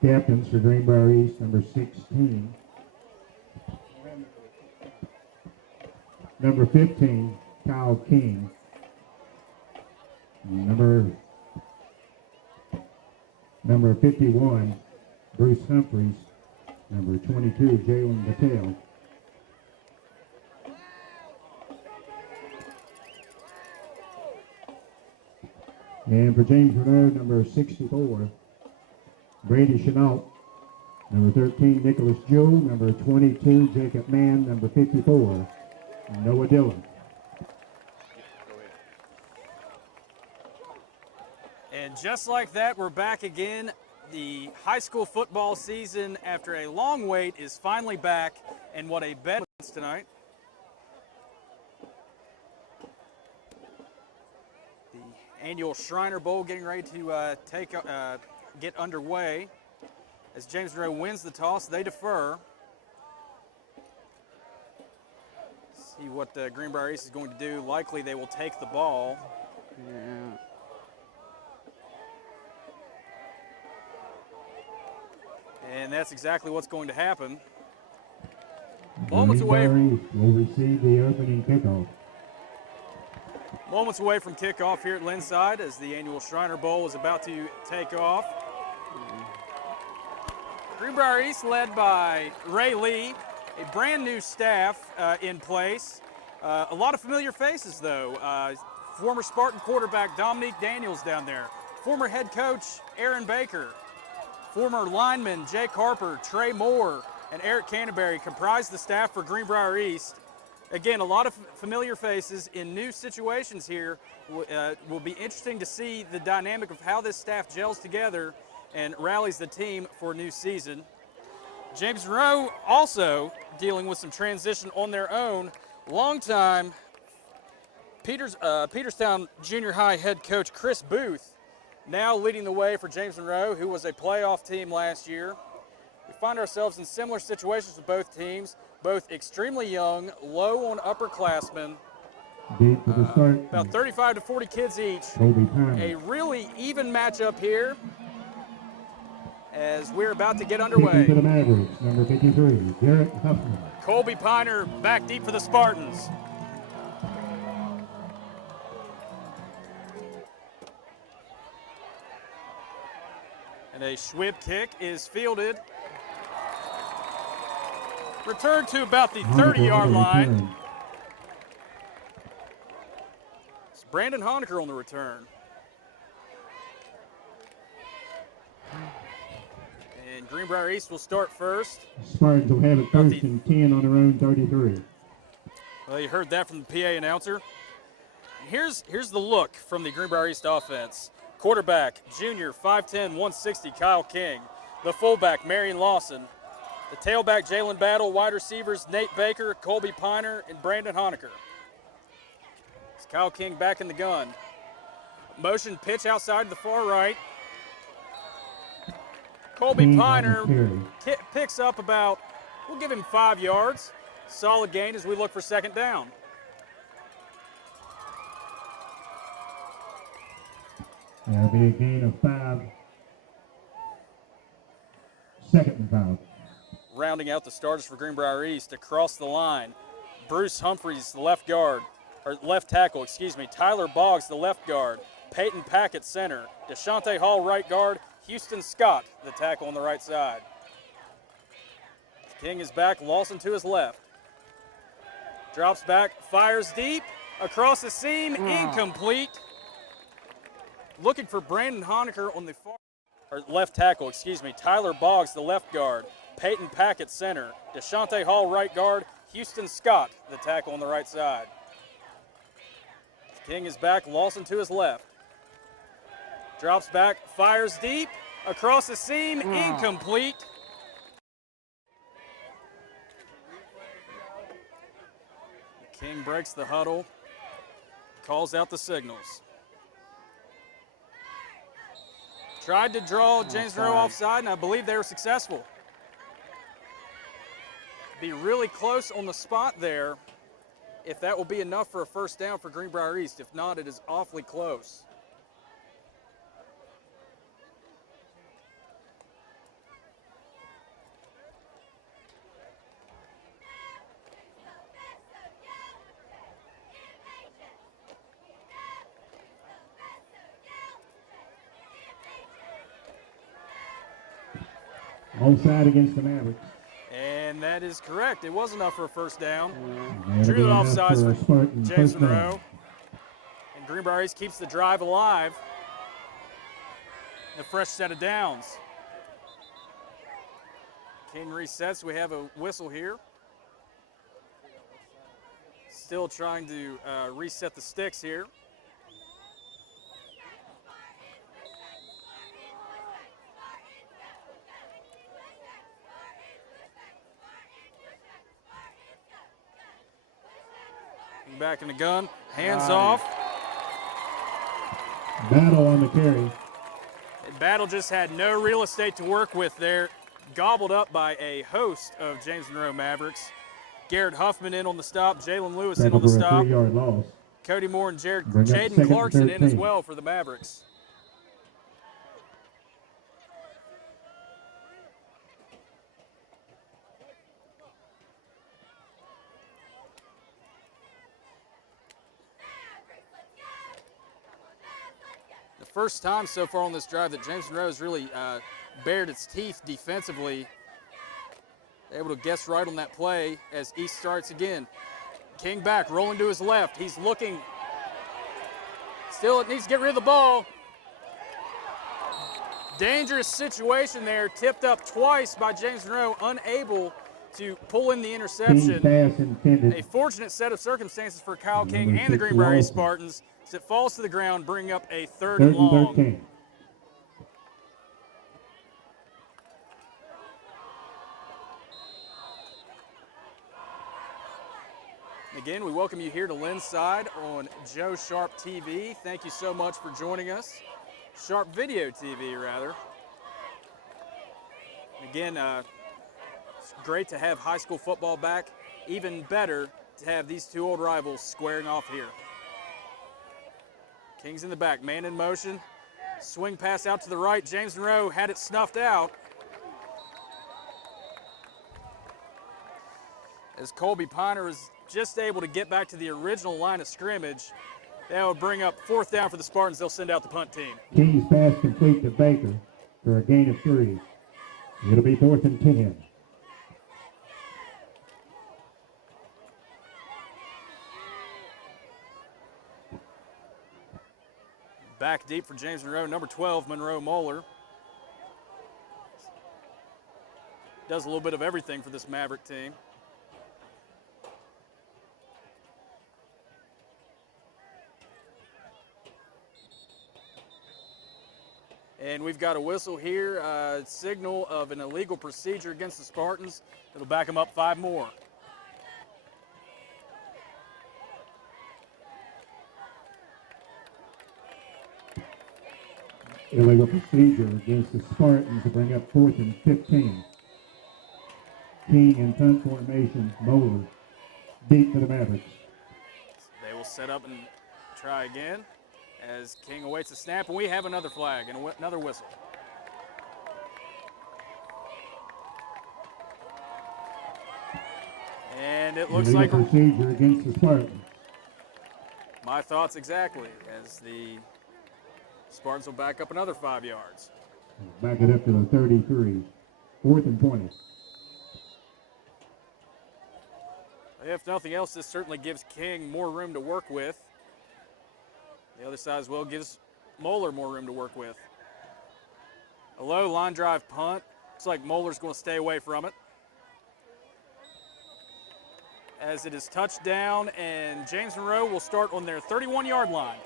Captains for Greenbrier East, number 16. Number 15, Kyle King. Number 51, Bruce Humphreys. Number 22, Jalen Patel. And for James Monroe, number 64, Brady Chenault. Number 13, Nicholas Jewell. Number 22, Jacob Mann. Number 54, Noah Dillon. And just like that, we're back again. The high school football season, after a long wait, is finally back. And what a bet tonight. The annual Shriner Bowl getting ready to get underway. As James Monroe wins the toss, they defer. See what Greenbrier East is going to do. Likely they will take the ball. Yeah. And that's exactly what's going to happen. Moments away. Greenbrier East will receive the opening kickoff. Moments away from kickoff here at Lindside as the annual Shriner Bowl is about to take off. Greenbrier East led by Ray Lee, a brand new staff in place. A lot of familiar faces though. Former Spartan quarterback Dominique Daniels down there. Former head coach Aaron Baker. Former linemen Jake Harper, Trey Moore, and Eric Canterbury comprise the staff for Greenbrier East. Again, a lot of familiar faces in new situations here. Will be interesting to see the dynamic of how this staff gels together and rallies the team for a new season. James Monroe also dealing with some transition on their own. Longtime Peterstown Junior High head coach Chris Booth now leading the way for James Monroe, who was a playoff team last year. We find ourselves in similar situations with both teams, both extremely young, low on upperclassmen, about 35 to 40 kids each. A really even matchup here as we're about to get underway. For the Mavericks, number 53, Garrett Huffman. Colby Piner back deep for the Spartans. And a Schwib kick is fielded. Returned to about the 30-yard line. It's Brandon Honecker on the return. And Greenbrier East will start first. Spartans will have it first and 10 on their own 33. Well, you heard that from the PA announcer. Here's the look from the Greenbrier East offense. Quarterback, junior, 5'10", 160, Kyle King. The fullback, Marion Lawson. The tailback, Jalen Battle. Wide receivers, Nate Baker, Colby Piner, and Brandon Honecker. It's Kyle King back in the gun. Motion pitch outside the far right. Colby Piner picks up about, we'll give him 5 yards. Solid gain as we look for second down. That'll be a gain of 5. Second and 5. Rounding out the starters for Greenbrier East, across the line, Bruce Humphreys, the left tackle, Tyler Boggs, the left guard, Peyton Packett, center, Deshante Hall, right guard, Houston Scott, the tackle on the right side. King is back, Lawson to his left. Drops back, fires deep, across the seam, incomplete. Looking for Brandon Honecker on the left tackle, Tyler Boggs, the left guard, Peyton Packett, center, Deshante Hall, right guard, Houston Scott, the tackle on the right side. King is back, Lawson to his left. Drops back, fires deep, across the seam, incomplete. King breaks the huddle, calls out the signals. Tried to draw James Monroe offside, and I believe they were successful. Be really close on the spot there if that will be enough for a first down for Greenbrier East. If not, it is awfully close. Offside against the Mavericks. And that is correct. It was enough for a first down. That'll Drew be it enough offsides for a for Spartan James first down. Monroe. And Greenbrier East keeps the drive alive. A fresh set of downs. King resets. We have a whistle here. Still trying to reset the sticks here. Back in the gun. Hands off. Battle on the carry. Battle just had no real estate to work with there. Gobbled up by a host of James Monroe Mavericks. Garrett Huffman in on the stop. Jalen Lewis in on the For a stop. 3-yard loss. Cody Moore and Bring up Jaden second and Clarkson in as 13. well for the Mavericks. The first time so far on this drive that James Monroe has really bared its teeth defensively. Able to guess right on that play as East starts again. King back, rolling to his left. He's looking. Still, it needs to get rid of the ball. Dangerous situation there. Tipped up twice by James Monroe, unable to pull in the interception. Pass intended. A fortunate set of circumstances for Kyle King Number and the 6 Greenbrier Lawson. Spartans as it falls to the ground, bringing up a third Third and and long. 13. Again, we welcome you here to Lindside on Joe Sharp TV. Thank you so much for joining us. Sharp Video TV, rather. Again, it's great to have high school football back. Even better to have these two old rivals squaring off here. King's in the back, man in motion. Swing pass out to the right. James Monroe had it snuffed out. As Colby Piner was just able to get back to the original line of scrimmage, that would bring up fourth down for the Spartans. They'll send out the punt team. King's pass complete to Baker for a gain of 3. It'll be 4th and 10. Back deep for James Monroe, number 12, Monroe Moeller. Does a little bit of everything for this Maverick team. And we've got a whistle here, signal of an illegal procedure against the Spartans. It'll back them up 5 more. Illegal procedure against the Spartans to bring up 4th and 15. King in punt formation, Moeller deep for the Mavericks. They will set up and try again as King awaits a snap, and we have another flag and another whistle. And it looks like procedure against the Spartans. my thoughts exactly, as the Spartans will back up another 5 yards. Back it up to the 33. 4th and 20. If nothing else, this certainly gives King more room to work with. The other side as well gives Moeller more room to work with. A low line drive punt. Looks like Moeller's going to stay away from it. As it is touchdown, and James Monroe will start on their 31-yard line.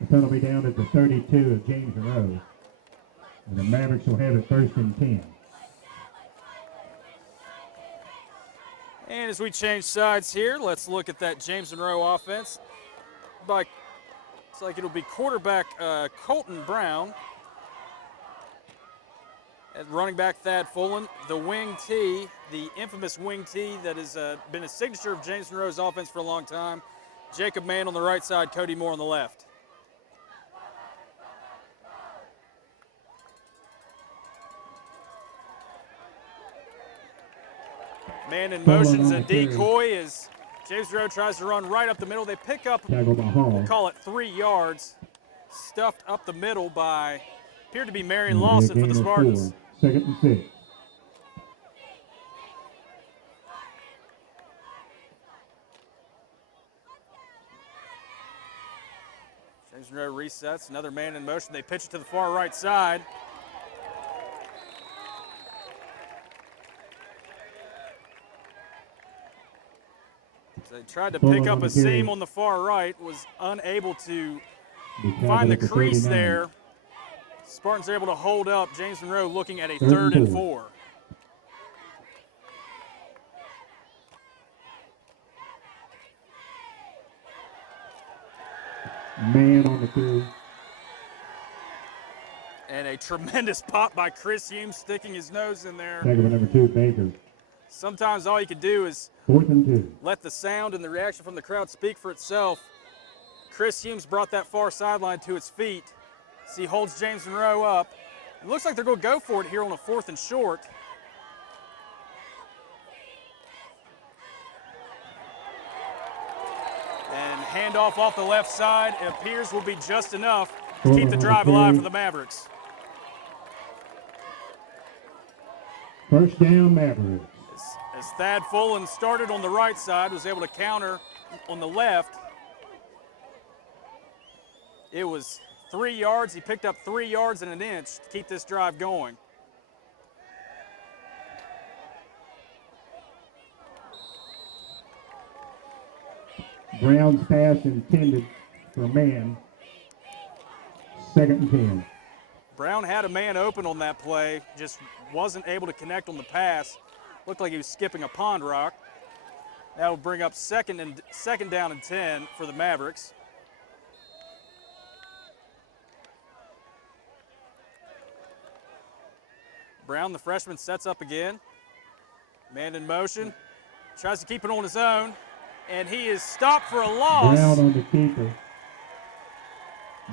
The punt will be down at the 32 of James Monroe. And the Mavericks will have it 1st and 10. And as we change sides here, let's look at that James Monroe offense. It's like it'll be quarterback Colton Brown. At running back Thad Fullen, the wing T, the infamous wing T that has been a signature of James Monroe's offense for a long time. Jacob Mann on the right side, Cody Moore on the left. Man in motion's a decoy as James Monroe tries to run right up the middle. They pick up, Tackle by Hall. we'll call it 3 yards. stuffed up the middle by, appeared to be Marion Lawson for the Spartans. 4, 2nd and 6. James Monroe resets, another man in motion. They pitch it to the far right side. So they tried to pick up a seam on the far right, was unable to find the crease there. Spartans are able to hold up. James Monroe looking at a 3rd and 4. Man on the 2. And a tremendous pop by Chris Humes, sticking his nose in there. Tackle number 2, Baker. Sometimes all you can do is 4th and 2. let the sound and the reaction from the crowd speak for itself. Chris Humes brought that far sideline to its feet. As he holds James Monroe up. It looks like they're going to go for it here on a 4th and short. And handoff off the left side, it appears will be just enough to keep the drive alive for the Mavericks. 1st down, Mavericks. As Thad Fullen started on the right side, was able to counter on the left. It was 3 yards. He picked up 3 yards and an inch to keep this drive going. Brown's pass intended for man. 2nd and 10. Brown had a man open on that play, just wasn't able to connect on the pass. Looked like he was skipping a pond rock. That will bring up second down and 10 for the Mavericks. Brown, the freshman, sets up again. Man in motion, tries to keep it on his own, and he is stopped for a loss. Brown on the keeper.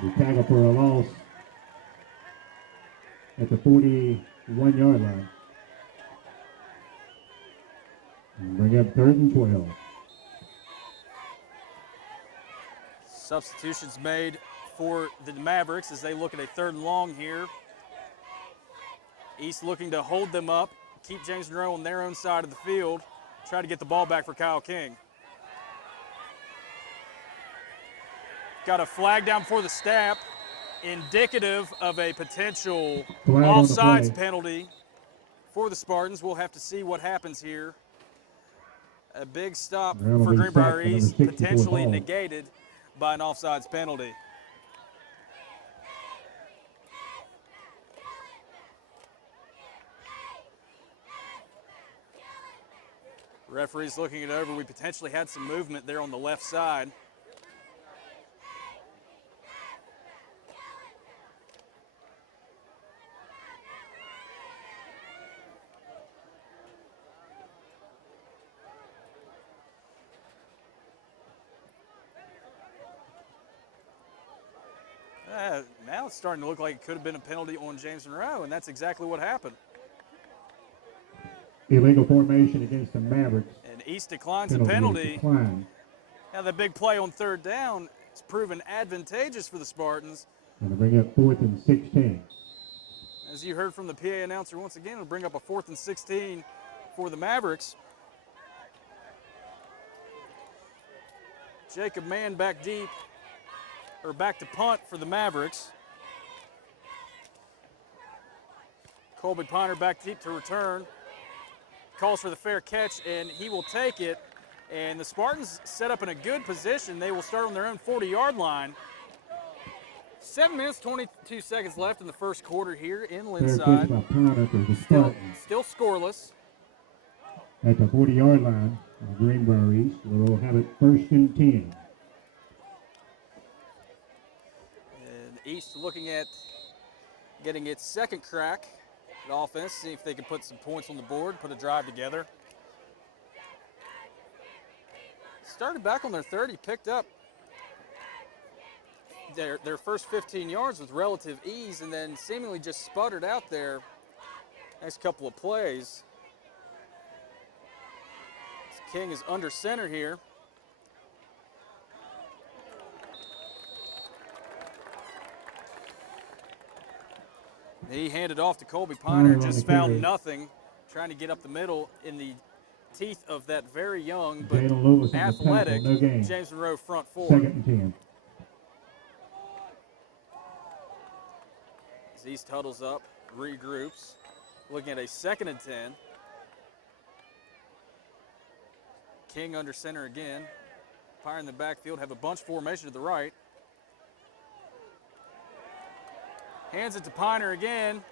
The tackle for a loss at the 41-yard line. And bring up 3rd and 12. Substitutions made for the Mavericks as they look at a 3rd and long here. East looking to hold them up, keep James Monroe on their own side of the field, try to get the ball back for Kyle King. Got a flag down before the snap, indicative of a potential offsides penalty for the Spartans. We'll have to see what happens here. A big stop for Greenbrier East, potentially negated by an offsides penalty. Referee's looking it over. We potentially had some movement there on the left side. Now it's starting to look like it could have been a penalty on James Monroe, and that's exactly what happened. Illegal formation against the Mavericks. And East declines a penalty. Now the big play on 3rd down has proven advantageous for the Spartans. And to bring up 4th and 16. As you heard from the PA announcer once again, it'll bring up a 4th and 16 for the Mavericks. Jacob Mann back deep, or back to punt for the Mavericks. Colby Piner back deep to return. Calls for the fair catch, and he will take it. And the Spartans set up in a good position. They will start on their own 40-yard line. 7 minutes, 22 seconds left in the first quarter here in Lindside. Still scoreless. At the 40-yard line, Greenbrier East will have it 1st and 10. And East looking at getting its second crack at offense, see if they can put some points on the board, put a drive together. Started back on their 30, picked up their first 15 yards with relative ease, and then seemingly just sputtered out there next couple of plays. King is under center here. He handed off to Colby Piner Piner, on just the found carry. nothing, trying to get up the middle in the teeth of that very young but Jalen Lewis on the athletic tackle, no gain. James Monroe front four. 2nd and 10. As East huddles up, regroups, looking at a 2nd and 10. King under center again. Piner in the backfield, have a bunch formation to the right. Hands it to Piner again.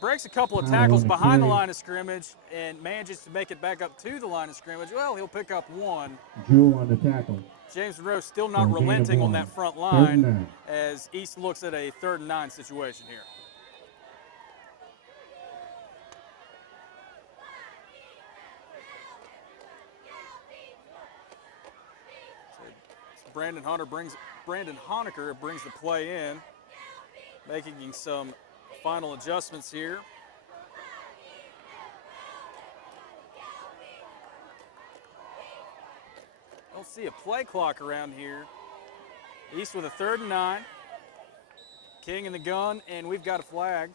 Breaks a couple of Piner tackles on the behind the carry. line of scrimmage and manages to make it back up to the line of scrimmage. Well, he'll pick up one. Jewell on the tackle. James Monroe still not For a gain of relenting on 1. that front 3rd line and 9. as East looks at a 3rd and 9 situation here. So Brandon Honecker brings the play in, making some final adjustments here. Don't see a play clock around here. East with a 3rd and 9. King in the gun, and we've got a flag.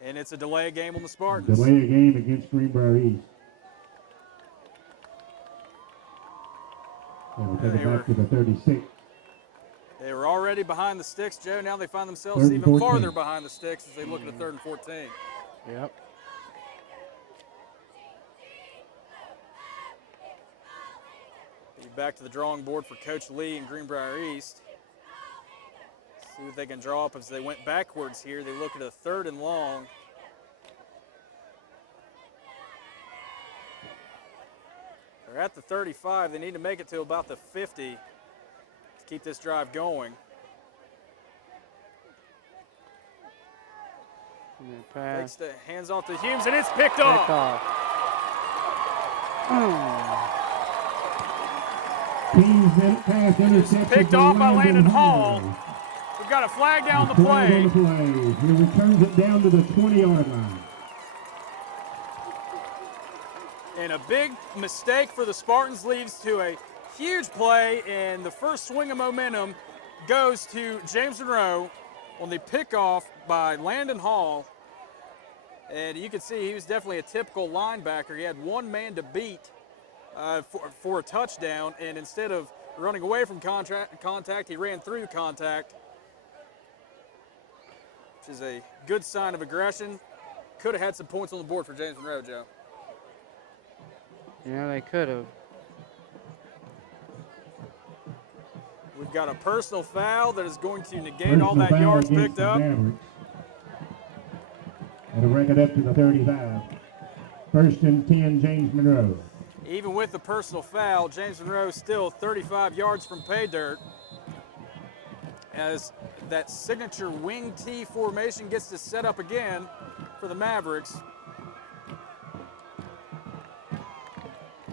And it's a delay of game on the Spartans. Delay a game against Greenbrier East. We'll take it back to the 36. They were already behind the sticks, Joe. Now they find themselves 3rd and even 14. farther behind the sticks as they look at a 3rd and 14. Yep. Back to the drawing board for Coach Lee and Greenbrier East. See what they can draw up as they went backwards here. They look at a 3rd and long. They're at the 35. They need to make it to about the 50 to keep this drive going. And then pass. Takes the hands off to Humes, and it's picked Pick off. off. King's pass intercepted. Picked off by Landon Hall. We've got a flag down the play. He returns it down to the 20-yard line. And a big mistake for the Spartans leads to a huge play, and the first swing of momentum goes to James Monroe on the pickoff by Landon Hall. And you can see he was definitely a typical linebacker. He had one man to beat for a touchdown, and instead of running away from contact, he ran through contact, which is a good sign of aggression. Could have had some points on the board for James Monroe, Joe. Yeah, they could have. We've got a personal foul that is going to negate all that yards picked up. Mavericks. It'll bring it up to the 35. 1st and 10, James Monroe. Even with the personal foul, James Monroe still 35 yards from pay dirt as that signature wing T formation gets to set up again for the Mavericks.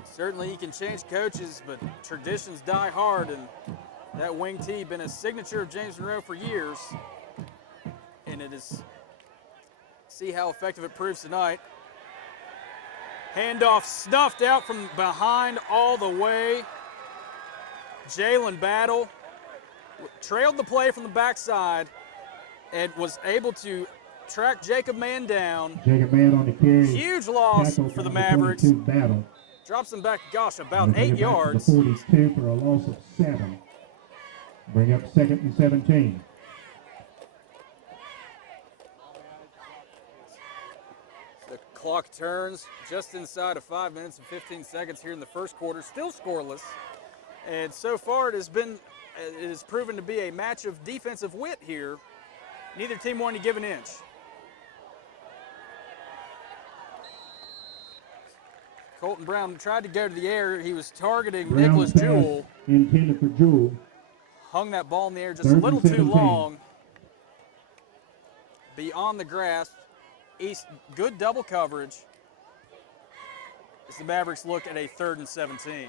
Certainly you can change coaches, but traditions die hard, and that wing T been a signature of James Monroe for years, and it is, see how effective it proves tonight. Handoff snuffed out from behind all the way. Jalen Battle trailed the play from the backside and was able to track Jacob Mann down. Jacob Mann on the carry. Huge loss for the Mavericks. Battle. Drops them back, gosh, about 8 yards. The 42 for a loss of 7. Bring up 2nd and 17. The clock turns just inside of 5 minutes and 15 seconds here in the first quarter, still scoreless. And so far it has proven to be a match of defensive wit here. Neither team wanting to give an inch. Colton Brown tried to go to the air. He was targeting Brown Nicholas pass Jewell. intended for Jewell. Hung that ball in the air just a 3rd and little too 17. long. Beyond the grasp. East, good double coverage as the Mavericks look at a 3rd and 17.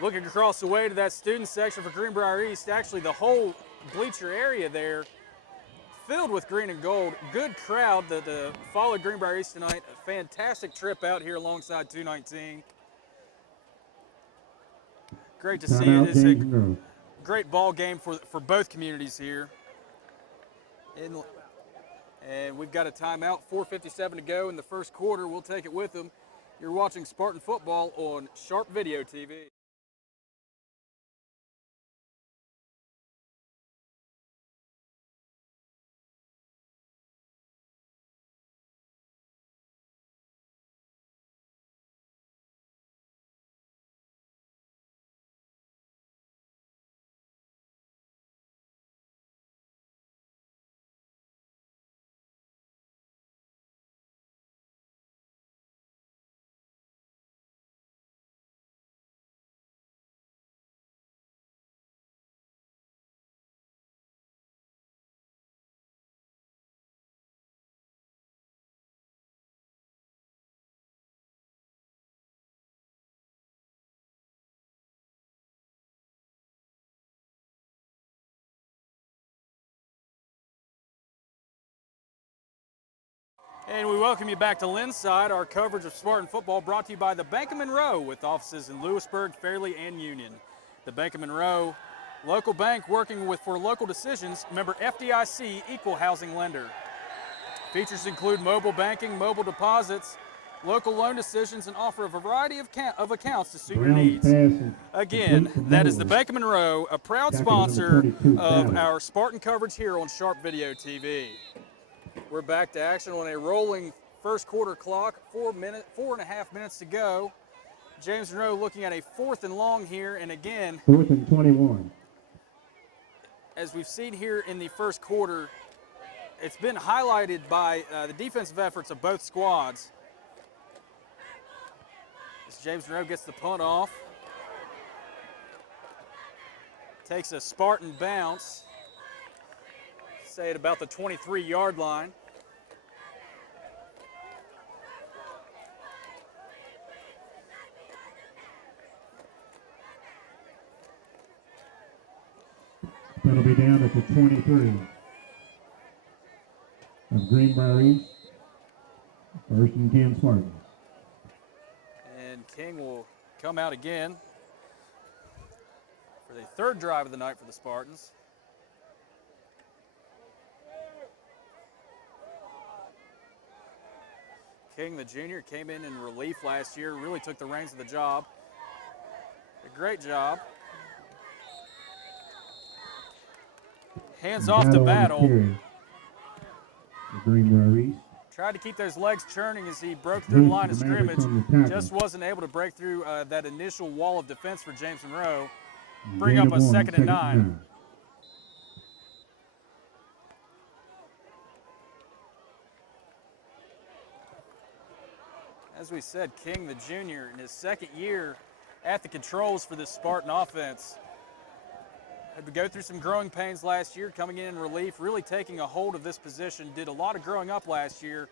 Looking across the way to that student section for Greenbrier East, actually the whole bleacher area there filled with green and gold. Good crowd that followed Greenbrier East tonight. A fantastic trip out here alongside 219. Great to see it. It's a great ball game for both communities here. And we've got a timeout, 4:57 to go in the first quarter. We'll take it with them. You're watching Spartan Football on Sharp Video TV. And we welcome you back to Lindside. Our coverage of Spartan football brought to you by the Bank of Monroe with offices in Lewisburg, Fairleigh, and Union. The Bank of Monroe, local bank working for local decisions, member FDIC, equal housing lender. Features include mobile banking, mobile deposits, local loan decisions, and offer a variety of accounts to suit your needs. Again, that is the Bank of Monroe, a proud sponsor of our Spartan coverage here on Sharp Video TV. We're back to action on a rolling first quarter clock, 4.5 minutes to go. James Monroe looking at a 4th and long here, and again, 4th and 21. As we've seen here in the first quarter, it's been highlighted by the defensive efforts of both squads. As James Monroe gets the punt off, takes a Spartan bounce, say at about the 23-yard line. That'll be down at the 23 of Greenbrier East. 1st and 10 Spartans. And King will come out again for the 3rd drive of the night for the Spartans. King, the junior, came in relief last year, really took the reins of the job. A great job. Hands off to Battle. Greenbrier East. Tried to keep those legs churning as he broke through the line of scrimmage. Just wasn't able to break through that initial wall of defense for James Monroe. Bring up a 2nd and 9. As we said, King, the junior, in his 2nd year at the controls for this Spartan offense. Had to go through some growing pains last year, coming in relief, really taking a hold of this position. Did a lot of growing up last year.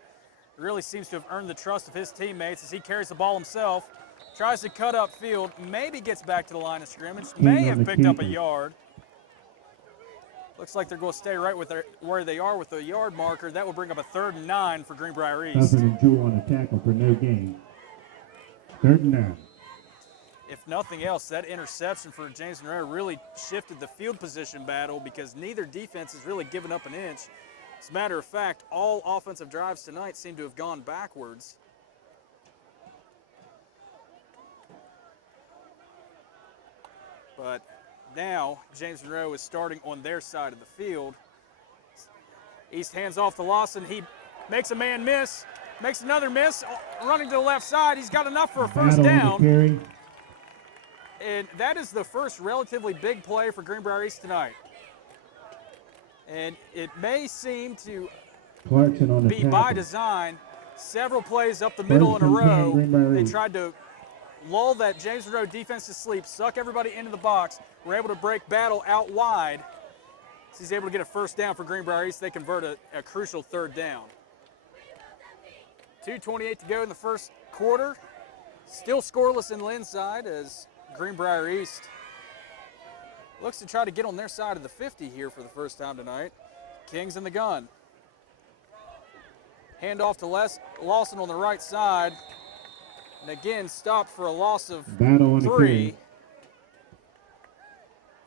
Really seems to have earned the trust of his teammates as he carries the ball himself. Tries to cut up field, maybe gets back to the line of scrimmage, may have picked up a yard. Looks like they're going to stay right with where they are with the yard marker. That will bring up a 3rd and 9 for Greenbrier East. Huffman and Jewell on the tackle for no gain. 3rd and 9. If nothing else, that interception for James Monroe really shifted the field position battle because neither defense has really given up an inch. As a matter of fact, all offensive drives tonight seem to have gone backwards. But now James Monroe is starting on their side of the field. East hands off to Lawson. He makes a man miss, makes another miss, running to the left side. He's got enough for a 1st down. And that is the first relatively big play for Greenbrier East tonight. And it may seem to be by design. Several plays up the middle in a row. They tried to lull that James Monroe defense to sleep, suck everybody into the box. We're able to break Battle out wide. So he's able to get a 1st down for Greenbrier East. They convert a crucial 3rd down. 2:28 to go in the first quarter. Still scoreless in Lindside as Greenbrier East looks to try to get on their side of the 50 here for the first time tonight. King's in the gun. Handoff to Lawson on the right side. And again, stopped for a loss of Battle on the 3. carry.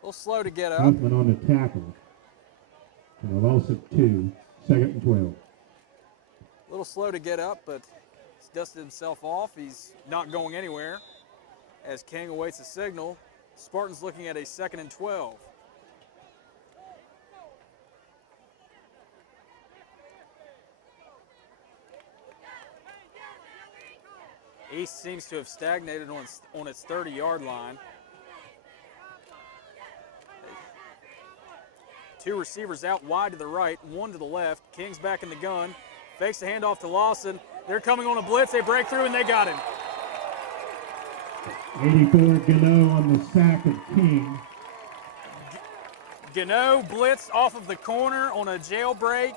A little slow to get up. Huffman on the tackle. And a loss of 2. 2nd and 12. A little slow to get up, but he's dusted himself off. He's not going anywhere as King awaits a signal. Spartans looking at a 2nd and 12. East seems to have stagnated on its 30-yard line. 2 receivers out wide to the right, 1 to the left. King's back in the gun. Fakes the handoff to Lawson. They're coming on a blitz. They break through, and they got him. 84 Gano on the sack of King. Gano blitzed off of the corner on a jailbreak.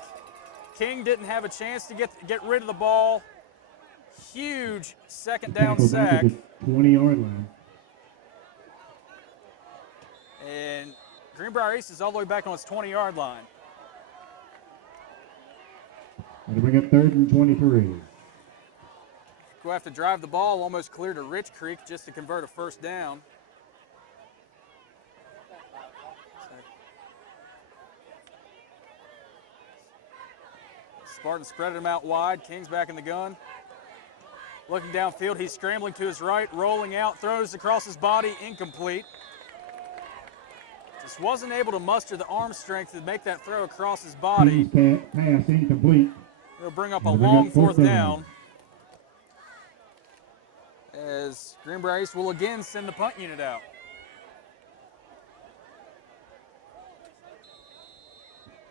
King didn't have a chance to get rid of the ball. Huge second down Tackle back sack. at the 20-yard line. And Greenbrier East is all the way back on its 20-yard line. And bring up 3rd and 23. We'll have to drive the ball almost clear to Rich Creek just to convert a first down. Spartans spreaded him out wide. King's back in the gun. Looking downfield, he's scrambling to his right, rolling out, throws across his body, incomplete. Just wasn't able to muster the arm strength to make that throw across his body. King's pass incomplete. It'll bring up a It'll bring long up 4th fourth down. As Greenbrier East will again send the punt unit out.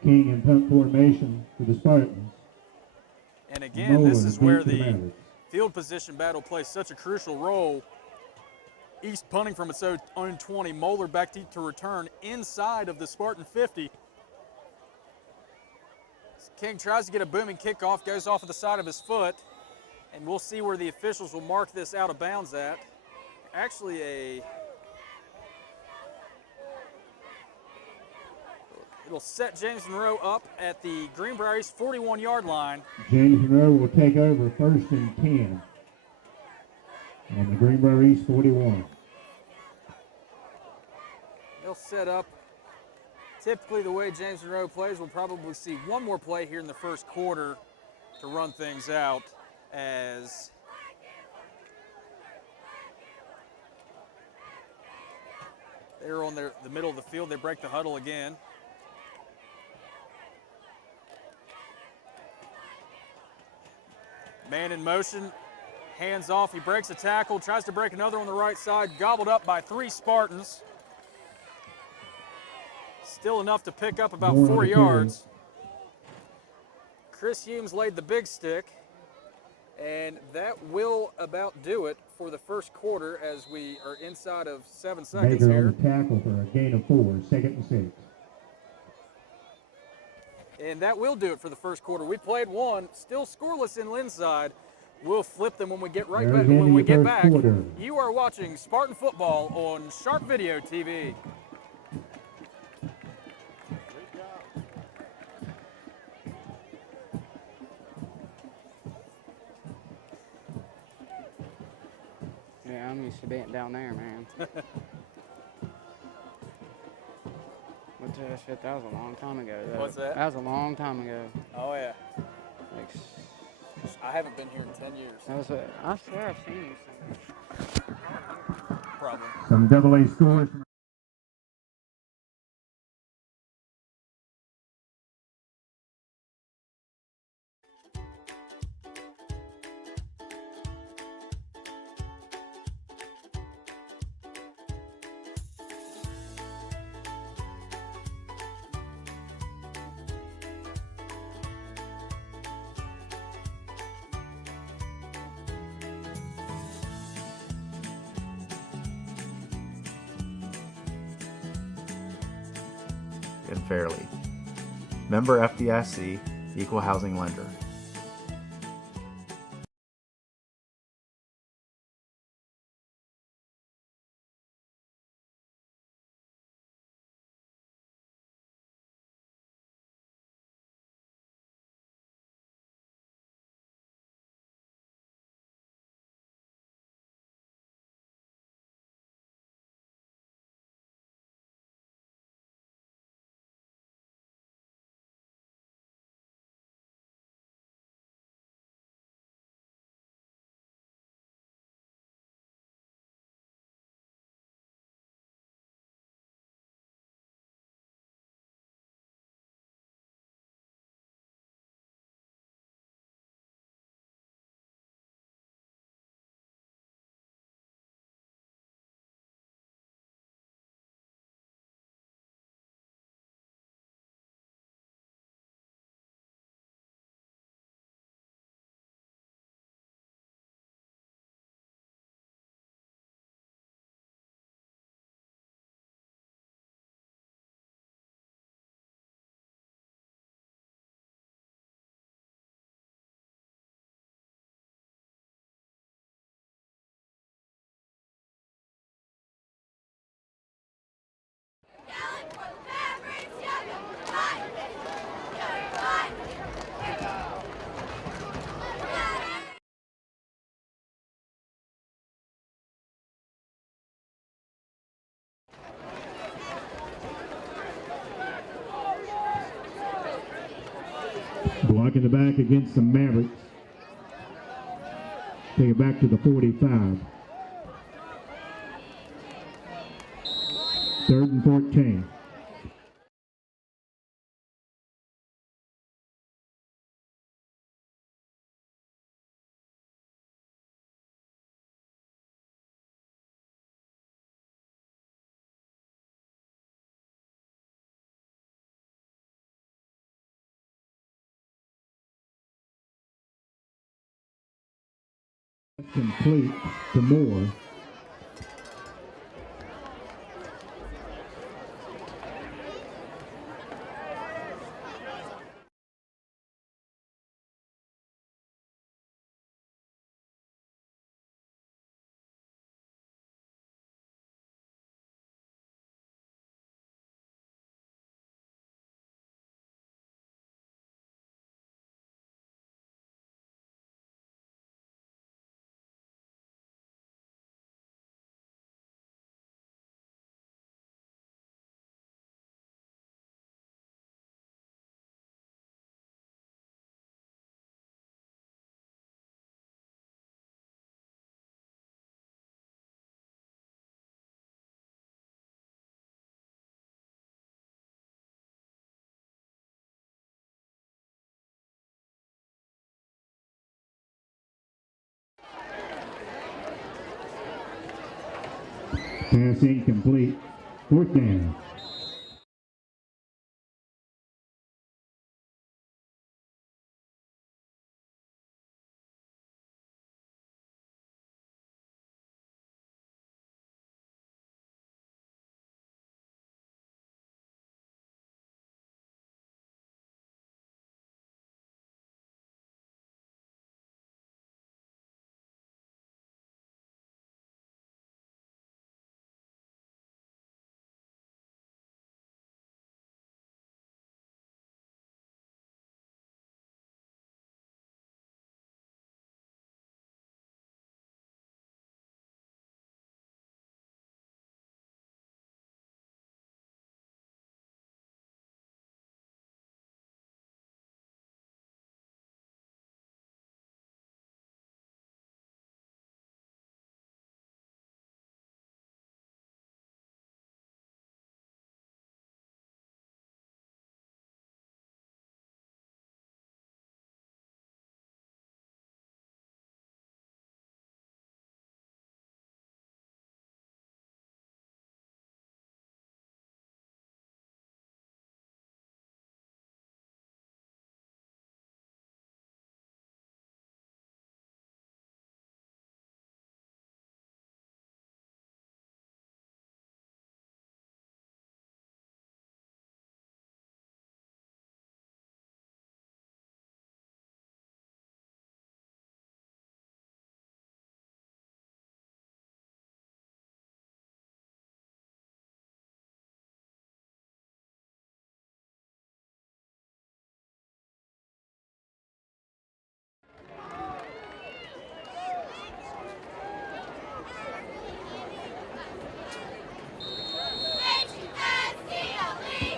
King in punt formation for the Spartans. And again, this Moeller is where beat the Mavericks. field position battle plays such a crucial role. East punting from its own 20. Moeller back to return inside of the Spartan 50. King tries to get a booming kickoff, goes off of the side of his foot, and we'll see where the officials will mark this out of bounds at. Actually, it'll set James Monroe up at the Greenbrier East 41-yard line. James Monroe will take over 1st and 10 on the Greenbrier East 41. They'll set up. Typically, the way James Monroe plays, we'll probably see one more play here in the first quarter to run things out as they're on the middle of the field. They break the huddle again. Man in motion, hands off. He breaks a tackle, tries to break another on the right side, gobbled up by 3 Spartans. Still enough to pick up about 4 yards. Chris Humes laid the big stick, and that will about do it for the first quarter as we are inside of 7 seconds Baker here. on the tackle for a gain of 4, 2nd and 6. And that will do it for the first quarter. We played one, still scoreless in Lindside. We'll flip them when we get right back. When we get back, you are watching Spartan Football on Sharp Video TV. Yeah, I'm used to being down there, man. What's that shit? That was a long time ago, though. What's that? That was a long time ago. Oh, yeah. Like, I haven't been here in 10 years. that was I swear I've seen you somewhere. Probably. Some AA scores from and fairly. Member FDIC, Equal Housing Lender. Block in the back against the Mavericks. Take it back to the 45. 3rd and 14. Complete to Moore. Pass incomplete. 4th down.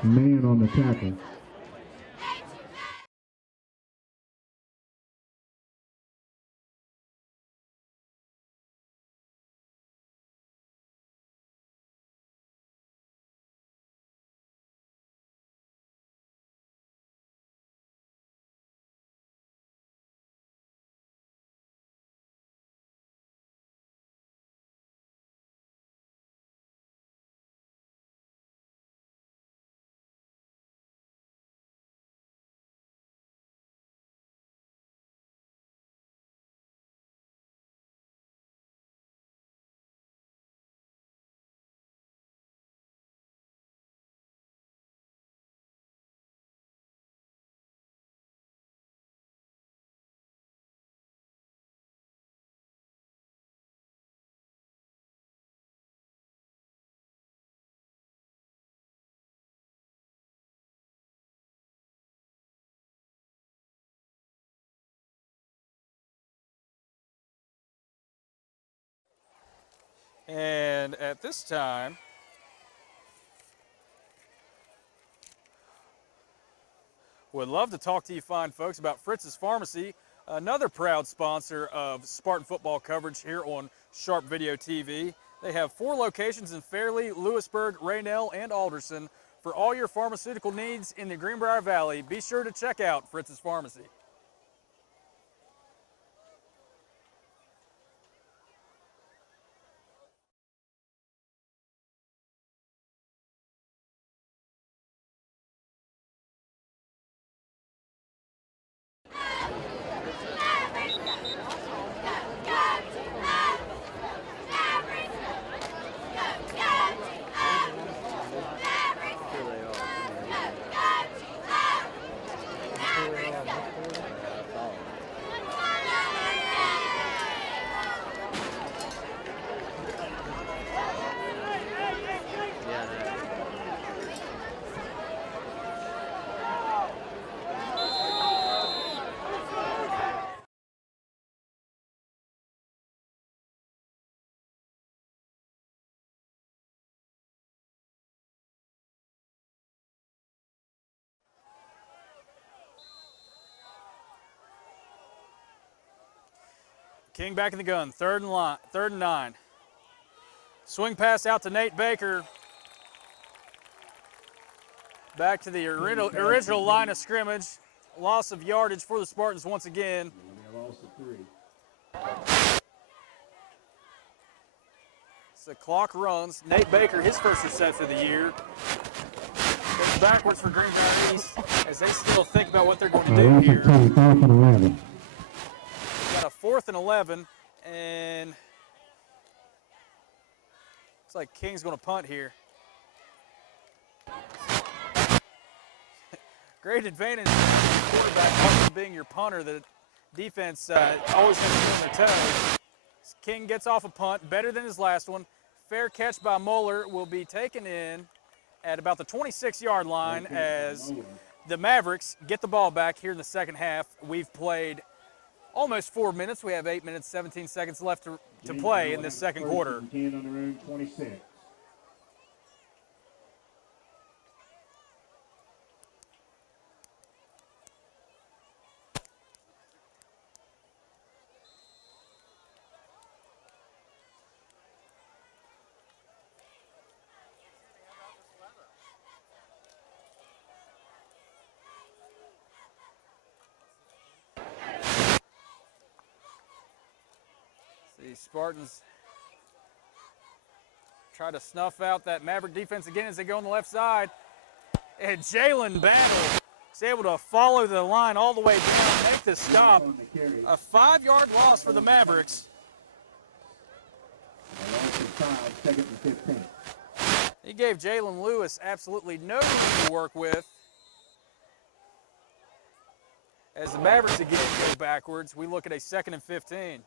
Man on the tackle. And at this time, Would love to talk to you fine folks about Fritz's Pharmacy, another proud sponsor of Spartan football coverage here on Sharp Video TV. They have 4 locations in Fairleigh, Lewisburg, Raynell, and Alderson. For all your pharmaceutical needs in the Greenbrier Valley, be sure to check out Fritz's Pharmacy. King back in the gun, third and 9. Swing pass out to Nate Baker. Back to the original line of scrimmage. Loss of yardage for the Spartans once again. So the clock runs. Nate Baker, his first reception of the year. Goes backwards for Greenbrier East as they still think about what they're going to do here. Got a 4th and 11, and looks like King's going to punt here. Great advantage for the quarterback being your punter. The defense always has to be on their toes. King gets off a punt, better than his last one. Fair catch by Moeller will be taken in at about the 26-yard line as the Mavericks get the ball back here in the second half. We've played almost 4 minutes. We have 8 minutes, 17 seconds left to play in this second quarter. 10 on their own 26. The Spartans try to snuff out that Maverick defense again as they go on the left side. And Jalen Battle is able to follow the line all the way down, make the stop. A 5-yard loss for the Mavericks. Second and 15. He gave Jalen Lewis absolutely no room to work with. As the Mavericks again go backwards, we look at a 2nd and 15.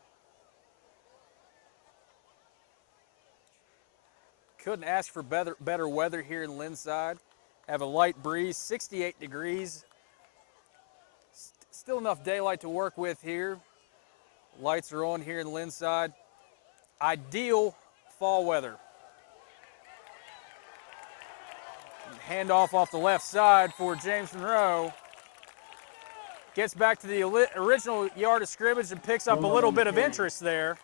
Couldn't ask for better weather here in Lindside. Have a light breeze, 68 degrees. Still enough daylight to work with here. Lights are on here in Lindside. Ideal fall weather. Handoff off the left side for James Monroe. Gets back to the original yard of scrimmage and picks up a little bit of interest there.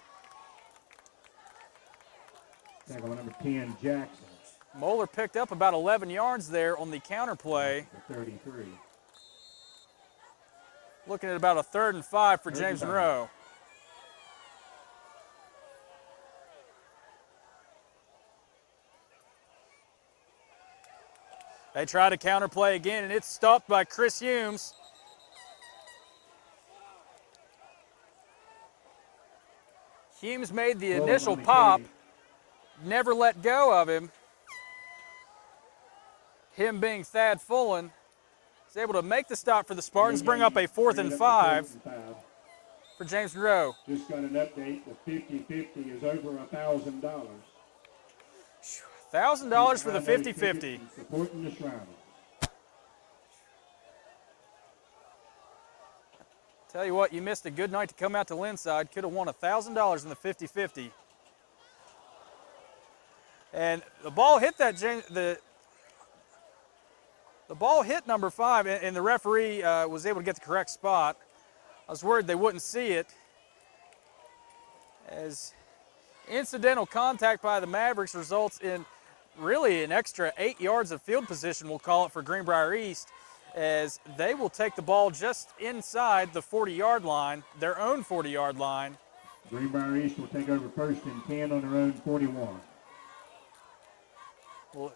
Tackle number 10, Jackson. Moeller picked up about 11 yards there on the counter play. 33. Looking at about a 3rd and 5 for James Monroe. They try to counter play again, and it's stopped by Chris Humes. Humes made the initial pop. Never let go of him. Him being Thad Fullen is able to make the stop for the Spartans, bring up a 4th and 5 for James Monroe. Just got an update. The 50-50 is over $1,000. $1,000 for the 50-50. Supporting the Shrouders. Tell you what, you missed a good night to come out to Lindside. Could have won $1,000 in the 50-50. And the ball hit that The ball hit number 5, and the referee was able to get the correct spot. I was worried they wouldn't see it, as incidental contact by the Mavericks results in really an extra 8 yards of field position, we'll call it, for Greenbrier East, as they will take the ball just inside the 40-yard line, their own 40-yard line. Greenbrier East will take over first and 10 on their own 41. Well,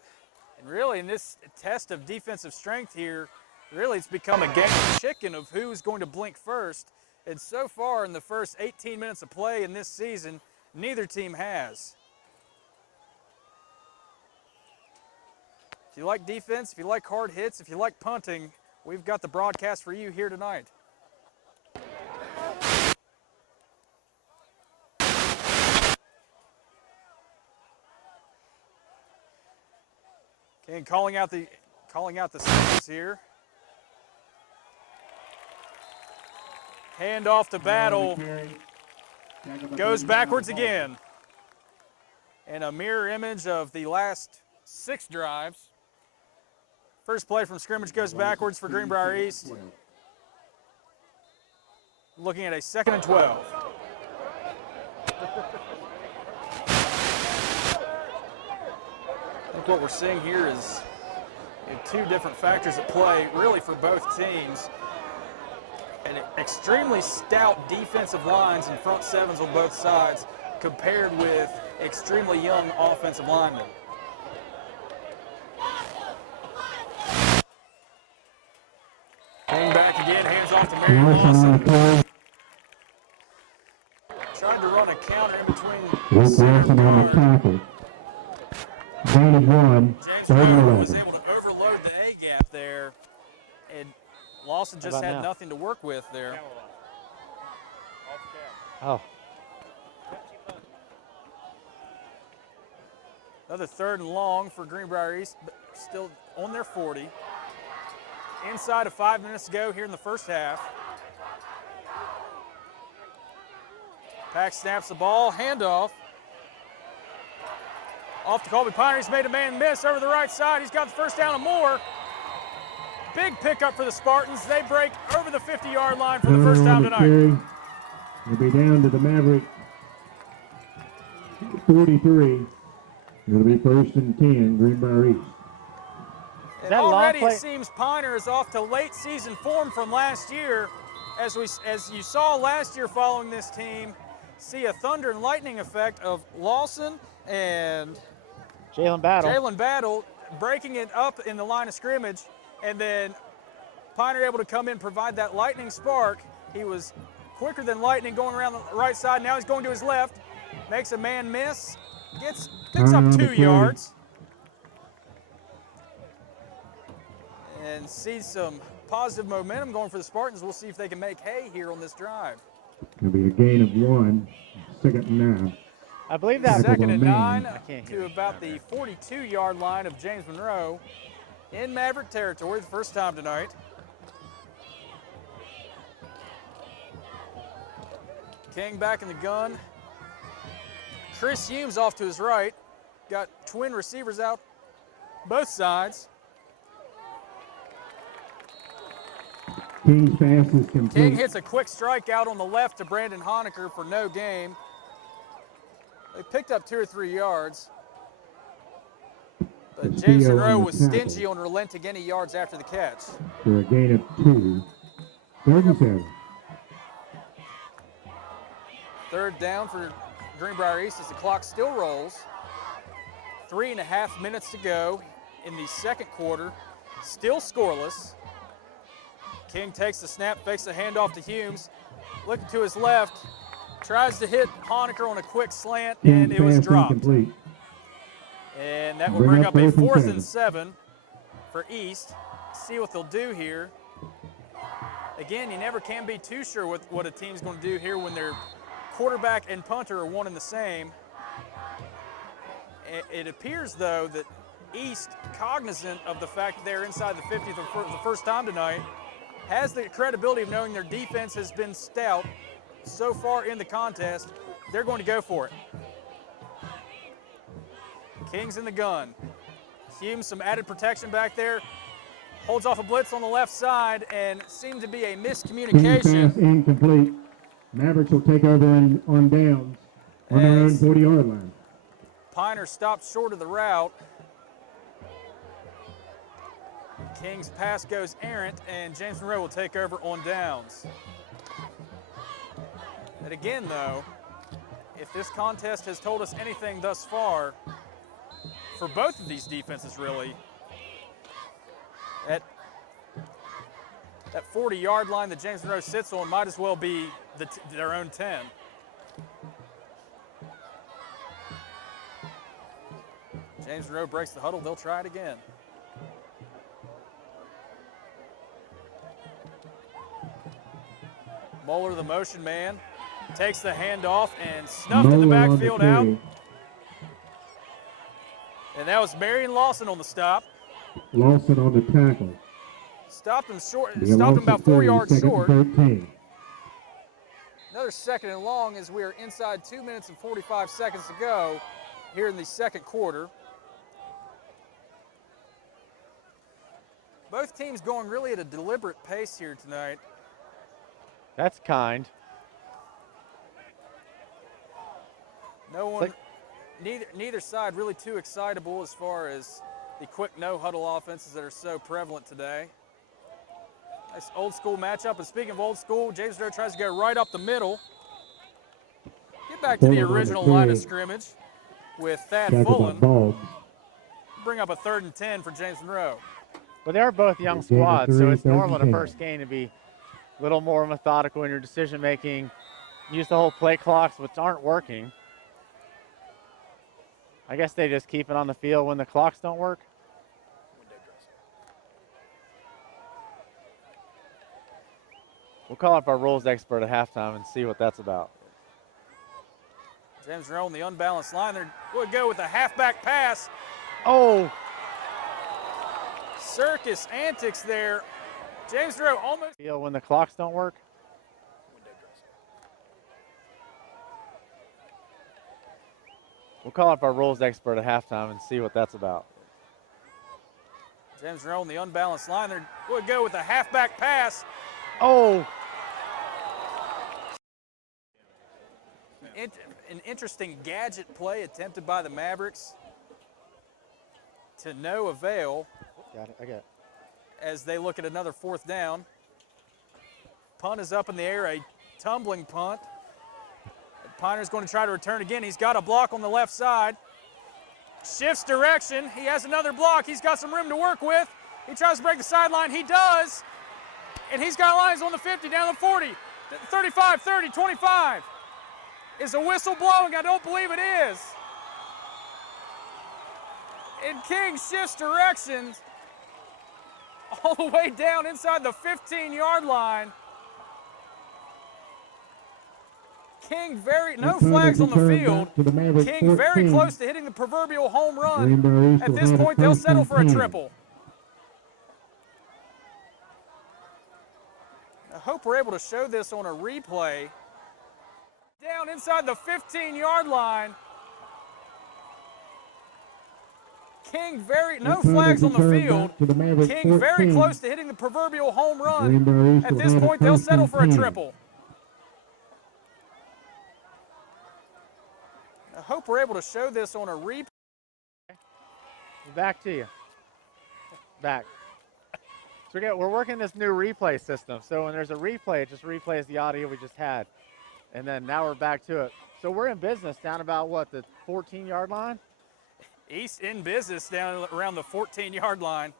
and really in this test of defensive strength here, really it's become a game of chicken of who's going to blink first. And so far in the first 18 minutes of play in this season, neither team has. If you like defense, if you like hard hits, if you like punting, we've got the broadcast for you here tonight. Okay, and calling out the signals here. Hand off to Battle. Goes backwards again. And a mirror image of the last 6 drives. First play from scrimmage goes backwards for Greenbrier East. Looking at a 2nd and 12. I think what we're seeing here is 2 different factors at play, really, for both teams. And extremely stout defensive lines and front sevens on both sides compared with extremely young offensive linemen. Came back again, hands off to Marion Lawson. Trying to run a counter in between center and guard. James Monroe was able to overload the A-gap there, and Lawson just had nothing to work with there. Oh. Another 3rd and long for Greenbrier East, but still on their 40. Inside of 5 minutes to go here in the first half. Pack snaps the ball, handoff. Off to Colby Piner, he's made a man miss over the right side. He's got the first down and more. Big pickup for the Spartans. They break over the 50-yard line for the first time tonight. It'll be down to the Maverick 43. It'll be 1st and 10, Greenbrier East. And already it seems Piner is off to late season form from last year. As you saw last year following this team, see a thunder and lightning effect of Lawson and Jalen Battle breaking it up in the line of scrimmage, and then Piner able to come in and provide that lightning spark. He was quicker than lightning going around the right side. Now he's going to his left, makes a man miss, picks up 2 yards, and sees some positive momentum going for the Spartans. We'll see if they can make hay here on this drive. It'll be a gain of 1, 2nd and 9. I believe that 2nd and 9 to about the 42-yard line of James Monroe in Maverick territory, the first time tonight. King back in the gun. Chris Humes off to his right. Got twin receivers out both sides. King's pass is complete. King hits a quick strike out on the left to Brandon Honecker for no gain. They picked up 2 or 3 yards. But James Monroe was stingy on relenting any yards after the catch. For a gain of 2. 3rd and 7. 3rd down for Greenbrier East as the clock still rolls. 3.5 minutes to go in the 2nd quarter. Still scoreless. King takes the snap, fakes the handoff to Humes. Looking to his left, tries to hit Honecker on a quick slant, and it was dropped. Incomplete. And that will bring up a 4th and 7 for East. See what they'll do here. Again, you never can be too sure what a team's going to do here when their quarterback and punter are one and the same. It appears, though, that East, cognizant of the fact that they're inside the 50th for the first time tonight, has the credibility of knowing their defense has been stout so far in the contest. They're going to go for it. King's in the gun. Humes, some added protection back there. holds off a blitz on the left side and seemed to be a Swing pass miscommunication. incomplete. Mavericks will take over on downs on their own As 40-yard line. Piner stopped short of the route. King's pass goes errant, and James Monroe will take over on downs. And again, though, if this contest has told us anything thus far, for both of these defenses, really, that 40-yard line that James Monroe sits on might as well be their own 10. James Monroe breaks the huddle. They'll try it again. Moeller, the motion man, takes the handoff and snuffed in the backfield out. And that was Marion Lawson on the stop. Lawson on the tackle. Stopped him short. Stopped him about 4 yards short. 13. Another second and long as we are inside 2 minutes and 45 seconds to go here in the second quarter. Both teams going really at a deliberate pace here tonight. That's kind. No one, neither side really too excitable as far as the quick no-huddle offenses that are so prevalent today. Nice old school matchup. And speaking of old school, James Monroe tries to go right up the middle. Get back to the original line of scrimmage with Thad Fullen. Bring up a 3rd and 10 for James Monroe. But they are both young squads, so it's normal in a first game to be a little more methodical in your decision making. Use the whole play clocks, which aren't working. I guess they just keep it on the field when the clocks don't work. We'll call up our rules expert at halftime and see what that's about. James Monroe on the unbalanced line. They're going to go with a halfback pass. Oh! Circus antics there. James Monroe almost. When the clocks don't work. We'll call up our rules expert at halftime and see what that's about. James Monroe on the unbalanced line. They're going to go with a halfback pass. Oh! An interesting gadget play attempted by the Mavericks to no avail. Got it, I got it. As they look at another 4th down. Punt is up in the air, a tumbling punt. Piner's going to try to return again. He's got a block on the left side. Shifts direction. He has another block. He's got some room to work with. He tries to break the sideline. He does. And he's got lines on the 50, down the 40, 35, 30, 25. Is a whistle blowing? I don't believe it is. And King shifts directions all the way down inside the 15-yard line. King no flags on the field. King very close to hitting the proverbial home run. At this point, they'll settle for a triple. I hope we're able to show this on a replay. Down inside the 15-yard line. King no flags on the field. King very close to hitting the proverbial home run. At this point, they'll settle for a triple. I hope we're able to show this on a replay. Back to you. Back. So we're working this new replay system. So when there's a replay, it just replays the audio we just had. And then now we're back to it. So we're in business down about, what, the 14-yard line? East in business down around the 14-yard line.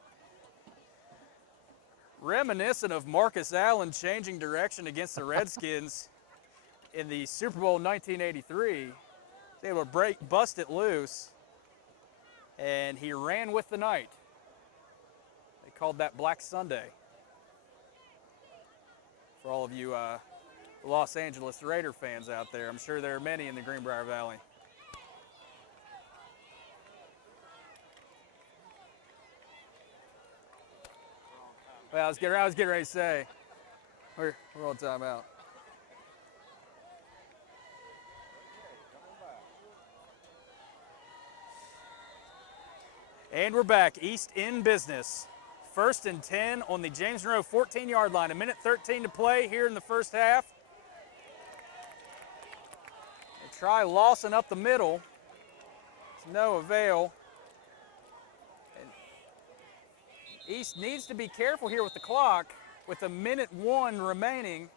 Reminiscent of Marcus Allen changing direction against the Redskins in the Super Bowl 1983. He was able to bust it loose, and he ran with the night. They called that Black Sunday. For all of you Los Angeles Raider fans out there, I'm sure there are many in the Greenbrier Valley. Well, I was getting ready to say, we're on timeout. And we're back, East in business. First and 10 on the James Monroe 14-yard line. 1:13 to play here in the first half. They try Lawson up the middle. It's no avail. And East needs to be careful here with the clock with 1:01 remaining.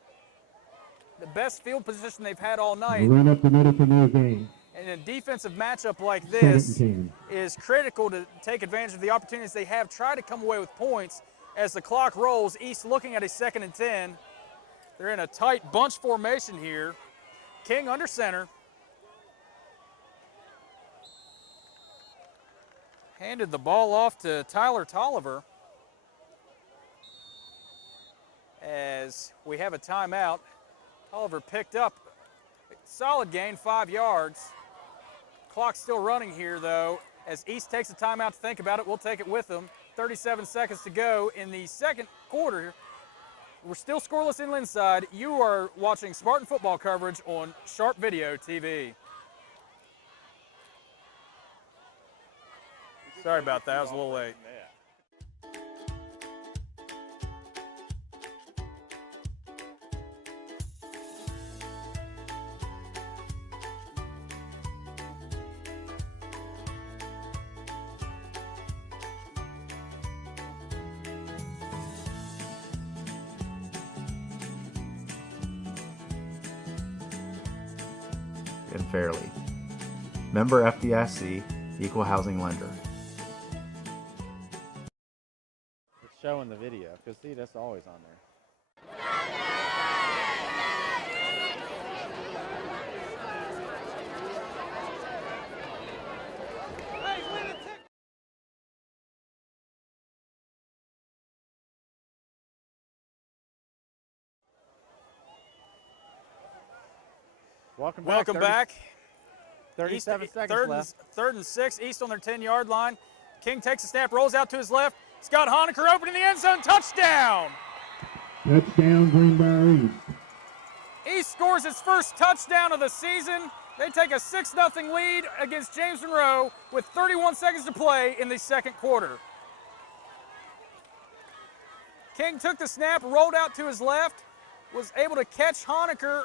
The best field position they've had all night. Run up the middle for no gain. And a defensive matchup like Second this and 10. is critical to take advantage of the opportunities they have. Try to come away with points as the clock rolls. East looking at a 2nd and 10. They're in a tight bunch formation here. King under center. Handed the ball off to Tyler Tolliver as we have a timeout. Tolliver picked up a solid gain, 5 yards. Clock's still running here, though, as East takes a timeout to think about it. We'll take it with them. 37 seconds to go in the second quarter. We're still scoreless in Lindside. You are watching Spartan football coverage on Sharp Video TV. Sorry about that. I was a little late. and fairly. Member FDIC, Equal Housing Lender. It's showing the video, because see, that's always on there. Welcome back. 37 seconds third left. Third and 6, East on their 10-yard line. King takes a snap, rolls out to his left. Scott Honecker open in the end zone, touchdown! Touchdown, Greenbrier East. East scores its first touchdown of the season. They take a 6-0 lead against James Monroe with 31 seconds to play in the second quarter. King took the snap, rolled out to his left, was able to catch Honecker.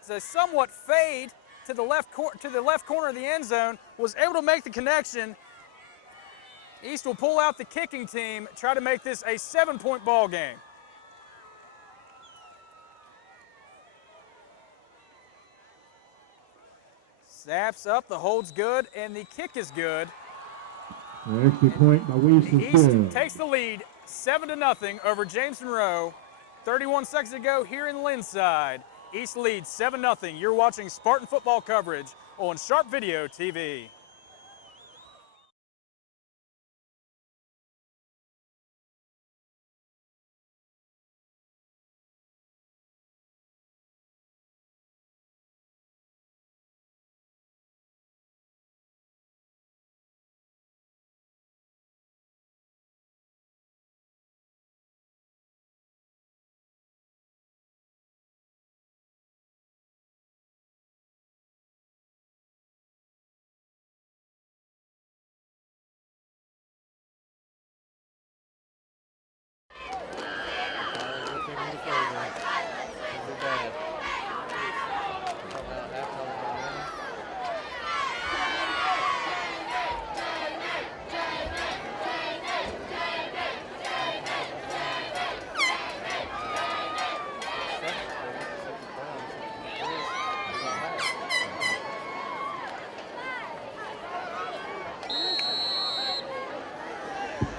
It's a somewhat fade to the left corner of the end zone, was able to make the connection. East will pull out the kicking team, try to make this a 7-point ball game. Snaps up, the hold's good, and the kick is good. The extra point by Weiss is East good. takes the lead 7-0 over James Monroe. 31 seconds to go here in Lindside. East leads 7-0. You're watching Spartan football coverage on Sharp Video TV.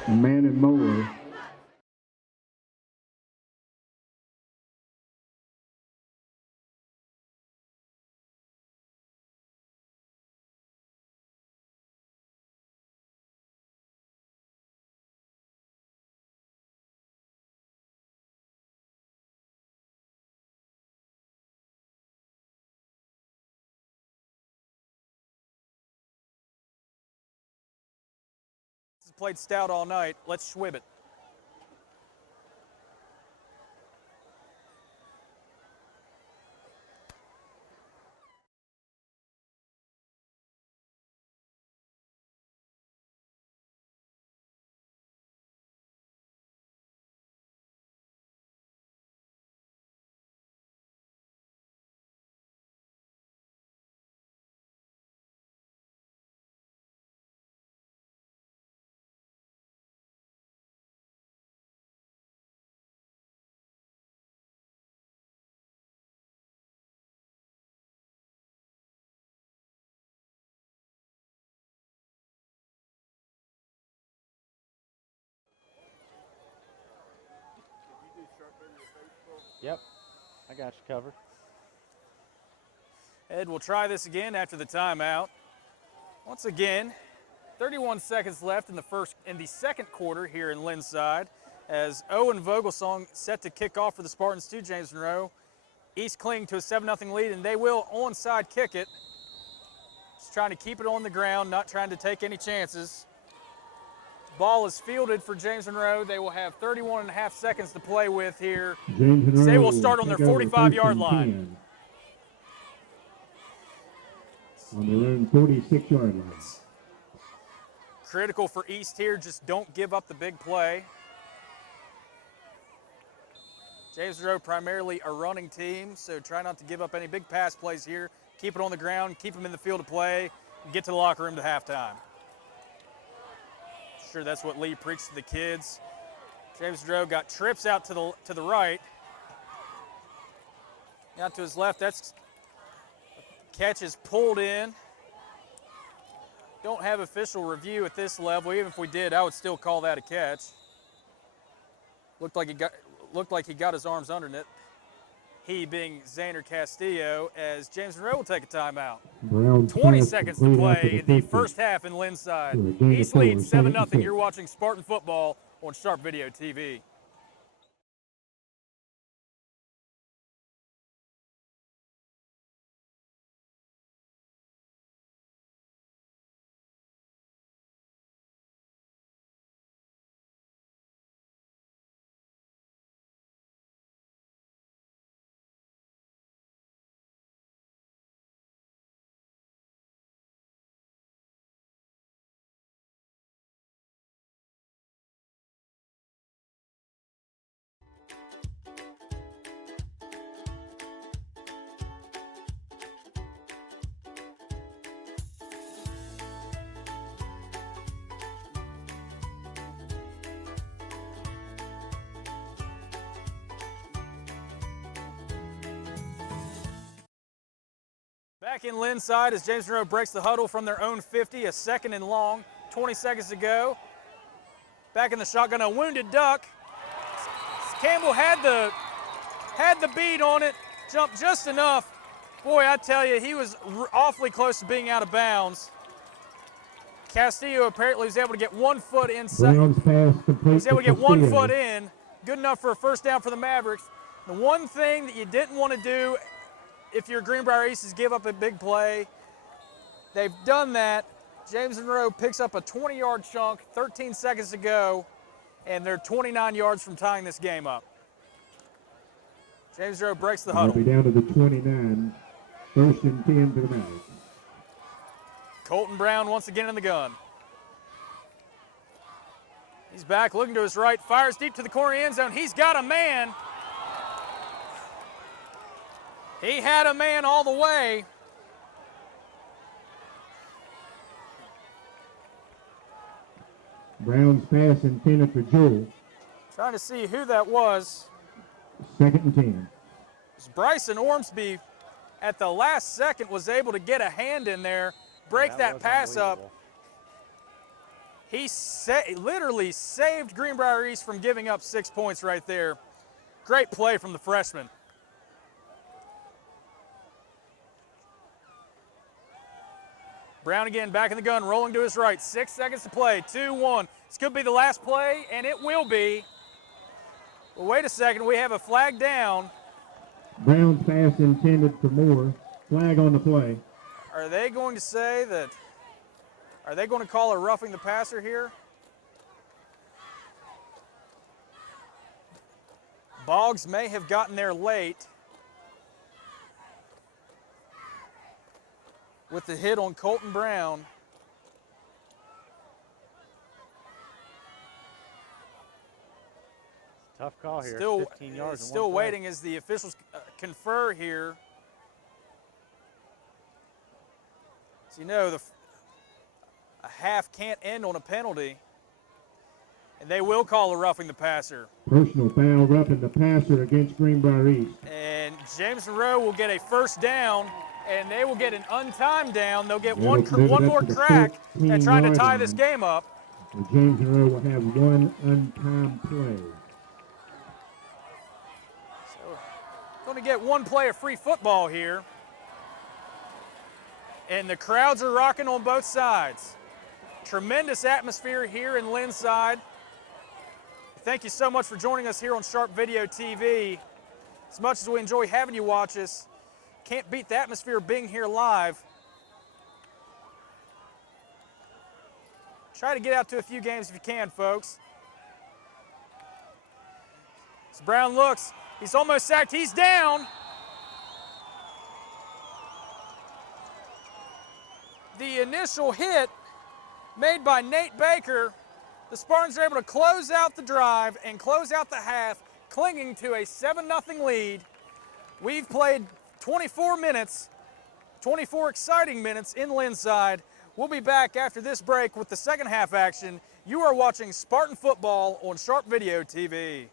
Man and mower. Played stout all night. Let's Schwib it. Yep, I got you covered. Ed will try this again after the timeout. Once again, 31 seconds left in the second quarter here in Lindside, as Owen Vogelsong set to kick off for the Spartans to James Monroe. East clinging to a 7-0 lead, and they will onside kick it. Just trying to keep it on the ground, not trying to take any chances. Ball is fielded for James Monroe. They will have 31.5 seconds to play with here. James Monroe They will start on their take over 45-yard 1st and line. 10. On their own 46-yard line. Critical for East here, just don't give up the big play. James Monroe primarily a running team, so try not to give up any big pass plays here. Keep it on the ground, keep them in the field of play, and get to the locker room to halftime. Sure, that's what Lee preached to the kids. James Monroe got trips out to the right. Out to his left, that's catch is pulled in. Don't have official review at this level. Even if we did, I would still call that a catch. Looked like he got his arms underneath. He being Xander Castillo, as James Monroe will take a timeout. 20 seconds to play in the first half in Lindside. East leads 7-0. You're watching Spartan Football on Sharp Video TV. Back in Lindside as James Monroe breaks the huddle from their own 50, a 2nd and long, 20 seconds to go. Back in the shotgun, a wounded duck. Campbell had the beat on it, jumped just enough. Boy, I tell you, he was awfully close to being out of bounds. Castillo apparently was able to get 1 foot inside. Brown's pass complete. He was able to get 1 Castillo. foot in, good enough for a first down for the Mavericks. The one thing that you didn't want to do if you're Greenbrier East is give up a big play. They've done that. James Monroe picks up a 20-yard chunk, 13 seconds to go, and they're 29 yards from tying this game up. James Monroe breaks the huddle. They'll be down to the 29. 1st and 10 to the Mavericks. Colton Brown once again in the gun. He's back, looking to his right, fires deep to the corner end zone. He's got a man. He had a man all the way. Brown's pass intended for Joel. Trying to see who that was. 2nd and 10. Bryson Ormsby at the last second was able to get a hand in there, break that pass up. He literally saved Greenbrier East from giving up 6 points right there. Great play from the freshman. Brown again back in the gun, rolling to his right. 6 seconds to play, 2-1. This could be the last play, and it will be. Well, wait a second, we have a flag down. Brown's pass intended for Moore. Flag on the play. Are they going to say that, are they going to call a roughing the passer here? Boggs may have gotten there late with the hit on Colton Brown. Tough call here. Still, 15 yards. in still one play. waiting as the officials confer here. So you know, a half can't end on a penalty, and they will call a roughing the passer. Personal foul roughing the passer against Greenbrier East. And James Monroe will get a first down, and they will get an untimed down. They'll get They'll one move it more up to the crack at trying to 13-yard tie this line. game up. And James Monroe will have 1 untimed play. So Going to get one play of free football here. And the crowds are rocking on both sides. Tremendous atmosphere here in Lindside. Thank you so much for joining us here on Sharp Video TV. As much as we enjoy having you watch us, can't beat the atmosphere of being here live. Try to get out to a few games if you can, folks. As Brown looks, he's almost sacked, he's down. The initial hit made by Nate Baker, the Spartans are able to close out the drive and close out the half, clinging to a 7-0 lead. We've played 24 minutes, 24 exciting minutes in Lindside. We'll be back after this break with the second half action. You are watching Spartan Football on Sharp Video TV.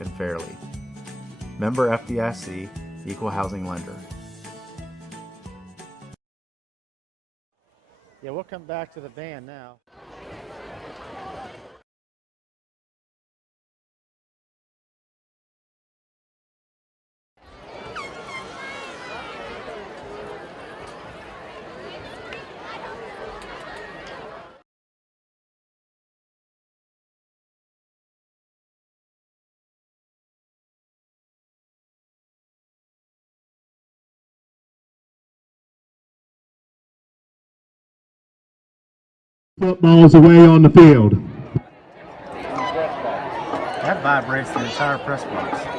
And fairly. Member FDIC, Equal Housing Lender. Yeah, we'll come back to the band now. Football's away on the field. That vibrates the entire press box.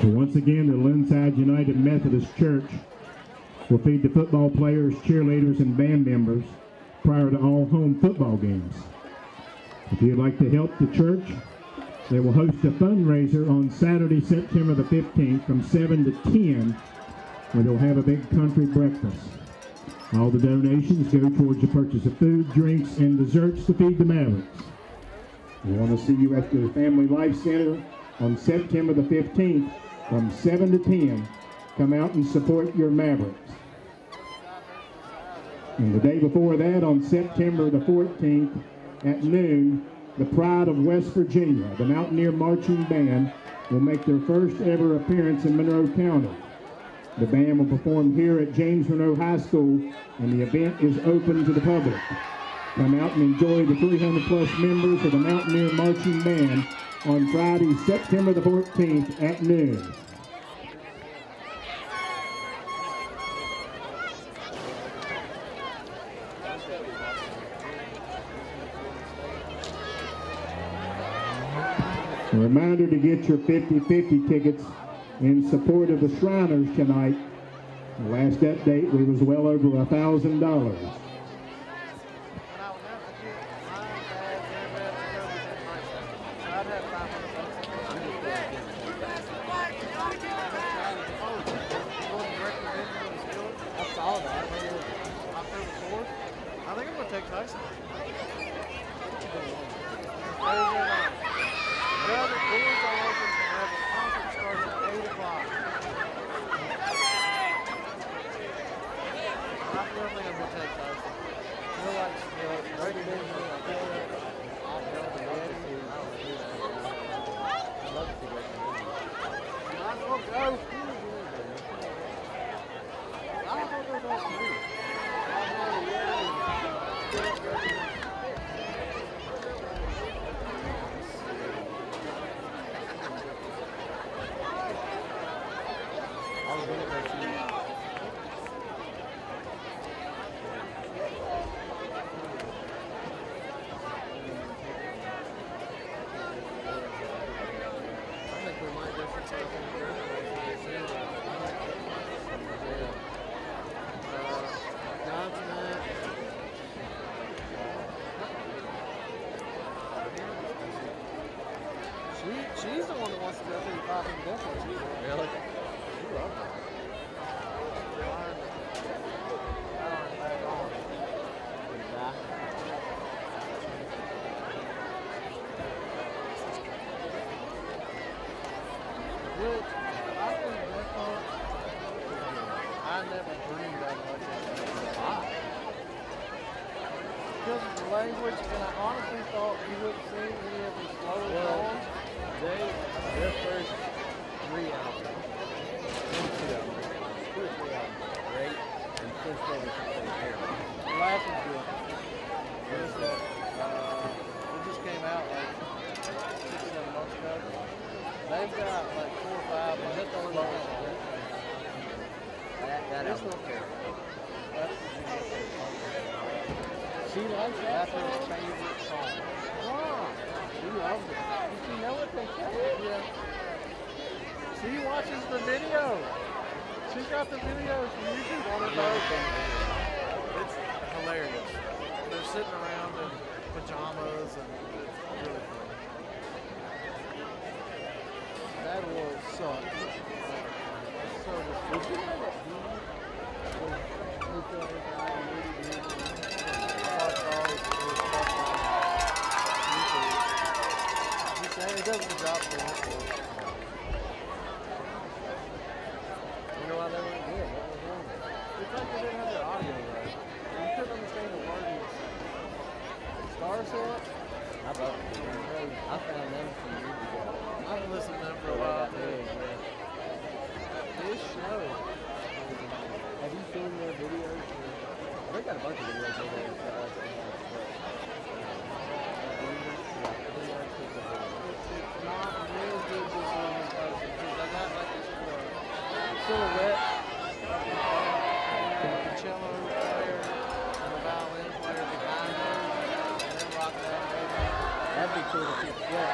So once again, the Lindside United Methodist Church will feed the football players, cheerleaders, and band members prior to all home football games. If you'd like to help the church, they will host a fundraiser on Saturday, September the 15th from 7 to 10, where they'll have a big country breakfast. All the donations go towards the purchase of food, drinks, and desserts to feed the Mavericks. We want to see you at the Family Life Center on September the 15th from 7 to 10. Come out and support your Mavericks. And the day before that, on September the 14th at noon, the Pride of West Virginia, the Mountaineer Marching Band, will make their first ever appearance in Monroe County. The band will perform here at James Monroe High School, and the event is open to the public. Come out and enjoy the 300 plus members of the Mountaineer Marching Band on Friday, September the 14th at noon. A reminder to get your 50-50 tickets in support of the Shriners tonight. The last update, we was well over $1,000. I think I'm going to take Tyson. Well, the doors are open and the concert starts at 8 o'clock. I still think I'm going to take Tyson. I feel like it's ready to do. I feel like I'll be able to get it. I'd love to see it. Might as well go. I don't know if that's true. She's the one that wants to go through the 500 decades. Really? She loves it. Which, I think that part, I never dreamed that much of it. Because of the language, and I honestly thought you wouldn't see any of the slower songs. Their first 3 albums, 2 albums, 2 or 3 albums are great, and since then it's just been terrible. The last one's good. It just came out like 6-7 months ago. They've got like 4 or 5. Is that the only one that's good? That album is terrible. She likes it. That's her favorite song. Oh, she loves it. Does she know what they say? Yeah. She watches the video. She's got the videos from YouTube on her phone. It's hilarious. They're sitting around in pajamas and it's really funny. That war sucked. So did you know that he does the job for us. You know why they weren't good? What was wrong? It's like they didn't have their audio right. You couldn't understand the word he was saying. Star Set? I found them some years ago. I've listened to them for a while too. This show. Have you seen their videos? They got a bunch of videos over there for us. It's not real good to see in person because they got like this silhouette of the cello player and the violin player behind them and then rocking out. That'd be cool to see. Yeah,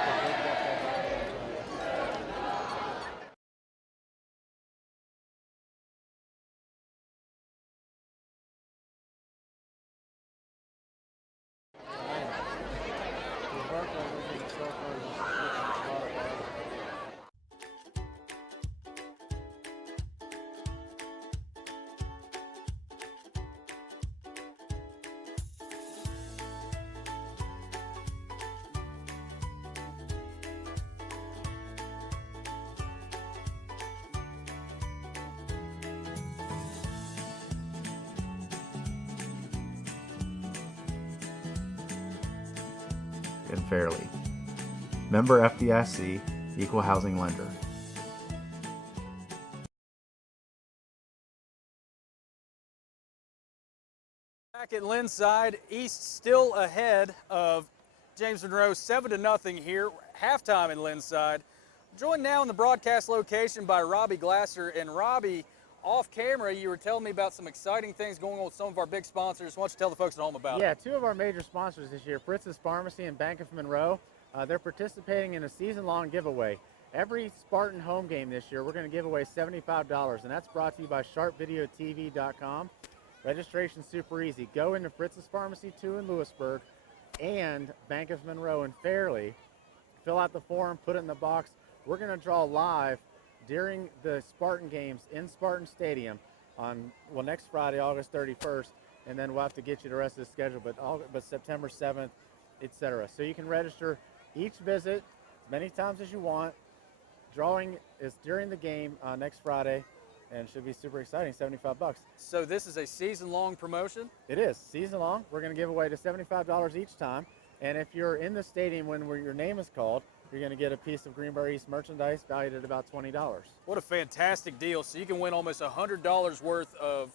and fairly. Member FDIC, Equal Housing Lender. Back at Lindside, East still ahead of James Monroe 7-0 here. Halftime in Lindside. Joined now in the broadcast location by Robbie Glasser. And Robbie, off camera, you were telling me about some exciting things going on with some of our big sponsors. Why don't you tell the folks at home about it? Yeah, two of our major sponsors this year, Fritz's Pharmacy and Bank of Monroe, they're participating in a season-long giveaway. Every Spartan home game this year, we're going to give away $75, and that's brought to you by sharpvideotv.com. Registration's super easy. Go into Fritz's Pharmacy 2 in Lewisburg and Bank of Monroe in Fairleigh. Fill out the form, put it in the box. We're going to draw live during the Spartan games in Spartan Stadium on, well, next Friday, August 31st, and then we'll have to get you the rest of the schedule, but September 7th, etc. So you can register each visit as many times as you want. Drawing is during the game next Friday, and should be super exciting, $75. So this is a season-long promotion? It is, season-long. We're going to give away to $75 each time, and if you're in the stadium when your name is called, you're going to get a piece of Greenbrier East merchandise valued at about $20. What a fantastic deal. So you can win almost $100 worth of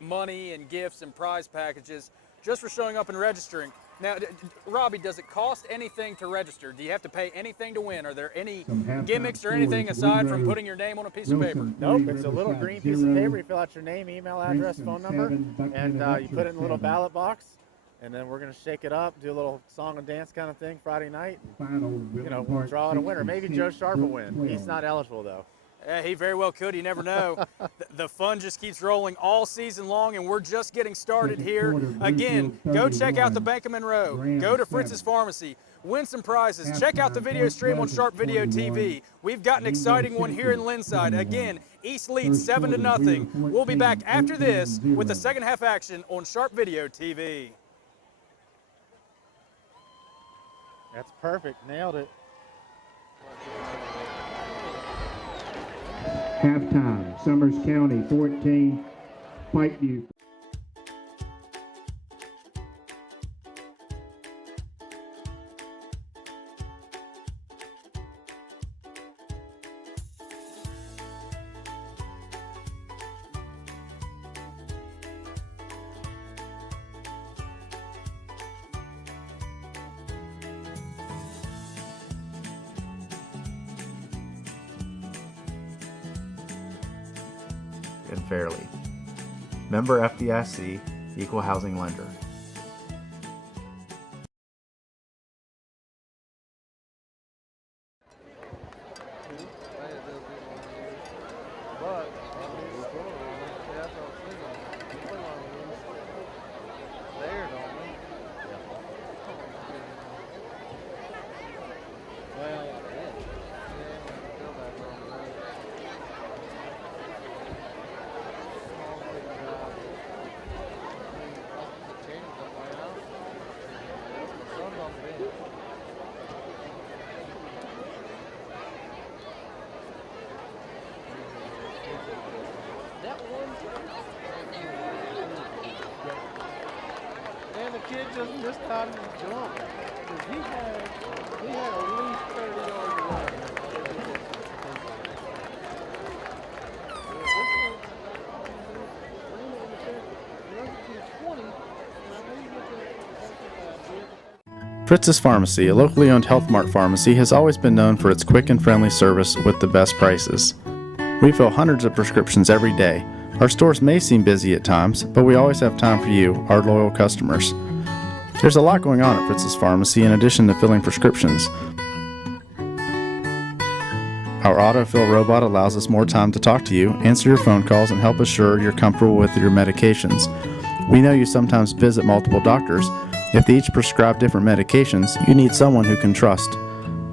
money and gifts and prize packages just for showing up and registering. Now, Robbie, does it cost anything to register? Do you have to pay anything to win? Are there any gimmicks or anything aside from putting your name on a piece of paper? Nope, it's a little green piece of paper. You fill out your name, email address, phone number, and you put it in a little ballot box. And then we're going to shake it up, do a little song and dance kind of thing Friday night. And, we'll draw out a winner. Maybe Joe Sharp will win. He's not eligible, though. Yeah, he very well could. You never know. The fun just keeps rolling all season long, and we're just getting started here. Again, go check out the Bank of Monroe. Go to Fritz's Pharmacy. Win some prizes. Check out the video stream on Sharp Video TV. We've got an exciting one here in Lindside. Again, East leads 7-0. We'll be back after this with the second half action on Sharp Video TV. That's perfect. Nailed it. Halftime, Summers County 14, Pikeview. and fairly. Member FDIC, Equal Housing Lender. And the kid just missed out his jump. 'Cause he had at least 30 yards away. Fritz's Pharmacy, a locally owned Health Mart pharmacy, has always been known for its quick and friendly service with the best prices. We fill hundreds of prescriptions every day. Our stores may seem busy at times, but we always have time for you, our loyal customers. There's a lot going on at Fritz's Pharmacy in addition to filling prescriptions. Our autofill robot allows us more time to talk to you, answer your phone calls, and help assure you're comfortable with your medications. We know you sometimes visit multiple doctors. If they each prescribe different medications, you need someone who can trust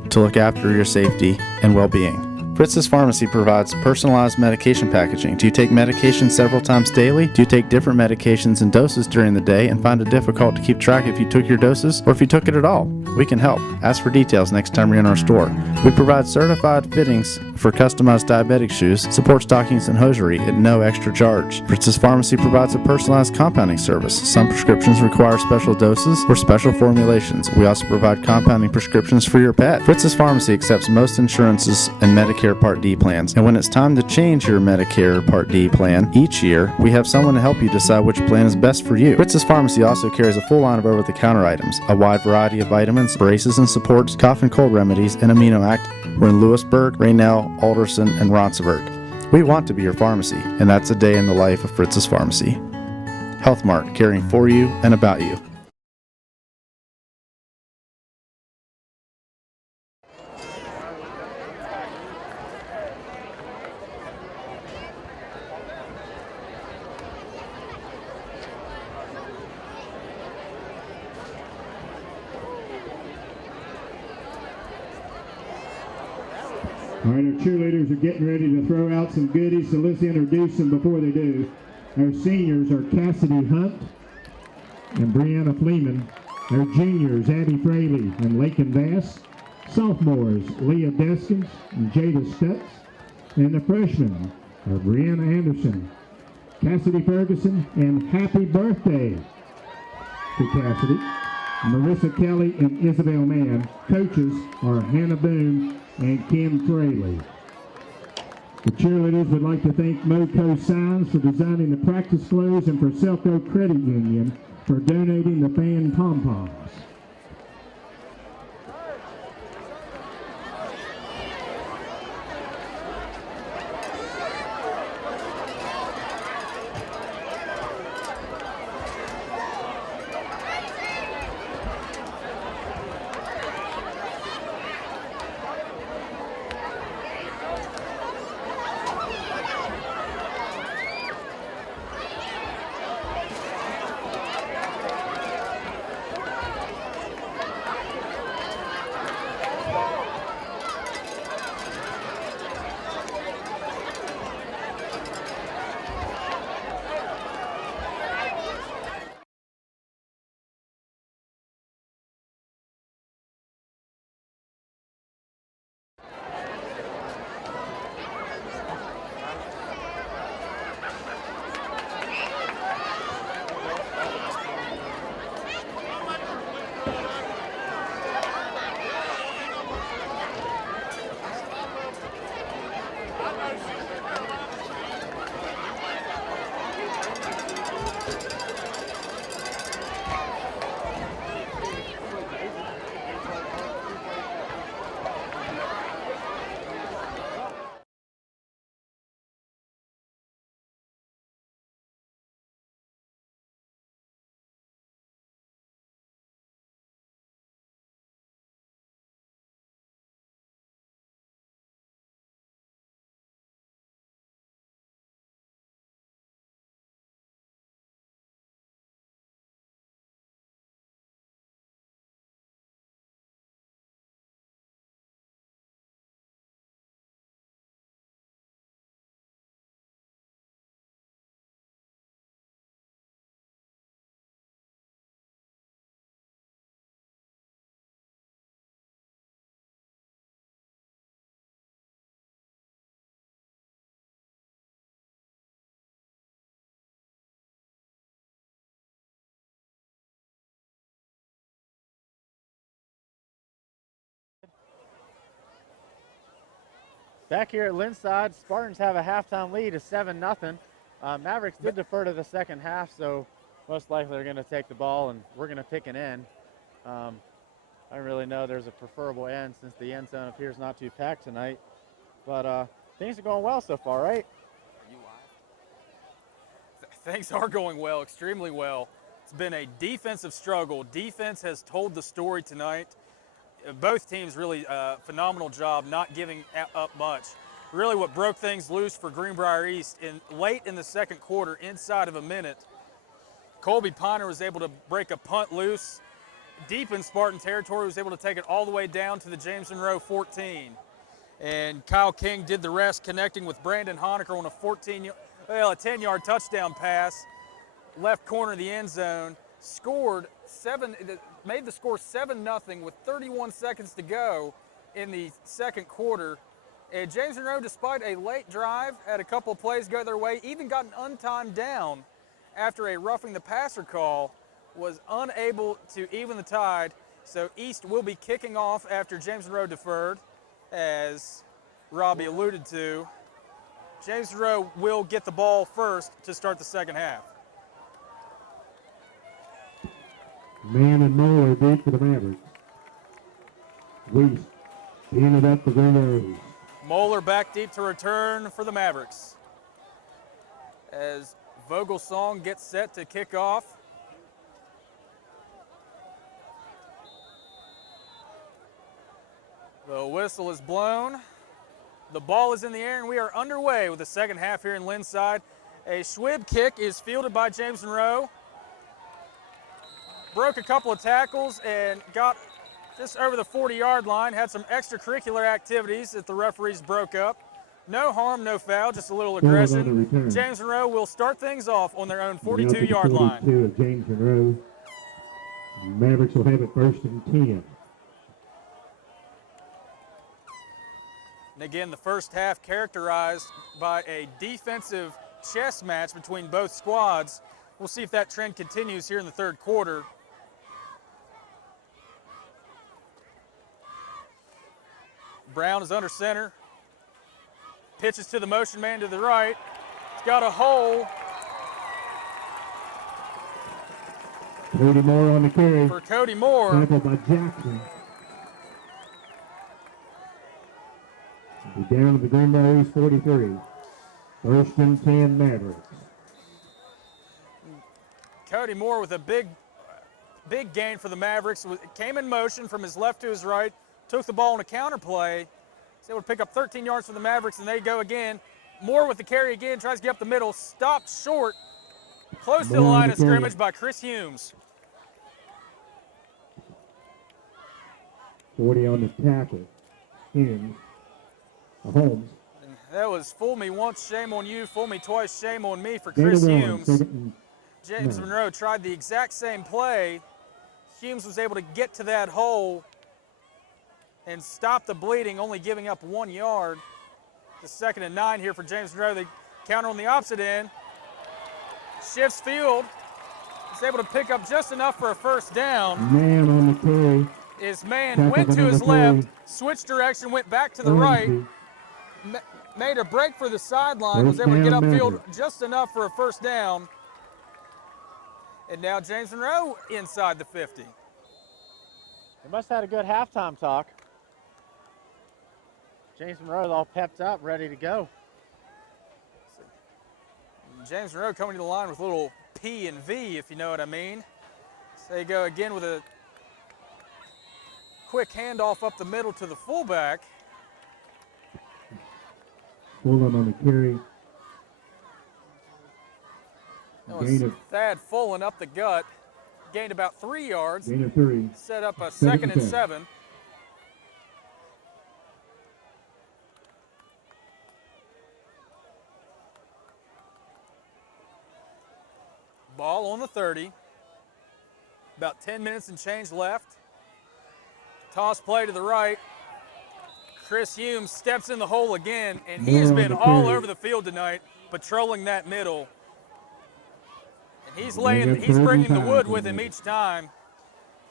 to look after your safety and well-being. Fritz's Pharmacy provides personalized medication packaging. Do you take medication several times daily? Do you take different medications and doses during the day and find it difficult to keep track if you took your doses or if you took it at all? We can help. Ask for details next time you're in our store. We provide certified fittings for customized diabetic shoes, support stockings and hosiery at no extra charge. Fritz's Pharmacy provides a personalized compounding service. Some prescriptions require special doses or special formulations. We also provide compounding prescriptions for your pet. Fritz's Pharmacy accepts most insurances and Medicare Part D plans. And when it's time to change your Medicare Part D plan each year, we have someone to help you decide which plan is best for you. Fritz's Pharmacy also carries a full line of over-the-counter items, a wide variety of vitamins, braces and supports, cough and cold remedies, and amino active. We're in Lewisburg, Raynell, Alderson, and Ronceburg. We want to be your pharmacy, and that's a day in the life of Fritz's Pharmacy. Health Mart, caring for you and about you. All right, our cheerleaders are getting ready to throw out some goodies, so let's introduce them before they do. Our seniors are Cassidy Hunt and Brianna Fleeman. Our juniors, Abby Fraley and Lakin Bass. Sophomores, Leah Deskins and Jada Stutz. And the freshmen are Brianna Anderson, Cassidy Ferguson, and happy birthday to Cassidy, Marissa Kelly and Isabel Mann. Coaches are Hannah Boone and Kim Fraley. The cheerleaders would like to thank Moco Signs for designing the practice clothes and for Selco Credit Union for donating the fan pom-poms. Back here at Lindside, Spartans have a halftime lead of 7-0. Mavericks did defer to the second half, so most likely they're going to take the ball and we're going to pick an end. I don't really know there's a preferable end since the end zone appears not too packed tonight. But things are going well so far, right? Things are going well, extremely well. It's been a defensive struggle. Defense has told the story tonight. Both teams really phenomenal job not giving up much. Really what broke things loose for Greenbrier East late in the second quarter, inside of a minute, Colby Piner was able to break a punt loose deep in Spartan territory, was able to take it all the way down to the James Monroe 14. And Kyle King did the rest, connecting with Brandon Honecker on a 10-yard touchdown pass, left corner of the end zone, made the score 7-0 with 31 seconds to go in the second quarter. And James Monroe, despite a late drive, had a couple of plays go their way, even got an untimed down after a roughing the passer call, was unable to even the tide. So East will be kicking off after James Monroe deferred, as Robbie alluded to. James Monroe will get the ball first to start the second half. Man and Moeller deep for the Mavericks. Weiss in it up the Greenbrier. Moeller back deep to return for the Mavericks, as Vogelsong gets set to kick off. The whistle is blown. The ball is in the air, and we are underway with the second half here in Lindside. A Schwib kick is fielded by James Monroe. Broke a couple of tackles and got just over the 40-yard line. Had some extracurricular activities that the referees broke up. No harm, no foul, just a little aggression. James Monroe will start things off on their own 42-yard line. 42 of James Monroe. Mavericks will have it first and 10. And again, the first half characterized by a defensive chess match between both squads. We'll see if that trend continues here in the third quarter. Brown is under center. Pitches to the motion man to the right. He's got a hole. Cody Moore on the carry. For Cody Moore. Tackled by Jackson. Be down to the Greenbrier 43. First and 10 Mavericks. Cody Moore with a big gain for the Mavericks. Came in motion from his left to his right. Took the ball on a counter play. He's able to pick up 13 yards for the Mavericks, and they go again. Moore with the carry again, tries to get up the middle. Stopped short. Close to the line of scrimmage by Chris Humes. 40 on the tackle. Humes. Holmes. And that was fool me once, shame on you. Fool me twice, shame on me for Chris Humes. James Monroe tried the exact same play. Humes was able to get to that hole and stop the bleeding, only giving up 1 yard. The 2nd and 9 here for James Monroe. They counter on the opposite end. Shifts field. He's able to pick up just enough for a first down. Man on the carry. His man went to his left, switched direction, went back to the right, made a break for the sideline, was able to get upfield just enough for a first down. And now James Monroe inside the 50. They must have had a good halftime talk. James Monroe all pepped up, ready to go. James Monroe coming to the line with a little P and V, if you know what I mean. So they go again with a quick handoff up the middle to the fullback. Fulham on the carry. That was Thad Fullen up the gut. Gained about 3 yards. Gain of 3. Set up a 2nd and 7. Ball on the 30. About 10 minutes and change left. Toss play to the right. Chris Humes steps in the hole again, and he has been all over the field tonight, patrolling that middle. And he's bringing the wood with him each time.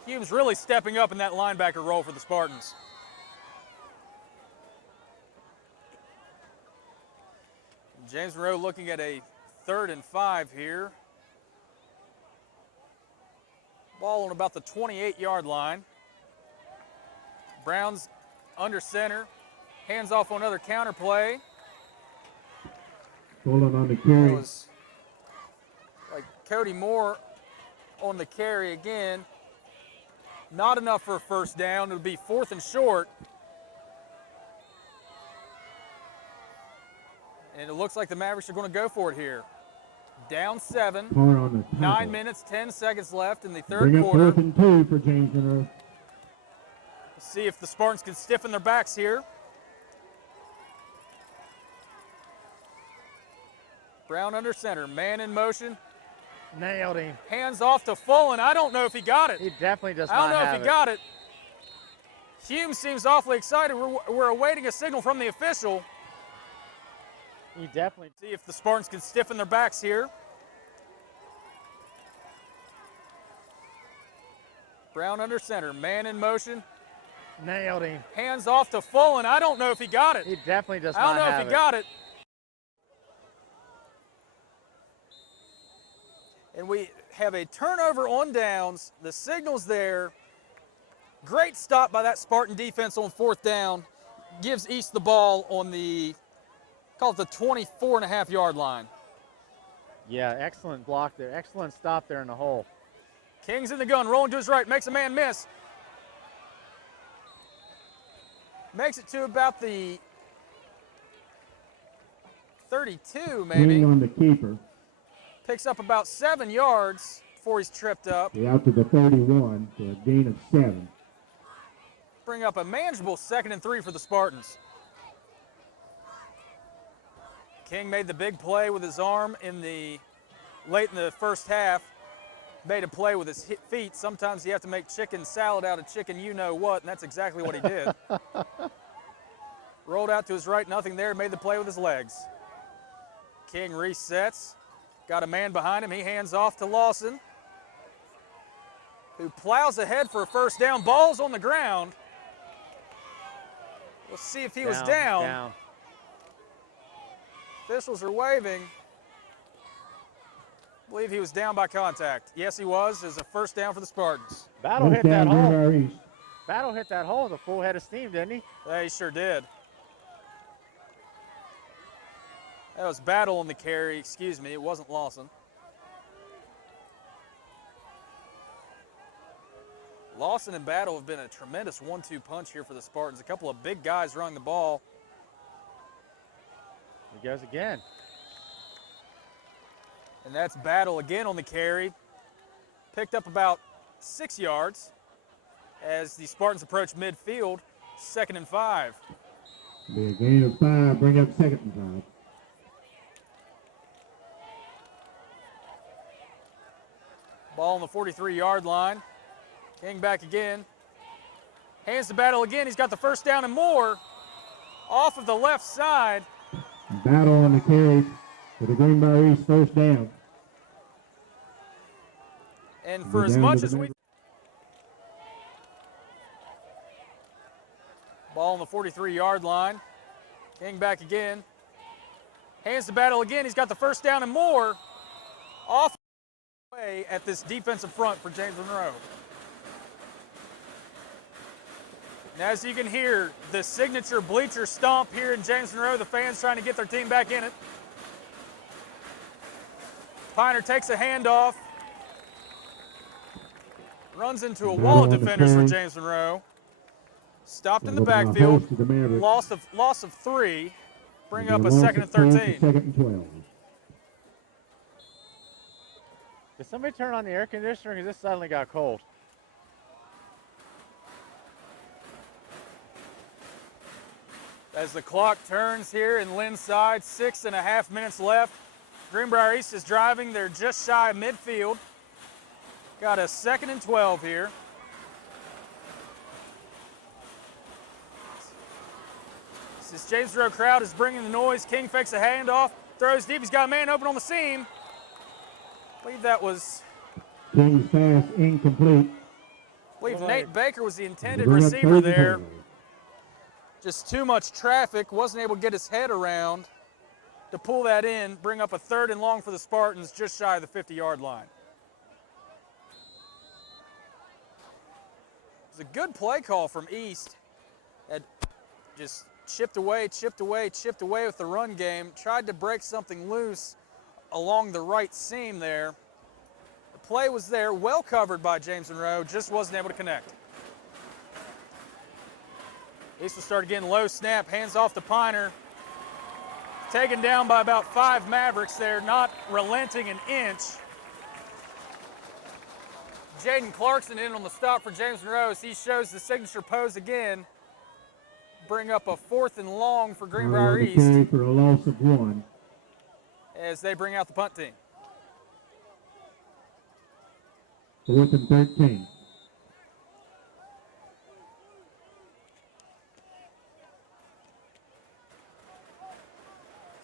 Humes really stepping up in that linebacker role for the Spartans. James Monroe looking at a 3rd and 5 here. Ball on about the 28-yard line. Brown's under center. Hands off on another counter play. Fulham on the carry. It was like Cody Moore on the carry again. Not enough for a first down. It would be 4th and short. And it looks like the Mavericks are going to go for it here. Down 7. 9 minutes, 10 seconds left in the third quarter. 4th and 2 for James Monroe. See if the Spartans can stiffen their backs here. Brown under center, man in motion. Nailed him. Hands off to Fullen. I don't know if he got it. He definitely does I don't not know have if he it. got it. Hume seems awfully excited. We're awaiting a signal from the official. He definitely. See if the Spartans can stiffen their backs here. Brown under center, man in motion. Nailed him. Hands off to Fullen. I don't know if he got it. He definitely does I not don't know have if he got it. And we have a turnover on downs. The signal's there. Great stop by that Spartan defense on 4th down. Gives East the ball on the, call it the 24.5-yard line. Yeah, excellent block there. Excellent stop there in the hole. King's in the gun, rolling to his right, makes a man miss. Makes it to about the 32, maybe. King on the keeper. Picks up about 7 yards before he's tripped up. He out to the 31 for a gain of 7. Bring up a manageable 2nd and 3 for the Spartans. King made the big play with his arm late in the first half. Made a play with his feet. Sometimes you have to make chicken salad out of chicken you-know-what, and that's exactly what he did. Rolled out to his right, nothing there, made the play with his legs. King resets, got a man behind him. He hands off to Lawson, who plows ahead for a first down. Ball's on the ground. We'll see if he was down. Officials are waving. I believe he was down by contact. Yes, he was. It's a first down for the Spartans. Battle hit that hole. Battle hit that hole with a full head of steam, didn't he? Yeah, he sure did. That was Battle on the carry. Excuse me, it wasn't Lawson. Lawson and Battle have been a tremendous 1-2 punch here for the Spartans. A couple of big guys running the ball. He goes again. And that's Battle again on the carry. Picked up about 6 yards as the Spartans approach midfield. 2nd and 5. Be a gain of 5, bring up 2nd and 5. Ball on the 43-yard line. King back again. Hands to Battle again. He's got the first down and more. Off of the left side. Battle on the carry for the Greenbrier East first down. And for as much as we... Ball on the 43-yard line. King back again. Hands to Battle again. He's got the first down and more. Off way at this defensive front for James Monroe. And as you can hear, the signature bleacher stomp here in James Monroe, the fans trying to get their team back in it. Piner takes a handoff. Runs into a wall of defenders for James Monroe. Stopped in the backfield. Loss of 3. Bring up a 2nd and 13. 2nd and 12. Did somebody turn on the air conditioner? Because this suddenly got cold. As the clock turns here in Lindside, 6.5 minutes left. Greenbrier East is driving. They're just shy of midfield. Got a 2nd and 12 here. This James Monroe crowd is bringing the noise. King fakes a handoff, throws deep. He's got a man open on the seam. I believe that was... King's pass incomplete. I believe Nate Baker was the intended receiver there. Just too much traffic, wasn't able to get his head around to pull that in, bring up a 3rd and long for the Spartans just shy of the 50-yard line. It was a good play call from East. That just chipped away with the run game. Tried to break something loose along the right seam there. The play was there, well covered by James Monroe, just wasn't able to connect. East will start again, low snap, hands off to Piner. Taken down by about 5 Mavericks there, not relenting an inch. Jaden Clarkson in on the stop for James Monroe as he shows the signature pose again. Bring up a 4th and long for Greenbrier East. For a loss of 1. as they bring out the punt team. 4th and 13.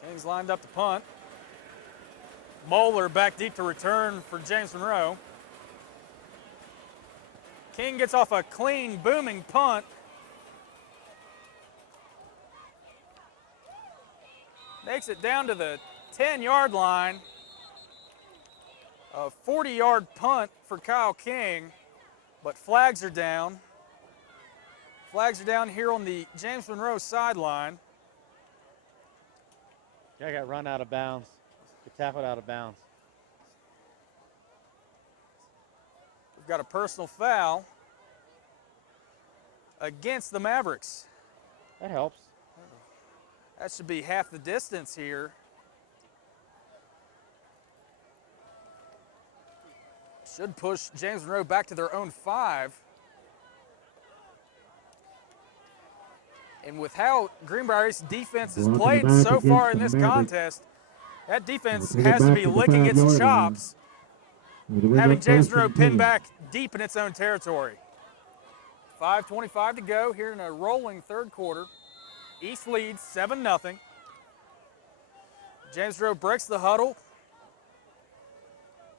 Kings lined up to punt. Moeller back deep to return for James Monroe. King gets off a clean, booming punt. Makes it down to the 10-yard line. A 40-yard punt for Kyle King, but flags are down. Flags are down here on the James Monroe sideline. Guy got run out of bounds. Get tackled out of bounds. We've got a personal foul against the Mavericks. That helps. That should be half the distance here. Should push James Monroe back to their own 5. And with how Greenbrier's defense has played so far in this contest, that defense has to be licking its chops, having James Monroe pinned back deep in its own territory. 5:25 to go here in a rolling third quarter. East leads 7-0. James Monroe breaks the huddle,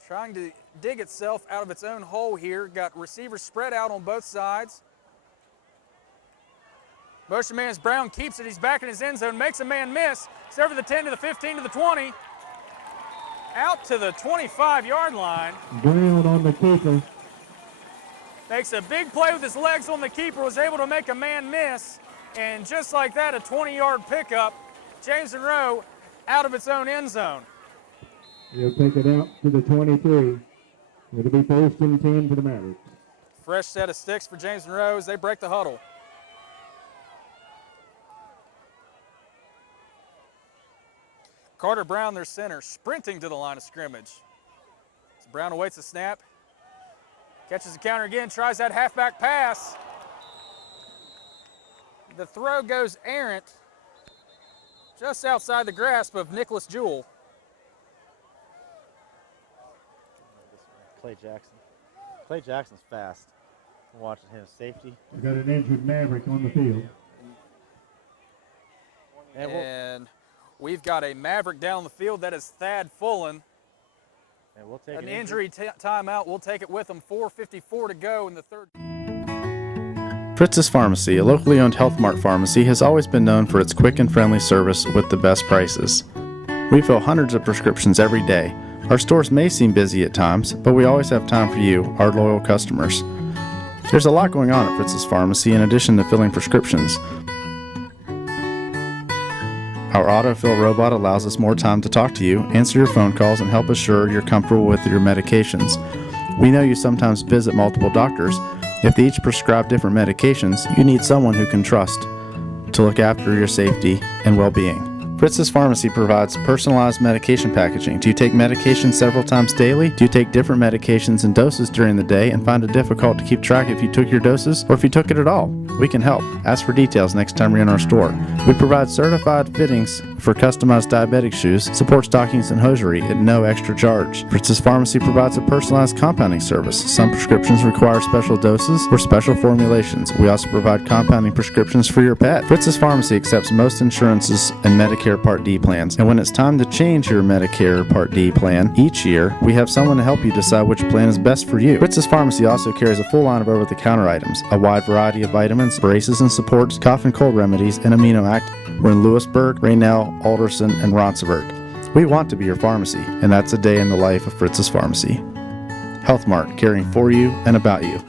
trying to dig itself out of its own hole here. Got receivers spread out on both sides. Motion man's Brown keeps it. He's back in his end zone, makes a man miss. It's over the 10 to the 15 to the 20. Out to the 25-yard line. Brown on the keeper. Makes a big play with his legs on the keeper, was able to make a man miss. And just like that, a 20-yard pickup. James Monroe out of its own end zone. He'll take it out to the 23. It'll be 1st and 10 for the Mavericks. Fresh set of sticks for James Monroe as they break the huddle. Carter Brown, their center, sprinting to the line of scrimmage. So Brown awaits the snap. Catches the counter again, tries that halfback pass. The throw goes errant, just outside the grasp of Nicholas Jewell. Clay Jackson. Clay Jackson's fast. I'm watching him. Safety. We've got an injured Maverick on the field. And we've got a Maverick down the field. That is Thad Fullen. And we'll take an injury timeout. We'll take it with them. 4:54 to go in the third. Fritz's Pharmacy, a locally owned Health Mart pharmacy, has always been known for its quick and friendly service with the best prices. We fill hundreds of prescriptions every day. Our stores may seem busy at times, but we always have time for you, our loyal customers. There's a lot going on at Fritz's Pharmacy in addition to filling prescriptions. Our autofill robot allows us more time to talk to you, answer your phone calls, and help assure you're comfortable with your medications. We know you sometimes visit multiple doctors. If they each prescribe different medications, you need someone who can trust to look after your safety and well-being. Fritz's Pharmacy provides personalized medication packaging. Do you take medication several times daily? Do you take different medications and doses during the day and find it difficult to keep track if you took your doses or if you took it at all? We can help. Ask for details next time you're in our store. We provide certified fittings for customized diabetic shoes, support stockings, and hosiery at no extra charge. Fritz's Pharmacy provides a personalized compounding service. Some prescriptions require special doses or special formulations. We also provide compounding prescriptions for your pet. Fritz's Pharmacy accepts most insurances and Medicare Part D plans. And when it's time to change your Medicare Part D plan each year, we have someone to help you decide which plan is best for you. Fritz's Pharmacy also carries a full line of over-the-counter items, a wide variety of vitamins, braces and supports, cough and cold remedies, and amino actives. We're in Lewisburg, Raynell, Alderson, and Ronsburg. We want to be your pharmacy, and that's a day in the life of Fritz's Pharmacy. Health Mart, caring for you and about you.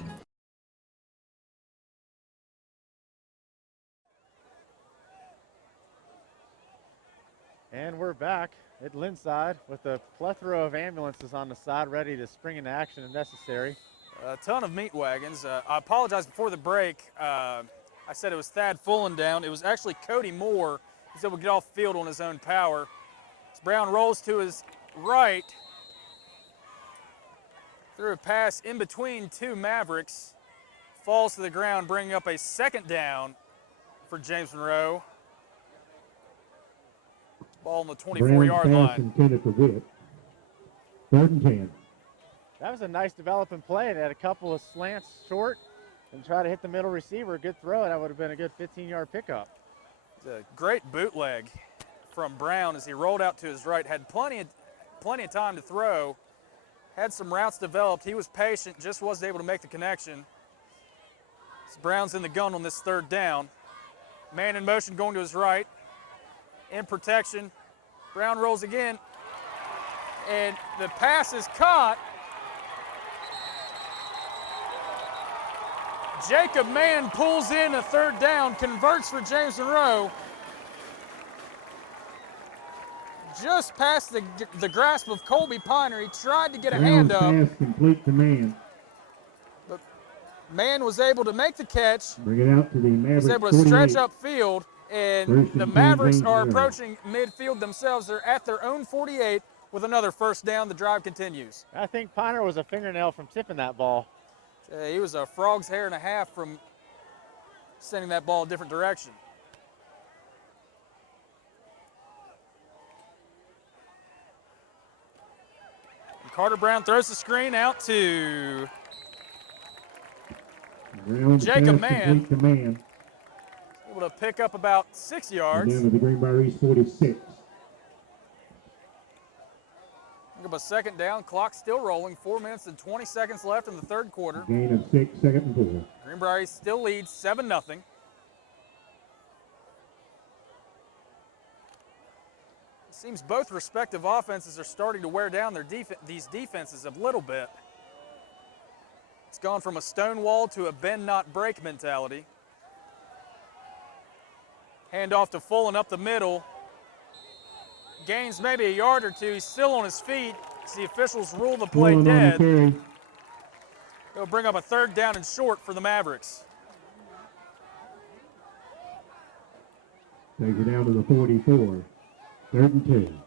And we're back at Lindside with a plethora of ambulances on the side ready to spring into action if necessary. A ton of meat wagons. I apologize before the break. I said it was Thad Fullen down. It was actually Cody Moore. He's able to get off the field on his own power. As Brown rolls to his right, threw a pass in between two Mavericks, falls to the ground, bringing up a second down for James Monroe. Ball on the Brown's 24-yard pass line. intended for Witt. 3rd and 10. That was a nice developing play. They had a couple of slants short and try to hit the middle receiver. Good throw. That would have been a good 15-yard pickup. It's a great bootleg from Brown as he rolled out to his right. Had plenty of time to throw. Had some routes developed. He was patient, just wasn't able to make the connection. So Brown's in the gun on this 3rd down. Man in motion going to his right. In protection. Brown rolls again. And the pass is caught. Jacob Mann pulls in a 3rd down, converts for James Monroe. Just past the grasp of Colby Piner. He tried to get a hand up. Brown's pass complete to Mann. But Mann was able to make the catch. Bring it out to the Mavericks. Was able to 48. stretch upfield, and First the and 10, Mavericks are Greenbrier. approaching midfield themselves. They're at their own 48 with another 1st down. The drive continues. I think Piner was a fingernail from tipping that ball. He was a frog's hair and a half from sending that ball a different direction. And Carter Brown throws the screen out to Brown's Jacob pass Mann. complete to Mann. able to pick up about 6 yards. Down to the Greenbrier East 46. Pick up a 2nd down. Clock still rolling. 4 minutes and 20 seconds left in the 3rd quarter. Gain of 6, 2nd and 4. Greenbrier still leads 7-0. It seems both respective offenses are starting to wear down these defenses a little bit. It's gone from a stonewall to a bend not break mentality. Hand off to Fullen up the middle. Gains maybe a yard or 2. He's still on his feet as the officials rule the play Fullen on the dead. carry. They'll bring up a 3rd down and short for the Mavericks. Takes it down to the 44. 3rd and 2.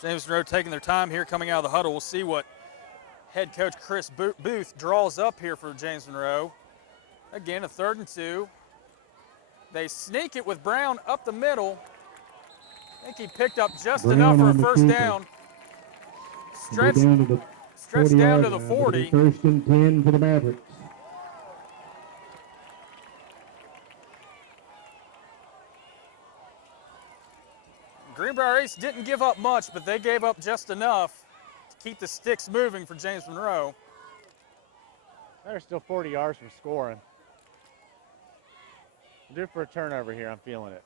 James Monroe taking their time here coming out of the huddle. We'll see what head coach Chris Booth draws up here for James Monroe. Again, a 3rd and 2. They sneak it with Brown up the middle. I think he picked up just Brown enough for a on the 1st keeper. down. Go down to the Stretch down to 40-yard the line. 40. 1st and 10 for the Mavericks. Greenbrier East didn't give up much, but they gave up just enough to keep the sticks moving for James Monroe. They're still 40 yards from scoring. Due for a turnover here, I'm feeling it.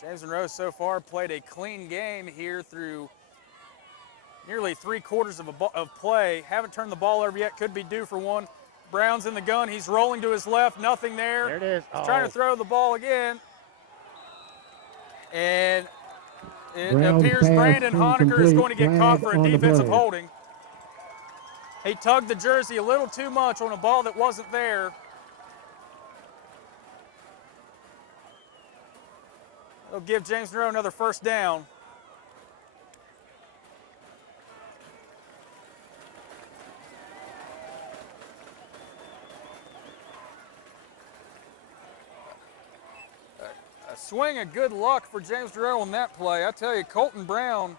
James Monroe so far played a clean game here through nearly 3/4 of play. Haven't turned the ball over yet, could be due for one. Brown's in the gun, he's rolling to his left, nothing there. There it is. He's trying to throw the ball again. And it Brown's appears pass Brandon Honecker is going to get caught for a flag on the defensive play. holding. He tugged the jersey a little too much on a ball that wasn't there. It'll give James Monroe another 1st down. A swing of good luck for James Monroe on that play. I tell you, Colton Brown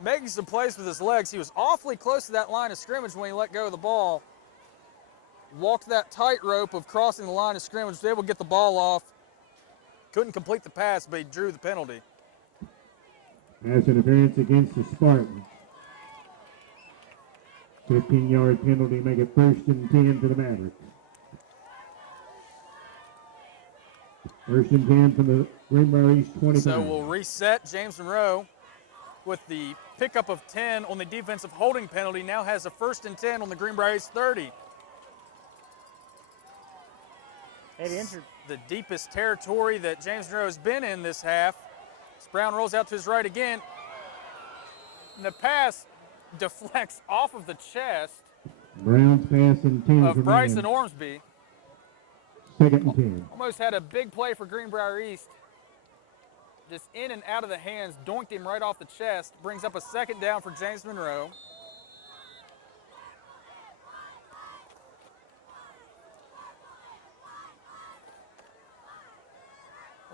making some plays with his legs. He was awfully close to that line of scrimmage when he let go of the ball. Walked that tightrope of crossing the line of scrimmage, was able to get the ball off. Couldn't complete the pass, but he drew the penalty. Pass interference against the Spartans. 15-yard penalty, make it 1st and 10 for the Mavericks. 1st and 10 from the Greenbrier East 25. So we'll reset. James Monroe with the pickup of 10 on the defensive holding penalty now has a 1st and 10 on the Greenbrier East 30. Hey, The deepest territory that James Monroe has been in this half. As Brown rolls out to his right again. And the pass deflects off of the chest Brown's pass and 10 of for Bryson Mann. Ormsby. 2nd and 10. Almost had a big play for Greenbrier East. just in and out of the hands, doinked him right off the chest, brings up a second down for James Monroe.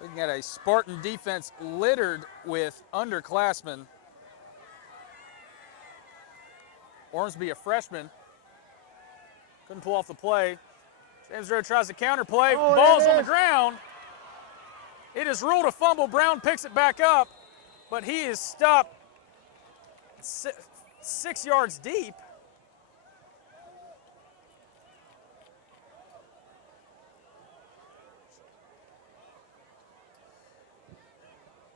Looking at a Spartan defense littered with underclassmen. Ormsby, a freshman, couldn't pull off the play. James Monroe tries to counter play. Oh, Ball's on the ground. It is ruled a fumble. Brown picks it back up, but he is stopped 6 yards deep.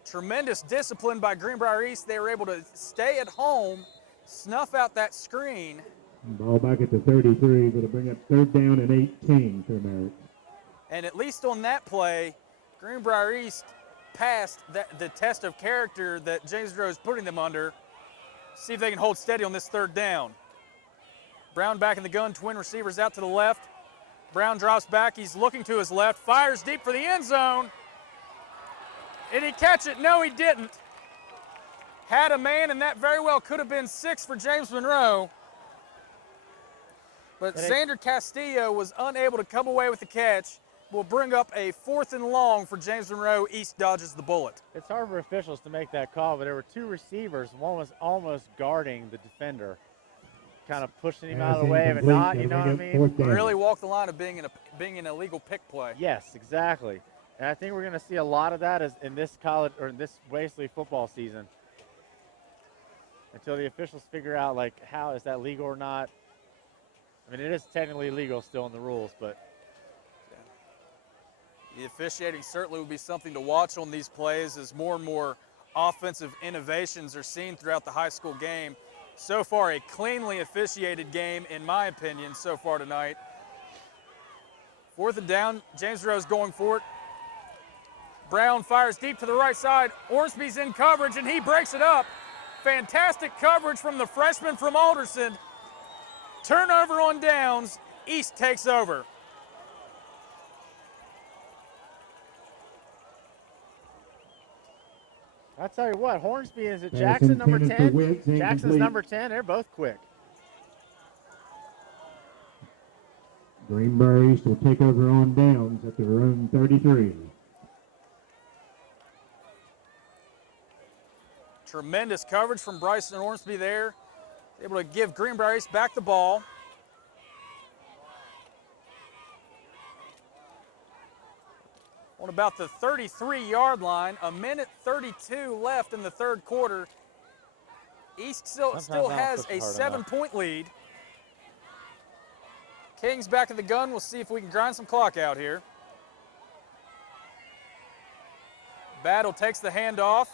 Tremendous discipline by Greenbrier East. They were able to stay at home, snuff out that screen. Ball back at the 33, but it'll bring up 3rd down and 18 for Mavericks. And at least on that play, Greenbrier East passed the test of character that James Monroe is putting them under. See if they can hold steady on this 3rd down. Brown back in the gun, twin receivers out to the left. Brown drops back, he's looking to his left, fires deep for the end zone. Did he catch it? No, he didn't. Had a man, and that very well could have been 6 for James Monroe. But Xander Castillo was unable to come away with the catch. Will bring up a 4th and long for James Monroe. East dodges the bullet. It's hard for officials to make that call, but there were 2 receivers. One was almost guarding the defender, kind of pushing him out of the way, but not, you know what I mean? Really walked the line of being an illegal pick play. Yes, exactly. And I think we're going to see a lot of that in this college or in this Wesley football season until the officials figure out, like, how is that legal or not. I mean, it is technically legal still in the rules, but the officiating certainly will be something to watch on these plays as more and more offensive innovations are seen throughout the high school game. So far, a cleanly officiated game, in my opinion, so far tonight. 4th and down, James Monroe's going for it. Brown fires deep to the right side. Ormsby's in coverage, and he breaks it up. Fantastic coverage from the freshman from Alderson. Turnover on downs. East takes over. I'll tell you what, Hornsby is it Jackson number 10? Jackson's number 10. They're both quick. Greenbrier East will take over on downs at their own 33. Tremendous coverage from Bryson Ormsby there. Able to give Greenbrier East back the ball. On about the 33-yard line, 1:32 left in the 3rd quarter. East still has a 7-point lead. King's back in the gun. We'll see if we can grind some clock out here. Battle takes the handoff.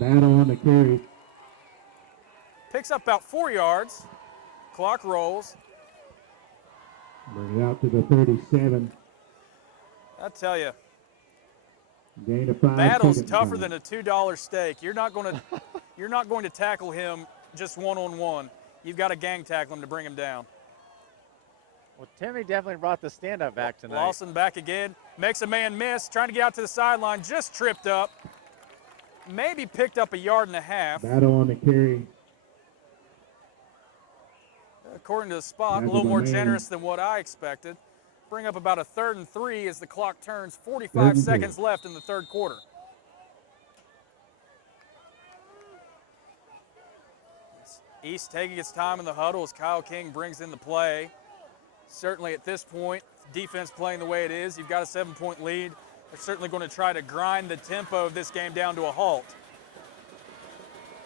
Battle on the carry. Picks up about 4 yards. Clock rolls. Bring it out to the 37. I tell you, Gain of 5. Battle's tougher than a $2 steak. You're not going to tackle him just one-on-one. You've got to gang tackle him to bring him down. Well, Timmy definitely brought the stand-up back tonight. Lawson back again. Makes a man miss. Trying to get out to the sideline. Just tripped up. Maybe picked up a yard and a half. Battle on the carry. According to the spot, a little more generous than what I expected. Bring up about a 3rd and 3 as the clock turns. 45 seconds left in the 3rd quarter. East taking its time in the huddle as Kyle King brings in the play. Certainly at this point, defense playing the way it is, you've got a 7-point lead. They're certainly going to try to grind the tempo of this game down to a halt.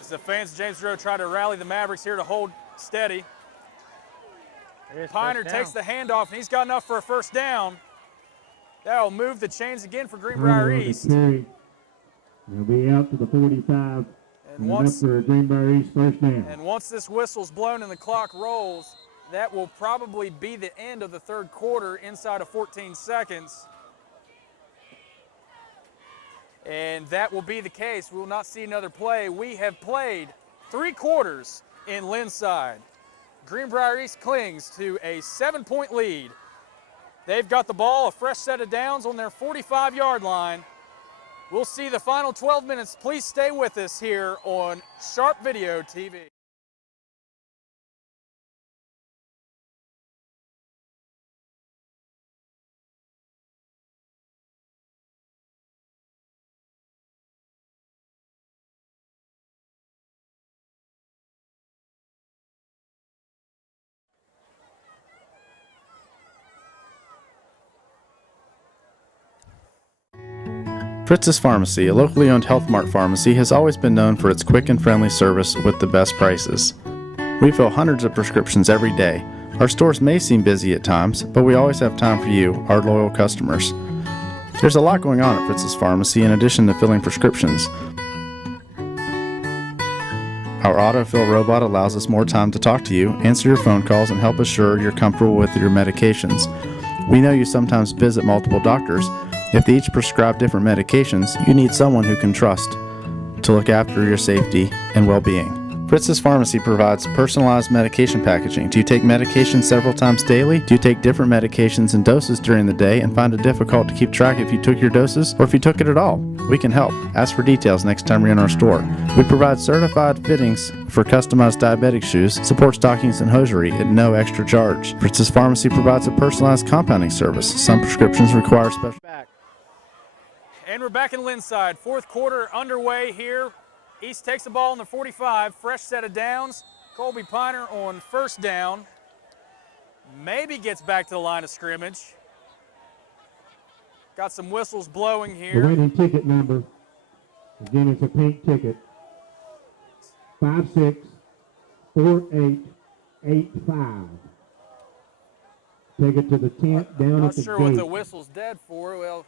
As the fans of James Monroe try to rally the Mavericks here to hold steady. Piner takes the handoff, and he's got enough for a 1st down. That'll move the chains again for Greenbrier East. They'll be out to the 45. And once for Greenbrier East 1st down. And once this whistle's blown and the clock rolls, that will probably be the end of the 3rd quarter inside of 14 seconds. And that will be the case. We will not see another play. We have played 3 quarters in Lindside. Greenbrier East clings to a 7-point lead. They've got the ball, a fresh set of downs on their 45-yard line. We'll see the final 12 minutes. Please stay with us here on Sharp Video TV. Fritz's Pharmacy, a locally owned Health Mart pharmacy, has always been known for its quick and friendly service with the best prices. We fill hundreds of prescriptions every day. Our stores may seem busy at times, but we always have time for you, our loyal customers. There's a lot going on at Fritz's Pharmacy in addition to filling prescriptions. Our autofill robot allows us more time to talk to you, answer your phone calls, and help assure you're comfortable with your medications. We know you sometimes visit multiple doctors. If they each prescribe different medications, you need someone who can trust to look after your safety and well-being. Fritz's Pharmacy provides personalized medication packaging. Do you take medication several times daily? Do you take different medications and doses during the day and find it difficult to keep track if you took your doses or if you took it at all? We can help. Ask for details next time you're in our store. We provide certified fittings for customized diabetic shoes, support stockings, and hosiery at no extra charge. Fritz's Pharmacy provides a personalized compounding service. Some prescriptions require special... And we're back in Lindside. Fourth quarter underway here. East takes the ball in the 45. Fresh set of downs. Colby Piner on first down. Maybe gets back to the line of scrimmage. Got some whistles blowing The here. winning ticket number, again, it's a pink ticket, 564885. Take it to the tent down Not at the sure gate. what the whistle's dead for. Well,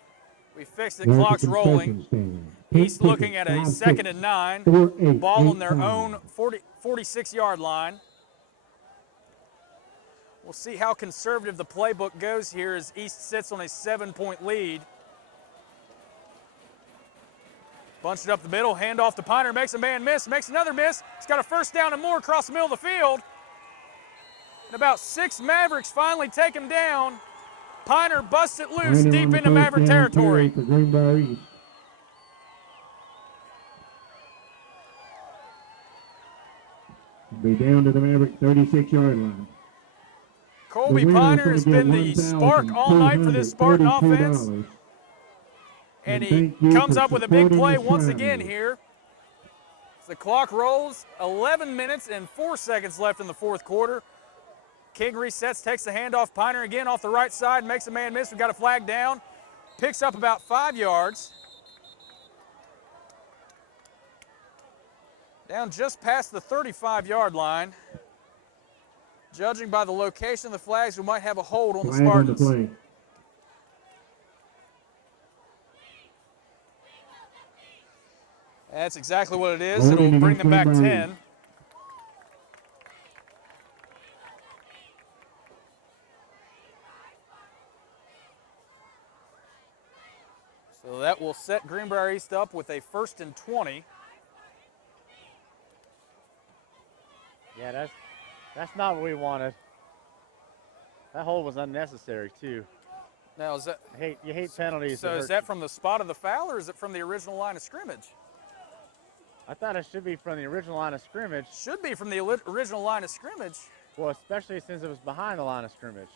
we fixed it. There's the Clock's rolling. concession stand. Pink East looking ticket, at a 2nd and 9. 564885. Ball on their own 46-yard line. We'll see how conservative the playbook goes here as East sits on a 7-point lead. Bunched it up the middle, hand off to Piner, makes a man miss, makes another miss. He's got a first down and more across the middle of the field. And about 6 Mavericks finally take him down. Piner busts it loose Landing deep on the into first Maverick down territory. carry for Greenbrier East. Be down to the Maverick 36-yard line. Colby The winner is Piner gonna has get been the spark all night for this Spartan offense. $1,232. And he thank you comes for up with a big supporting play the once Spartans. again here. As the clock rolls, 11 minutes and 4 seconds left in the fourth quarter. King resets, takes the handoff. Piner again off the right side, makes a man miss. We've got a flag down. Picks up about 5 yards. Down just past the 35-yard line. Judging by the location of the flags, we might have a hold on the Flag on the Spartans. play. That's exactly what it is. Holding It'll bring against them back Greenbrier. 10. So that will set Greenbrier East up with a 1st and 20. Yeah, that's not what we wanted. That hold was unnecessary too. Now is that You hate penalties. so? Is that from the spot of the foul, or is it from the original line of scrimmage? I thought it should be from the original line of scrimmage. Should be from the original line of scrimmage. Well, especially since it was behind the line of scrimmage.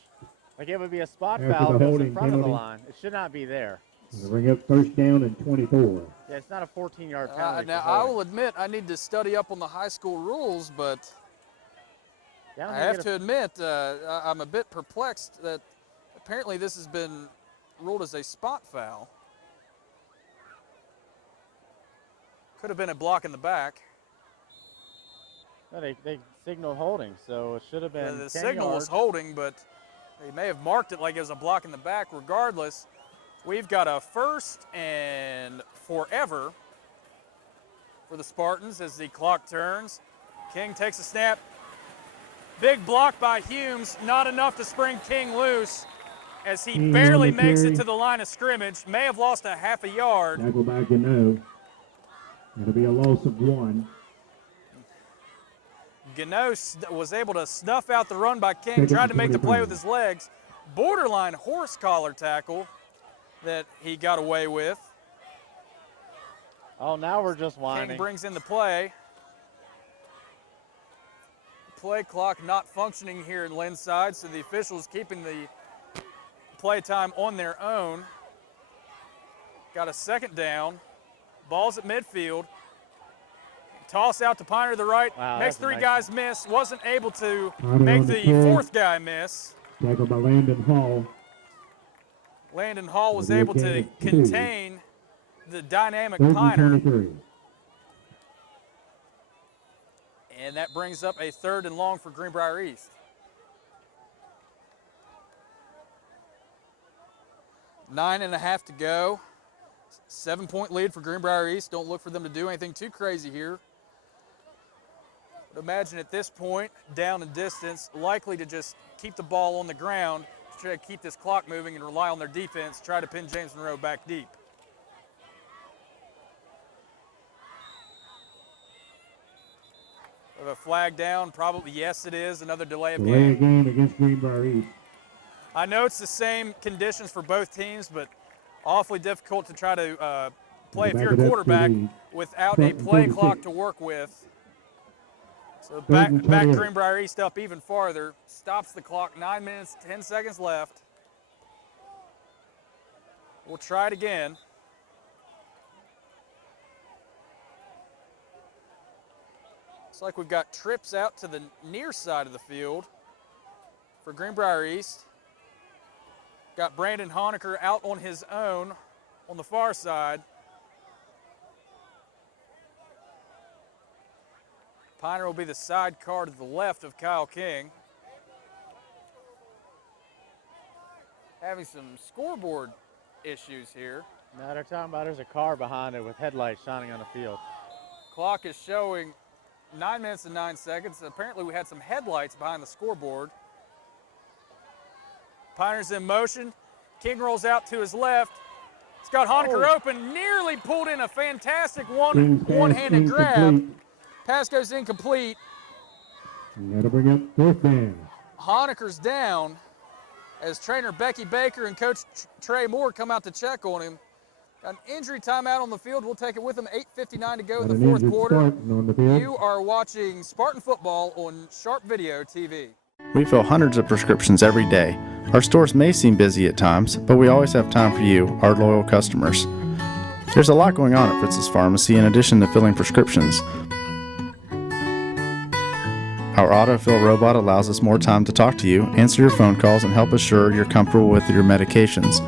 Like it would be a spot After foul the if it was holding in front of the penalty. line. It should not be there. It'll bring up 1st down and 24. Yeah, it's not a 14-yard penalty. Now for I holding. will admit I need to study up on the high school rules, but Yeah, I have to admit I'm a bit perplexed that apparently this has been ruled as a spot foul. Could have been a block in the back. No, they signaled holding, so it should have been The 10 signal was yards. holding, but they may have marked it like it was a block in the back. Regardless, we've got a 1st and forever for the Spartans as the clock turns. King takes a snap. Big block by Humes, not enough to spring King loose as he King barely on the makes it carry. to the line of scrimmage. May have lost a half a yard. Tackle back to no. It'll be a loss of 1. Gano was able to snuff out the run by King, Second tried to and make the play 25. with his legs. Borderline horse collar tackle that he got away with. Oh, now we're just King whining. brings in the play. Play clock not functioning here in Lindside, so the officials keeping the play time on their own. Got a second down. Ball's at midfield. Toss out to Piner to the right. Wow, Makes that's a three nice guys miss. Wasn't able to Piner make on the the carry. fourth guy miss. Tackled by Landon Hall. Landon Hall was It'll able be a to gain of 2. contain the dynamic 3rd and Piner. 23. And that brings up a 3rd and long for Greenbrier East. 9.5 to go. 7-point lead for Greenbrier East. Don't look for them to do anything too crazy here. But imagine at this point, down in distance, likely to just keep the ball on the ground, try to keep this clock moving and rely on their defense, try to pin James Monroe back deep. With a flag down, probably, yes it is, another delay of Delay game. game against Greenbrier East. I know it's the same conditions for both teams, but awfully difficult to try to play if you're a Back it up to quarterback the without a front and play 36. clock to work with. So Third back and 28. Greenbrier East up even farther. Stops the clock, 9 minutes, 10 seconds left. We'll try it again. Looks like we've got trips out to the near side of the field for Greenbrier East. Got Brandon Honecker out on his own on the far side. Piner will be the sidecar to the left of Kyle King. Having some scoreboard issues here. Now they're talking about there's a car behind it with headlights shining on the field. Clock is showing 9 minutes and 9 seconds. Apparently we had some headlights behind the scoreboard. Piner's in motion. King rolls out to his left. He's got Honecker open, nearly pulled in a fantastic King's pass one-handed grab. incomplete. Pass goes incomplete. And that'll bring up 4th down. Honecker's down as trainer Becky Baker and coach Trey Moore come out to check on him. Got an injury timeout on the field. We'll take it with him. 8:59 to go in Got the an 4th injured quarter. Spartan on the field. You are watching Spartan Football on Sharp Video TV. We fill hundreds of prescriptions every day. Our stores may seem busy at times, but we always have time for you, our loyal customers. There's a lot going on at Fritz's Pharmacy in addition to filling prescriptions. Our autofill robot allows us more time to talk to you, answer your phone calls, and help assure you're comfortable with your medications.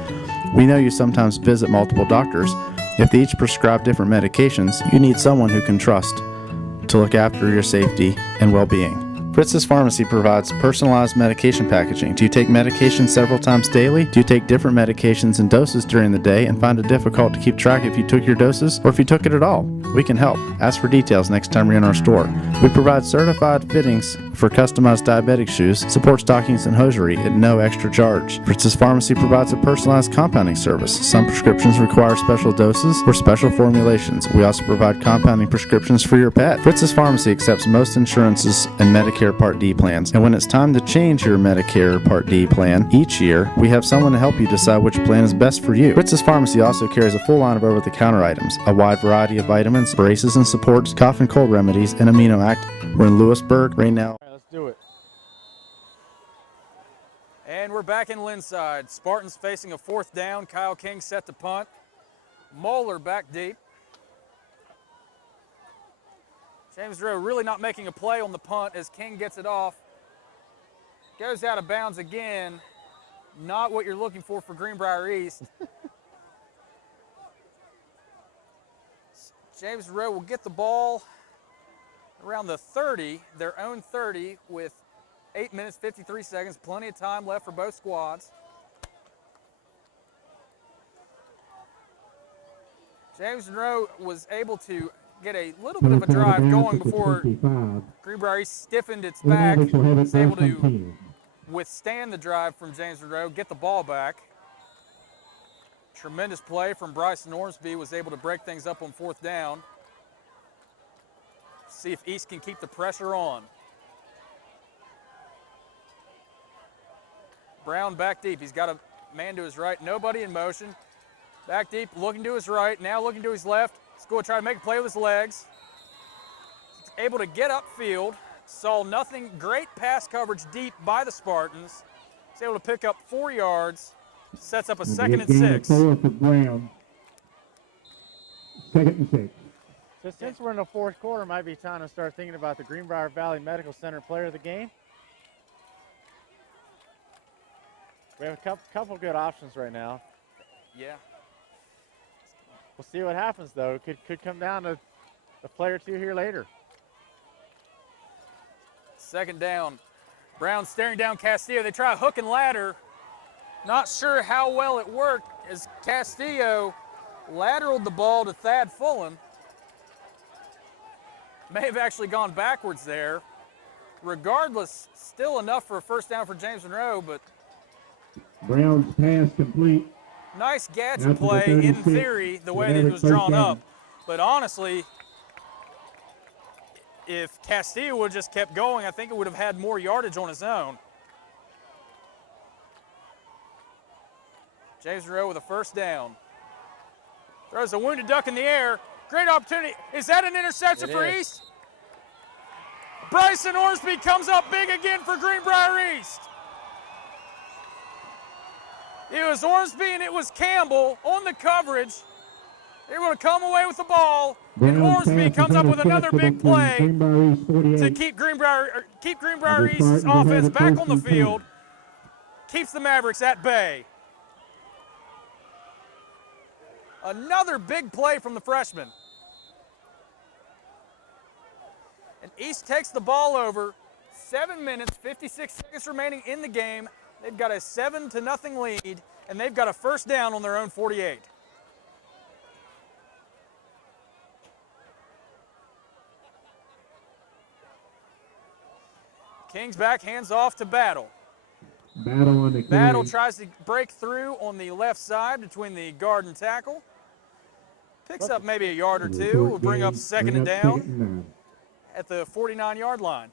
We know you sometimes visit multiple doctors. If they each prescribe different medications, you need someone who can trust to look after your safety and well-being. Fritz's Pharmacy provides personalized medication packaging. Do you take medication several times daily? Do you take different medications and doses during the day and find it difficult to keep track if you took your doses or if you took it at all? We can help. Ask for details next time you're in our store. We provide certified fittings for customized diabetic shoes, support stockings and hosiery at no extra charge. Fritz's Pharmacy provides a personalized compounding service. Some prescriptions require special doses or special formulations. We also provide compounding prescriptions for your pet. Fritz's Pharmacy accepts most insurances and Medicare Part D plans. And when it's time to change your Medicare Part D plan each year, we have someone to help you decide which plan is best for you. Fritz's Pharmacy also carries a full line of over-the-counter items, a wide variety of vitamins, braces and supports, cough and cold remedies, and amino actives. We're in Lewisburg right now. All right, let's do it. And we're back in Lindside. Spartans facing a 4th down. Kyle King set to punt. Moeller back deep. James Rowe really not making a play on the punt as King gets it off. Goes out of bounds again. Not what you're looking for Greenbrier East. James Rowe will get the ball around the 30, their own 30, with 8 minutes, 53 seconds. Plenty of time left for both squads. James Monroe was able to get a little bit of a drive going before Greenbrier East stiffened its back. Was able to withstand the drive from James Monroe, get the ball back. Tremendous play from Bryson Ormsby, was able to break things up on 4th down. See if East can keep the pressure on. Brown back deep. He's got a man to his right, nobody in motion. Back deep, looking to his right, now looking to his left. Let's go try to make a play with his legs. Able to get upfield. Saw nothing. Great pass coverage deep by the Spartans. He's able to pick up 4 yards. Sets up a second and 6. 4 for Brown. 2nd and 6. So since we're in the fourth quarter, it might be time to start thinking about the Greenbrier Valley Medical Center player of the game. We have a couple good options right now. Yeah. We'll see what happens, though. It could come down to a play or two here later. 2nd down. Brown staring down Castillo. They try a hook and ladder. Not sure how well it worked as Castillo lateraled the ball to Thad Fulham. May have actually gone backwards there. Regardless, still enough for a first down for James Monroe, but Brown's pass complete. nice gadget Out to the play in 36. theory, the way that it Mavericks was first drawn down. up. But honestly, if Castillo would have just kept going, I think it would have had more yardage on his own. James Monroe with a first down. Throws a wounded duck in the air. Great opportunity. Is that an interception for East? Bryson Orsby comes up big again for Greenbrier East. It was Orsby and it was Campbell on the coverage. They're going to come away with the ball. And Brown's Orsby pass comes is up with another big intercepted on play Greenbrier East 48. to keep Greenbrier The East's Spartans will have offense it back first on the and 10. field. Keeps the Mavericks at bay. Another big play from the freshman. And East takes the ball over. 7 minutes, 56 seconds remaining in the game. They've got a 7-0 lead, and they've got a first down on their own 48. Kings back, hands off to Battle. Battle on the carry. Battle tries to break through on the left side between the guard and tackle. Picks up maybe a yard or two. Will bring up second and down at the 49-yard line.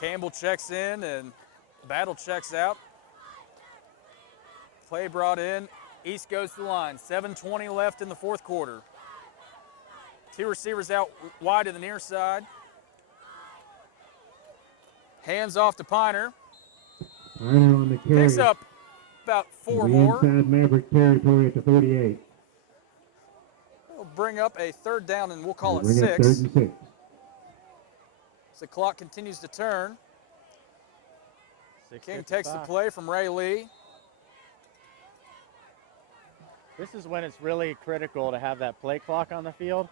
Campbell checks in and Battle checks out. Play brought in. East goes to the line. 7:20 left in the fourth quarter. 2 receivers out wide to the near side. Hands off to Piner. Piner on the carry. Picks up about 4 The more. inside Maverick territory at the 38. We'll bring up a third down and we'll call it Bring up 6. 3rd and 6. As the clock continues to turn. King 6:55. takes the play from Ray Lee. This is when it's really critical to have that play clock on the field.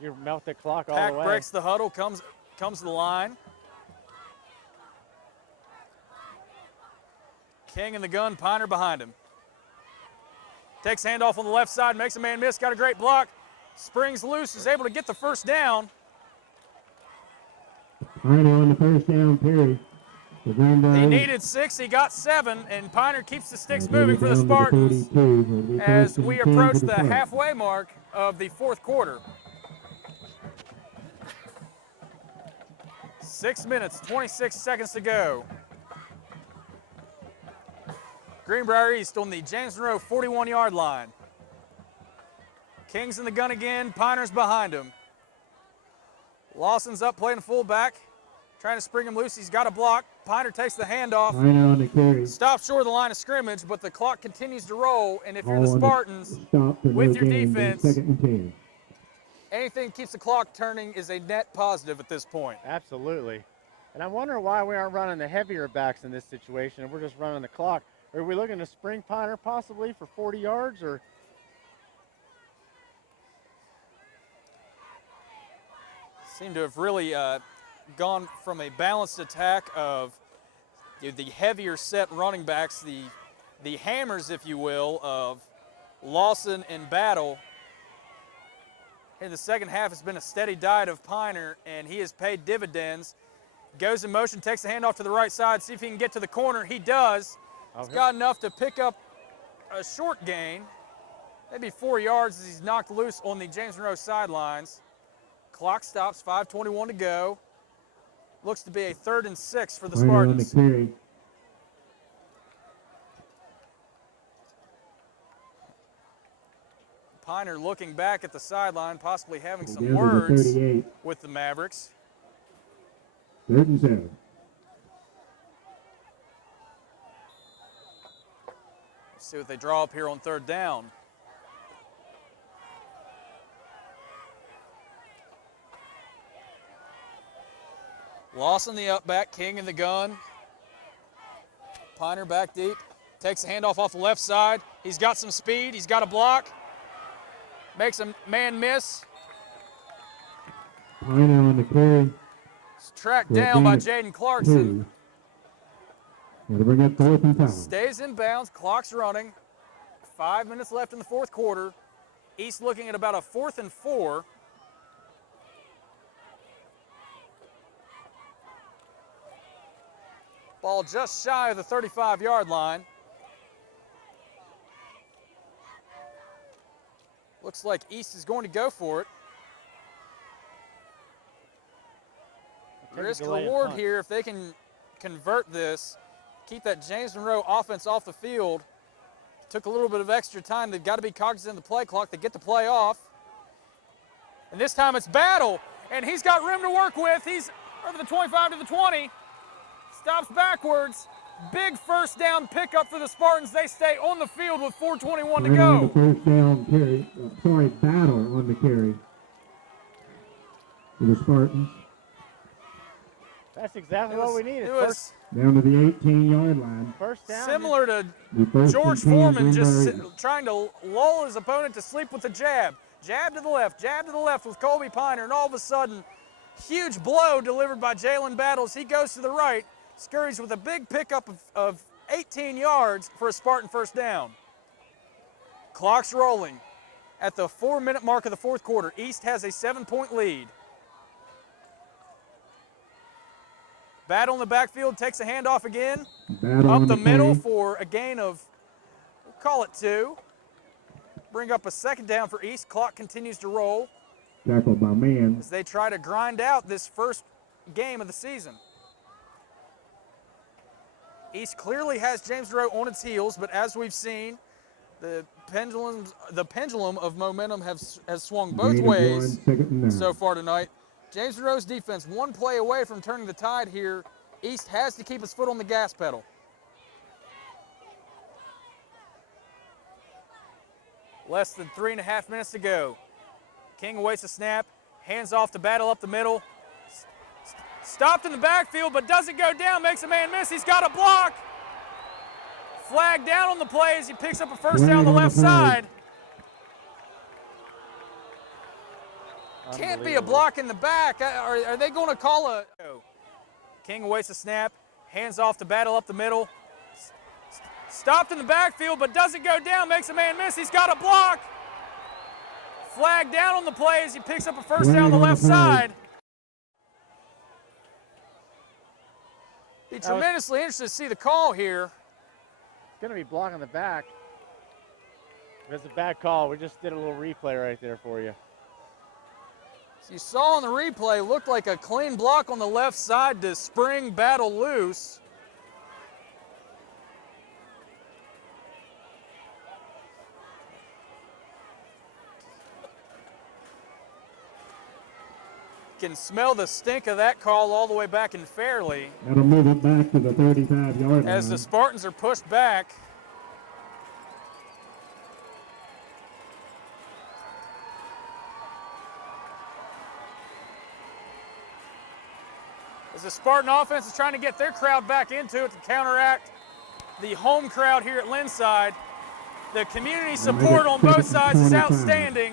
You melt the clock all Pack the way. breaks the huddle, comes to the line. King in the gun, Piner behind him. Takes handoff on the left side, makes a man miss, got a great block. Springs loose, is able to get the first down. Piner on the first down carry. The Greenbrier. He needed 6, he got 7, and Piner keeps the sticks And moving bring it for the down to Spartans 42. It'll be as first and we 10 approach for the Spartans. halfway mark of the fourth quarter. 6 minutes, 26 seconds to go. Greenbrier East on the James Monroe 41-yard line. King's in the gun again, Piner's behind him. Lawson's up playing fullback, trying to spring him loose. He's got a block. Piner takes the handoff. Piner on the carry. Stops short of the line of scrimmage, but the clock continues to roll. And if you're All the on Spartans, stop for with no your gain, then defense, 2nd and 10. anything that keeps the clock turning is a net positive at this point. Absolutely. And I'm wondering why we aren't running the heavier backs in this situation and we're just running the clock. Are we looking to spring Piner possibly for 40 yards or? Seem to have really gone from a balanced attack of the heavier set running backs, the hammers, if you will, of Lawson and Battle. In the second half, it's been a steady diet of Piner, and he has paid dividends. Goes in motion, takes the handoff to the right side, see if he can get to the corner. He does. He's got enough to pick up a short gain, maybe 4 yards as he's knocked loose on the James Monroe sidelines. Clock stops, 5:21 to go. Looks to be a 3rd and 6 for the Piner on the Spartans. carry. Piner looking back at the sideline, possibly having some Down to the words 38. with the Mavericks. 3rd and 7. Let's see what they draw up here on 3rd down. Lawson the up back, King in the gun. Piner back deep, takes a handoff off the left side. He's got some speed, he's got a block. Makes a man miss. Piner on the carry. It's tracked Well, down by down Jaden Clarkson. 2. Got to bring up 4th and 5. Stays in bounds, clock's running. 5 minutes left in the 4th quarter. East looking at about a 4th and 4. Ball just shy of the 35-yard line. Looks like East is going to go for it. Risk reward here if they can convert this, keep that James Monroe offense off the field. Took a little bit of extra time. They've got to be cognizant of the play clock. They get the play off. And this time it's Battle, and he's got room to work with. He's over the 25 to the 20. Stops backwards. Big first down pickup for the Spartans. They stay on the field with 4:21 to Piner on the go. 1st down carry. Battle on the carry. For the Spartans. That's exactly what we needed. It was Down to the 18-yard line. First down. similar to The first George and 10, Foreman just Greenbrier. trying to lull his opponent to sleep with a jab. Jab to the left with Colby Piner, and all of a sudden, huge blow delivered by Jalen Battles. He goes to the right, scurries with a big pickup of 18 yards for a Spartan first down. Clock's rolling. At the 4-minute mark of the 4th quarter, East has a 7-point lead. Battle in the backfield, takes a handoff again. Battle Up on the middle carry. for a gain of, we'll call it 2. Bring up a 2nd down for East. Clock continues to roll Tackled by man. as they try to grind out this first game of the season. East clearly has James Monroe on its heels, but as we've seen, the pendulum of momentum has swung both Gain of ways 1, 2nd and 9. so far tonight. James Monroe's defense one play away from turning the tide here. East has to keep his foot on the gas pedal. Less than 3.5 minutes to go. King awaits a snap, hands off to Battle up the middle. Stopped in the backfield, but doesn't go down, makes a man miss. He's got a block. Flag down on the play as he picks up a first down on the left side. Can't be a block in the back. Are they going to call a... King awaits a snap, hands off to Battle up the middle. Stopped in the backfield, but doesn't go down, makes a man miss. He's got a block. Flag down on the play as he picks up a first down on the left side. Be tremendously interested to see the call here. It's going to be blocking the back. It's a bad call. We just did a little replay right there for you. As you saw on the replay, looked like a clean block on the left side to spring Battle loose. Can smell the stink of that call all the way back in Fairleigh. That'll move it back to the 35-yard line. As the Spartans are pushed back. As the Spartan offense is trying to get their crowd back into it to counteract the home crowd here at Lindside. The community support on both sides is outstanding.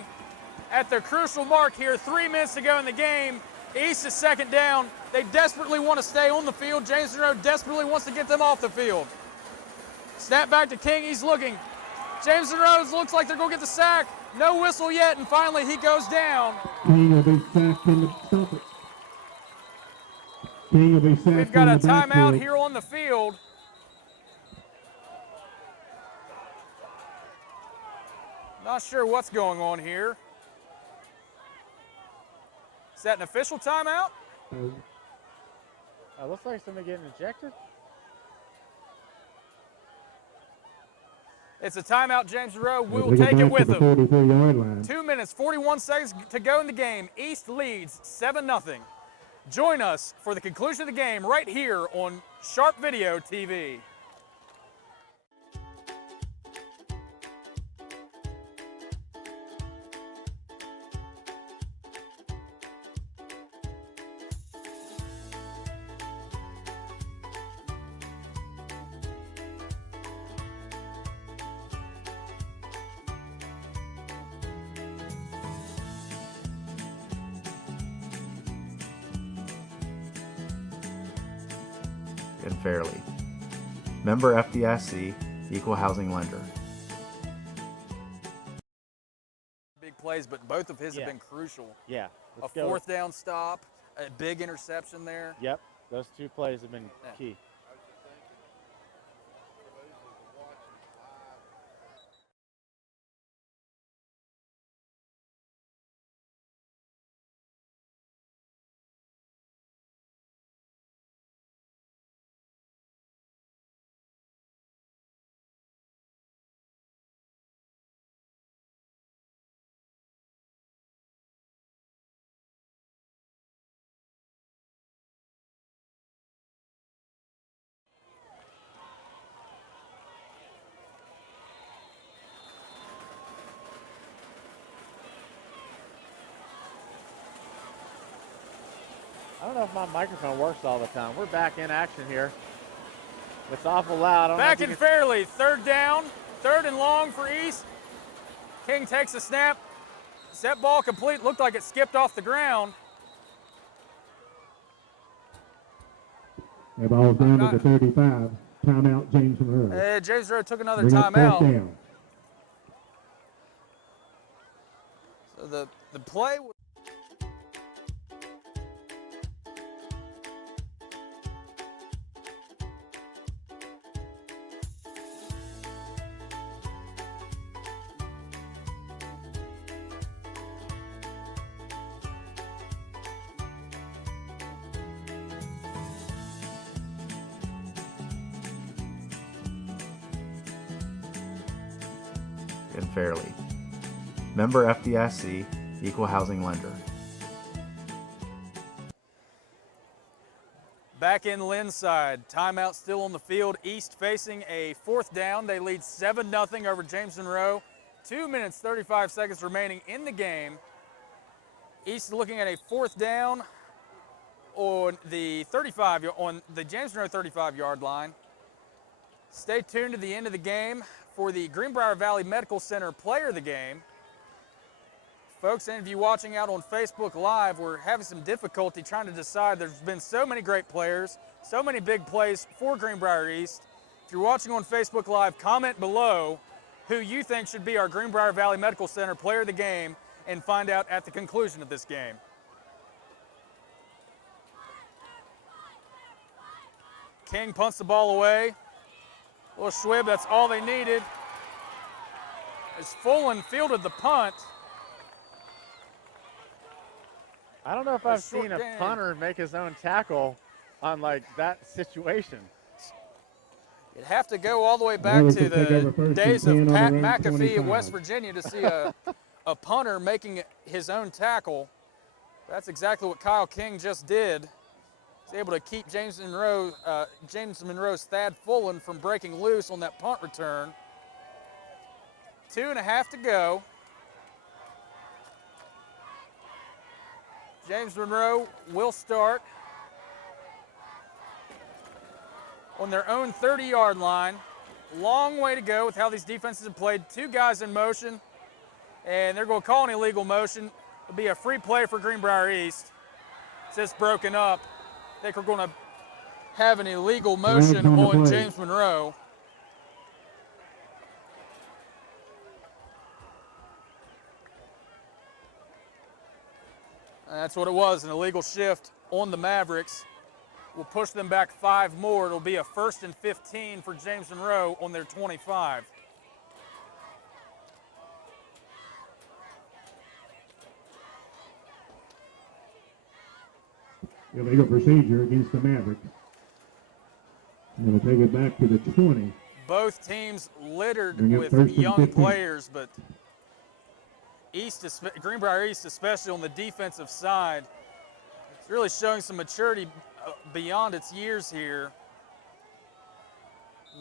At their crucial mark here, 3 minutes to go in the game. East is 2nd down. They desperately want to stay on the field. James Monroe desperately wants to get them off the field. Snap back to King, he's looking. James Monroe looks like they're going to get the sack. No whistle yet, and finally he goes down. King will be sacked in the stop it. King will be sacked. We've got a in the timeout backfield. here on the field. Not sure what's going on here. Is that an official timeout? Looks like somebody getting ejected. It's a timeout. James Monroe will They go take it back with to the him. 43-yard line. 2 minutes, 41 seconds to go in the game. East leads 7-0. Join us for the conclusion of the game right here on Sharp Video TV. and fairly. Member FDIC, Equal Housing Lender. Big plays, but both of his Yeah. have been crucial. Yeah. A let's go. fourth down stop, a big interception there. Yep. Those two plays have been Yeah. key. I don't know if my microphone works all the time. We're back in action here. It's awful loud. I don't know Back if you in can- fairly, third down, third and long for East. King takes a snap. Set ball complete. Looked like it skipped off the ground. The ball's down to the 35. Timeout, James Monroe. James Monroe took another Bring up fourth timeout. down. So the play. and fairly. Member FDIC, Equal Housing Lender. Back in Lindside, timeout still on the field. East facing a fourth down. They lead 7-0 over James Monroe. 2 minutes, 35 seconds remaining in the game. East looking at a fourth down on the 35, on the James Monroe 35-yard line. Stay tuned to the end of the game for the Greenbrier Valley Medical Center player of the game. Folks, any of you watching out on Facebook Live, we're having some difficulty trying to decide. There's been so many great players, so many big plays for Greenbrier East. If you're watching on Facebook Live, comment below who you think should be our Greenbrier Valley Medical Center player of the game and find out at the conclusion of this game. King punts the ball away. Little Schwib, that's all they needed. As Fullen fielded the punt. I don't know if A I've short seen a game. punter make his own tackle on like that situation. You'd have to go all the way back Mavericks to will take over the first days and of 10 Pat on their own McAfee of 25. West Virginia to see a punter making his own tackle. That's exactly what Kyle King just did. He's able to keep James Monroe's Thad Fullen from breaking loose on that punt return. 2.5 to go. James Monroe will start on their own 30-yard line. Long way to go with how these defenses have played. Two guys in motion, and they're going to call an illegal motion. It'll be a free play for Greenbrier East. It's just broken up. I think we're going to have an illegal motion on the on play. James Monroe. And that's what it was, an illegal shift on the Mavericks. We'll push them back 5 more. It'll be a 1st and 15 for James Monroe on their 25. Illegal procedure against the Mavericks. And they'll take it back to the 20. Both teams littered Bring up with first and young 15. players, but Greenbrier East, especially on the defensive side, it's really showing some maturity beyond its years here.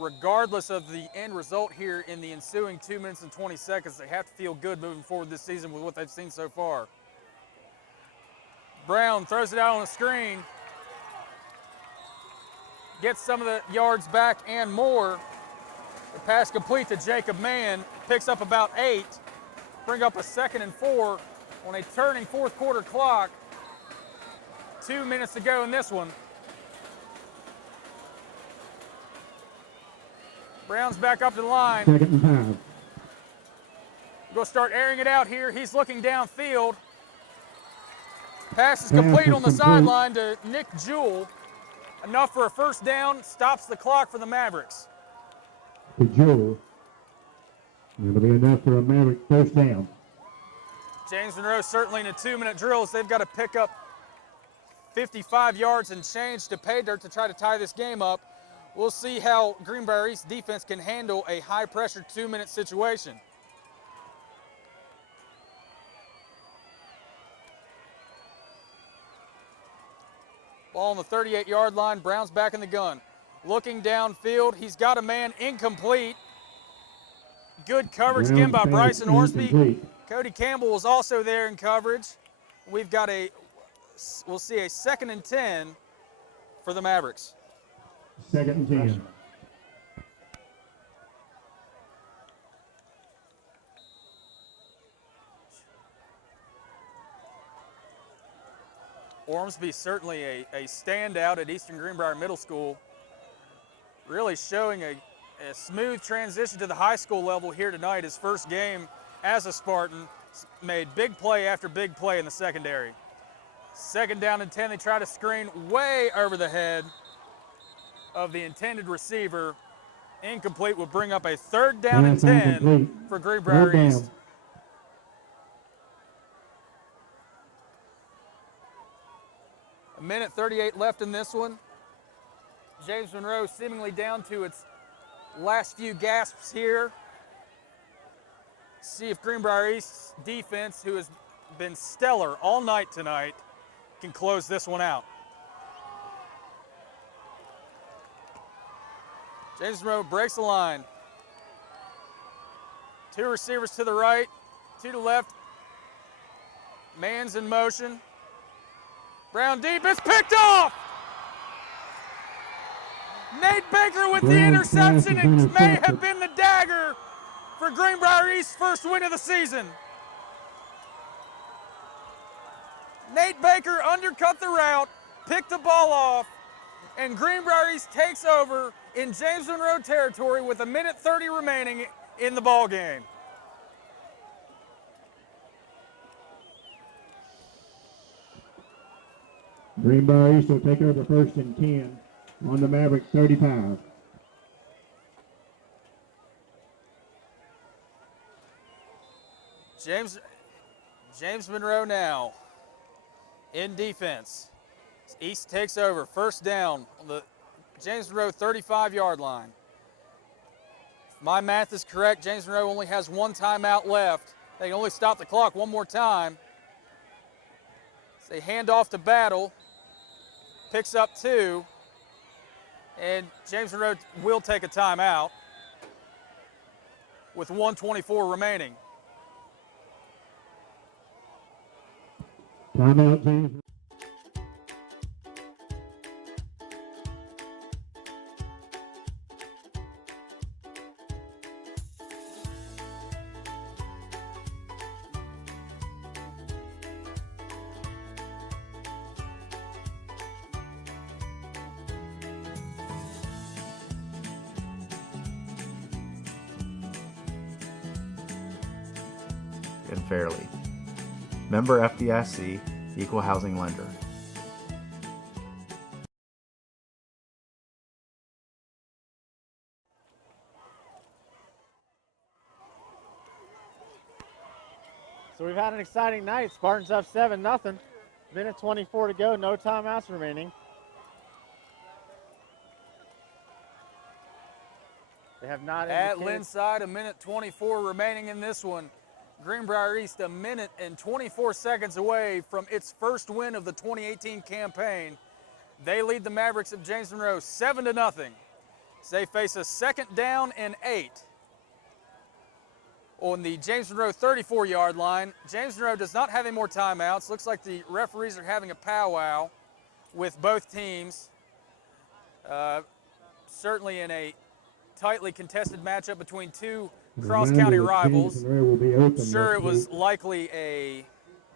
Regardless of the end result here in the ensuing 2 minutes and 20 seconds, they have to feel good moving forward this season with what they've seen so far. Brown throws it out on the screen, gets some of the yards back and more. The pass complete to Jacob Mann, picks up about 8, bring up a 2nd and 4 on a turning fourth quarter clock. 2 minutes to go in this one. Brown's back up to the line. 2nd and 5. Going to start airing it out here. He's looking downfield. Pass is complete on the sideline to Nick Jewell. Enough for a first down, stops the clock for the Mavericks. To Jewell. It'll be enough for a Maverick first down. James Monroe certainly in a 2-minute drill, so they've got to pick up 55 yards and change to pay dirt to try to tie this game up. We'll see how Greenbrier East defense can handle a high-pressure 2-minute situation. Ball on the 38-yard line. Brown's back in the gun. Looking downfield. He's got a man incomplete. Good coverage again by Bryson Orsby. Cody Campbell was also there in coverage. We've got we'll see a 2nd and 10 for the Mavericks. 2nd and 10. Ormsby certainly a standout at Eastern Greenbrier Middle School, really showing a smooth transition to the high school level here tonight. His first game as a Spartan, made big play after big play in the secondary. 2nd down and 10, they try to screen way over the head of the intended receiver. Incomplete will bring up a 3rd down and 10 for Greenbrier East. A minute 38 left in this one. James Monroe seemingly down to its last few gasps here. See if Greenbrier East's defense, who has been stellar all night tonight, can close this one out. James Monroe breaks the line. 2 receivers to the right, 2 to the left. Mann's in motion. Brown deep, it's picked off! Nate Baker with the interception. It may have been the dagger for Greenbrier East's first win of the season. Nate Baker undercut the route, picked the ball off, and Greenbrier East takes over in James Monroe territory with a minute 30 remaining in the ball game. Greenbrier East will take over 1st and 10 on the Maverick 35. James Monroe now in defense. East takes over. 1st down on the James Monroe 35-yard line. If my math is correct, James Monroe only has 1 timeout left. They can only stop the clock 1 more time. So they hand off to Battle. Picks up 2. And James Monroe will take a timeout with 1:24 remaining. Timeout, James. And fairly. Member FDIC, Equal Housing Lender. So we've had an exciting night. Spartans up 7-0. Minute 24 to go, no timeouts remaining. They have not At indicated. Lindside, a minute 24 remaining in this one. Greenbrier East a minute and 24 seconds away from its first win of the 2018 campaign. They lead the Mavericks of James Monroe 7-0. As they face a second down and 8 on the James Monroe 34-yard line. James Monroe does not have any more timeouts. Looks like the referees are having a powwow with both teams. Certainly in a tightly contested matchup between two cross-county rivals. Sure, it was likely a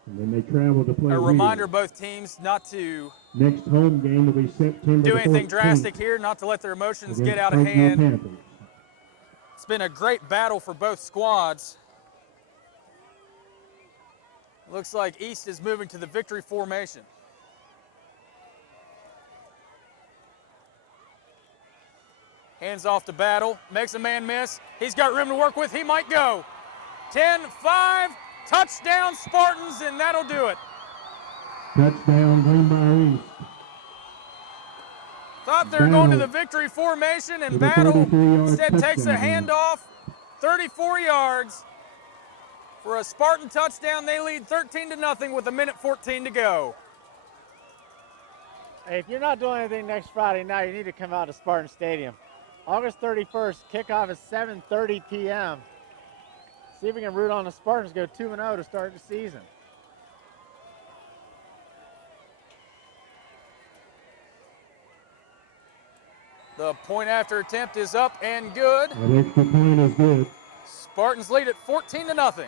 And then they travel to play reminder here. both teams not to Next home game will be September do anything 14th drastic here, not to let their emotions against get out of Fresno hand. Panthers. It's been a great battle for both squads. Looks like East is moving to the victory formation. Hands off to Battle, makes a man miss. He's got room to work with, he might go. 10-5, touchdown Spartans, and that'll do it. Touchdown Greenbrier East. Thought they were going to the Battle victory formation, and with a Battle 33-yard instead takes a touchdown. handoff, 34 yards for a Spartan touchdown. They lead 13-0 with a minute 14 to go. Hey, if you're not doing anything next Friday night, you need to come out to Spartan Stadium. August 31st, kickoff is 7:30 p.m. See if we can root on the Spartans, go 2-0 to start the season. The point after attempt is up and good. That extra point is good. Spartans lead at 14-0.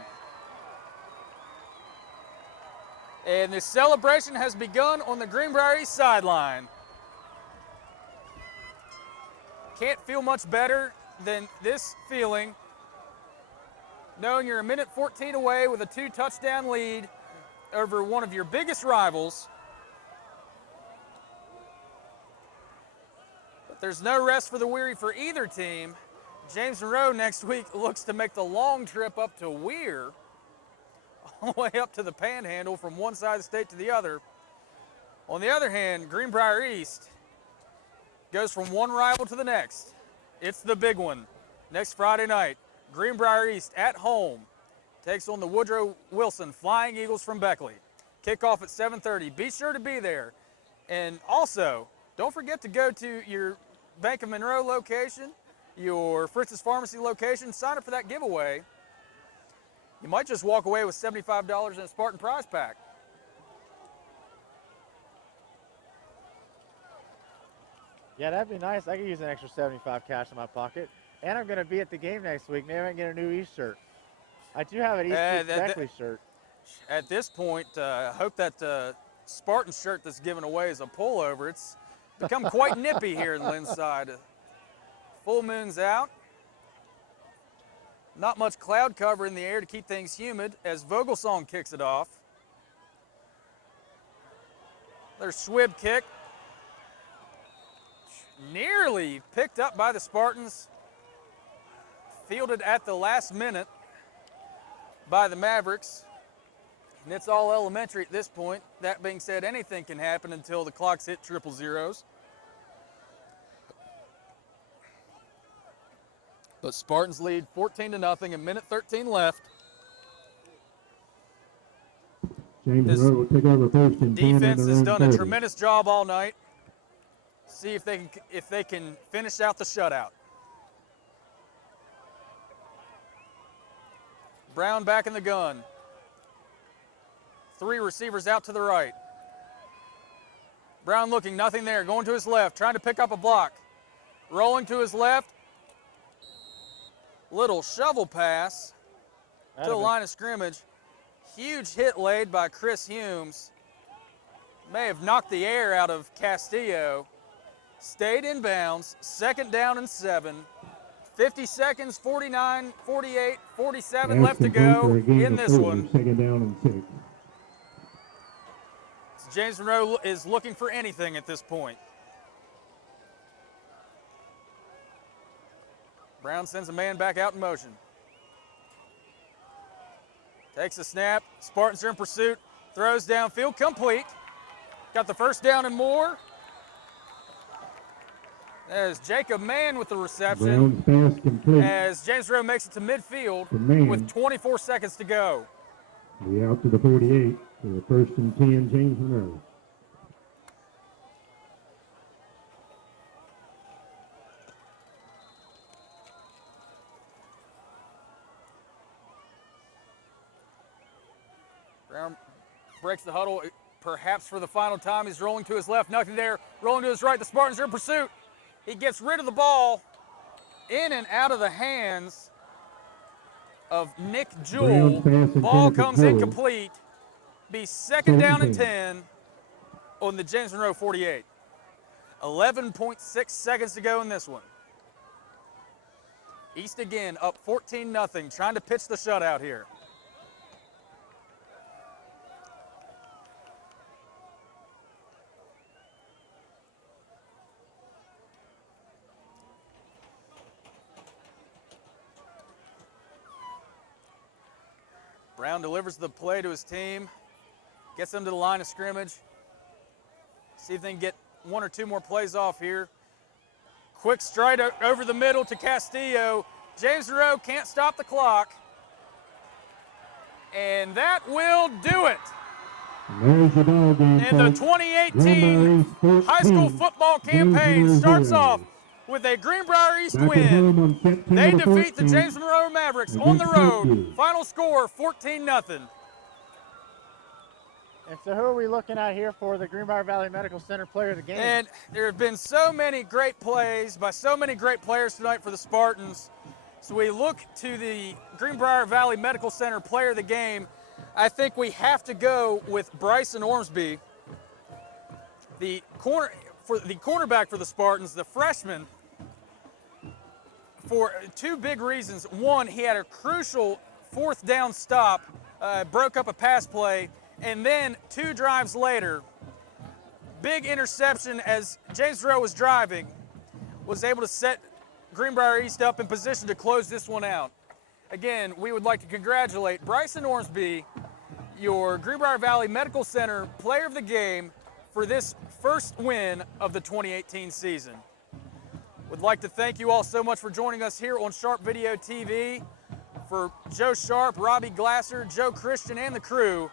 And the celebration has begun on the Greenbrier East sideline. Can't feel much better than this feeling, knowing you're a minute 14 away with a 2-touchdown lead over one of your biggest rivals. But there's no rest for the weary for either team. James Monroe next week looks to make the long trip up to Weir, all the way up to the Panhandle from one side of the state to the other. On the other hand, Greenbrier East goes from one rival to the next. It's the big one. Next Friday night, Greenbrier East at home takes on the Woodrow Wilson Flying Eagles from Beckley. Kickoff at 7:30. Be sure to be there. And also, don't forget to go to your Bank of Monroe location, your Fritz's Pharmacy location, sign up for that giveaway. You might just walk away with $75 in a Spartan prize pack. Yeah, that'd be nice. I could use an extra 75 cash in my pocket. And I'm going to be at the game next week. Maybe I can get a new East shirt. I do have an East Beckley shirt. At this point, I hope that Spartan shirt that's given away is a pullover. It's become quite nippy here in Lindside. Full moon's out. Not much cloud cover in the air to keep things humid as Vogelsong kicks it off. Their Schwib kick. Nearly picked up by the Spartans. Fielded at the last minute by the Mavericks. And it's all elementary at this point. That being said, anything can happen until the clocks hit triple zeros. But Spartans lead 14-0, a minute 13 left. James This Monroe will take over first and 10 on Defense their has own done a 30. tremendous job all night. See if they can finish out the shutout. Brown back in the gun. 3 receivers out to the right. Brown looking, nothing there, going to his left, trying to pick up a block. Rolling to his left. Little shovel pass to the line of scrimmage. Huge hit laid by Chris Humes. May have knocked the air out of Castillo. Stayed in bounds, second down and 7. 50 seconds, 49, 48, 47 left to go in this one. Second down and 6. James Monroe is looking for anything at this point. Brown sends a man back out in motion. Takes a snap. Spartans are in pursuit. throws downfield, complete. Got the first down and more. As Jacob Mann with the reception. Brown's pass complete. As James Monroe makes it to midfield To Mann. with 24 seconds to go. Be out to the 48 for the 1st and 10, James Monroe. Brown breaks the huddle, perhaps for the final time. He's rolling to his left, nothing there. Rolling to his right, the Spartans are in pursuit. He gets rid of the ball, in and out of the hands of Nick Jewell. Ball comes incomplete. Be second down and 10 on the James Monroe 48. 11.6 seconds to go in this one. East again, up 14-0, trying to pitch the shutout here. Brown delivers the play to his team, gets them to the line of scrimmage. See if they can get one or two more plays off here. Quick stride over the middle to Castillo. James Monroe can't stop the clock. And that will do it. There's the ball game, And the folks. 2018 Greenbrier high school 14, football James campaign Monroe starts 0. off with a Greenbrier East Back at win. home on September They the defeat the 14th. James Monroe Mavericks on the against road. Parkview. Final score 14-0. And so who are we looking at here for the Greenbrier Valley Medical Center player of the game? And there have been so many great plays by so many great players tonight for the Spartans. So we look to the Greenbrier Valley Medical Center player of the game. I think we have to go with Bryson Ormsby, the cornerback for the Spartans, the freshman, for two big reasons. One, he had a crucial 4th down stop, broke up a pass play, and then 2 drives later, big interception as James Monroe was driving, was able to set Greenbrier East up in position to close this one out. Again, we would like to congratulate Bryson Ormsby, your Greenbrier Valley Medical Center player of the game, for this first win of the 2018 season. Would like to thank you all so much for joining us here on Sharp Video TV. For Joe Sharp, Robbie Glasser, Joe Christian, and the crew,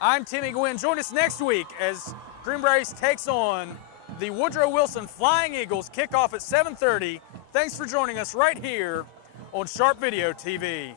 I'm Timmy Gwynn. Join us next week as Greenbrier East takes on the Woodrow Wilson Flying Eagles. Kickoff at 7:30. Thanks for joining us right here on Sharp Video TV.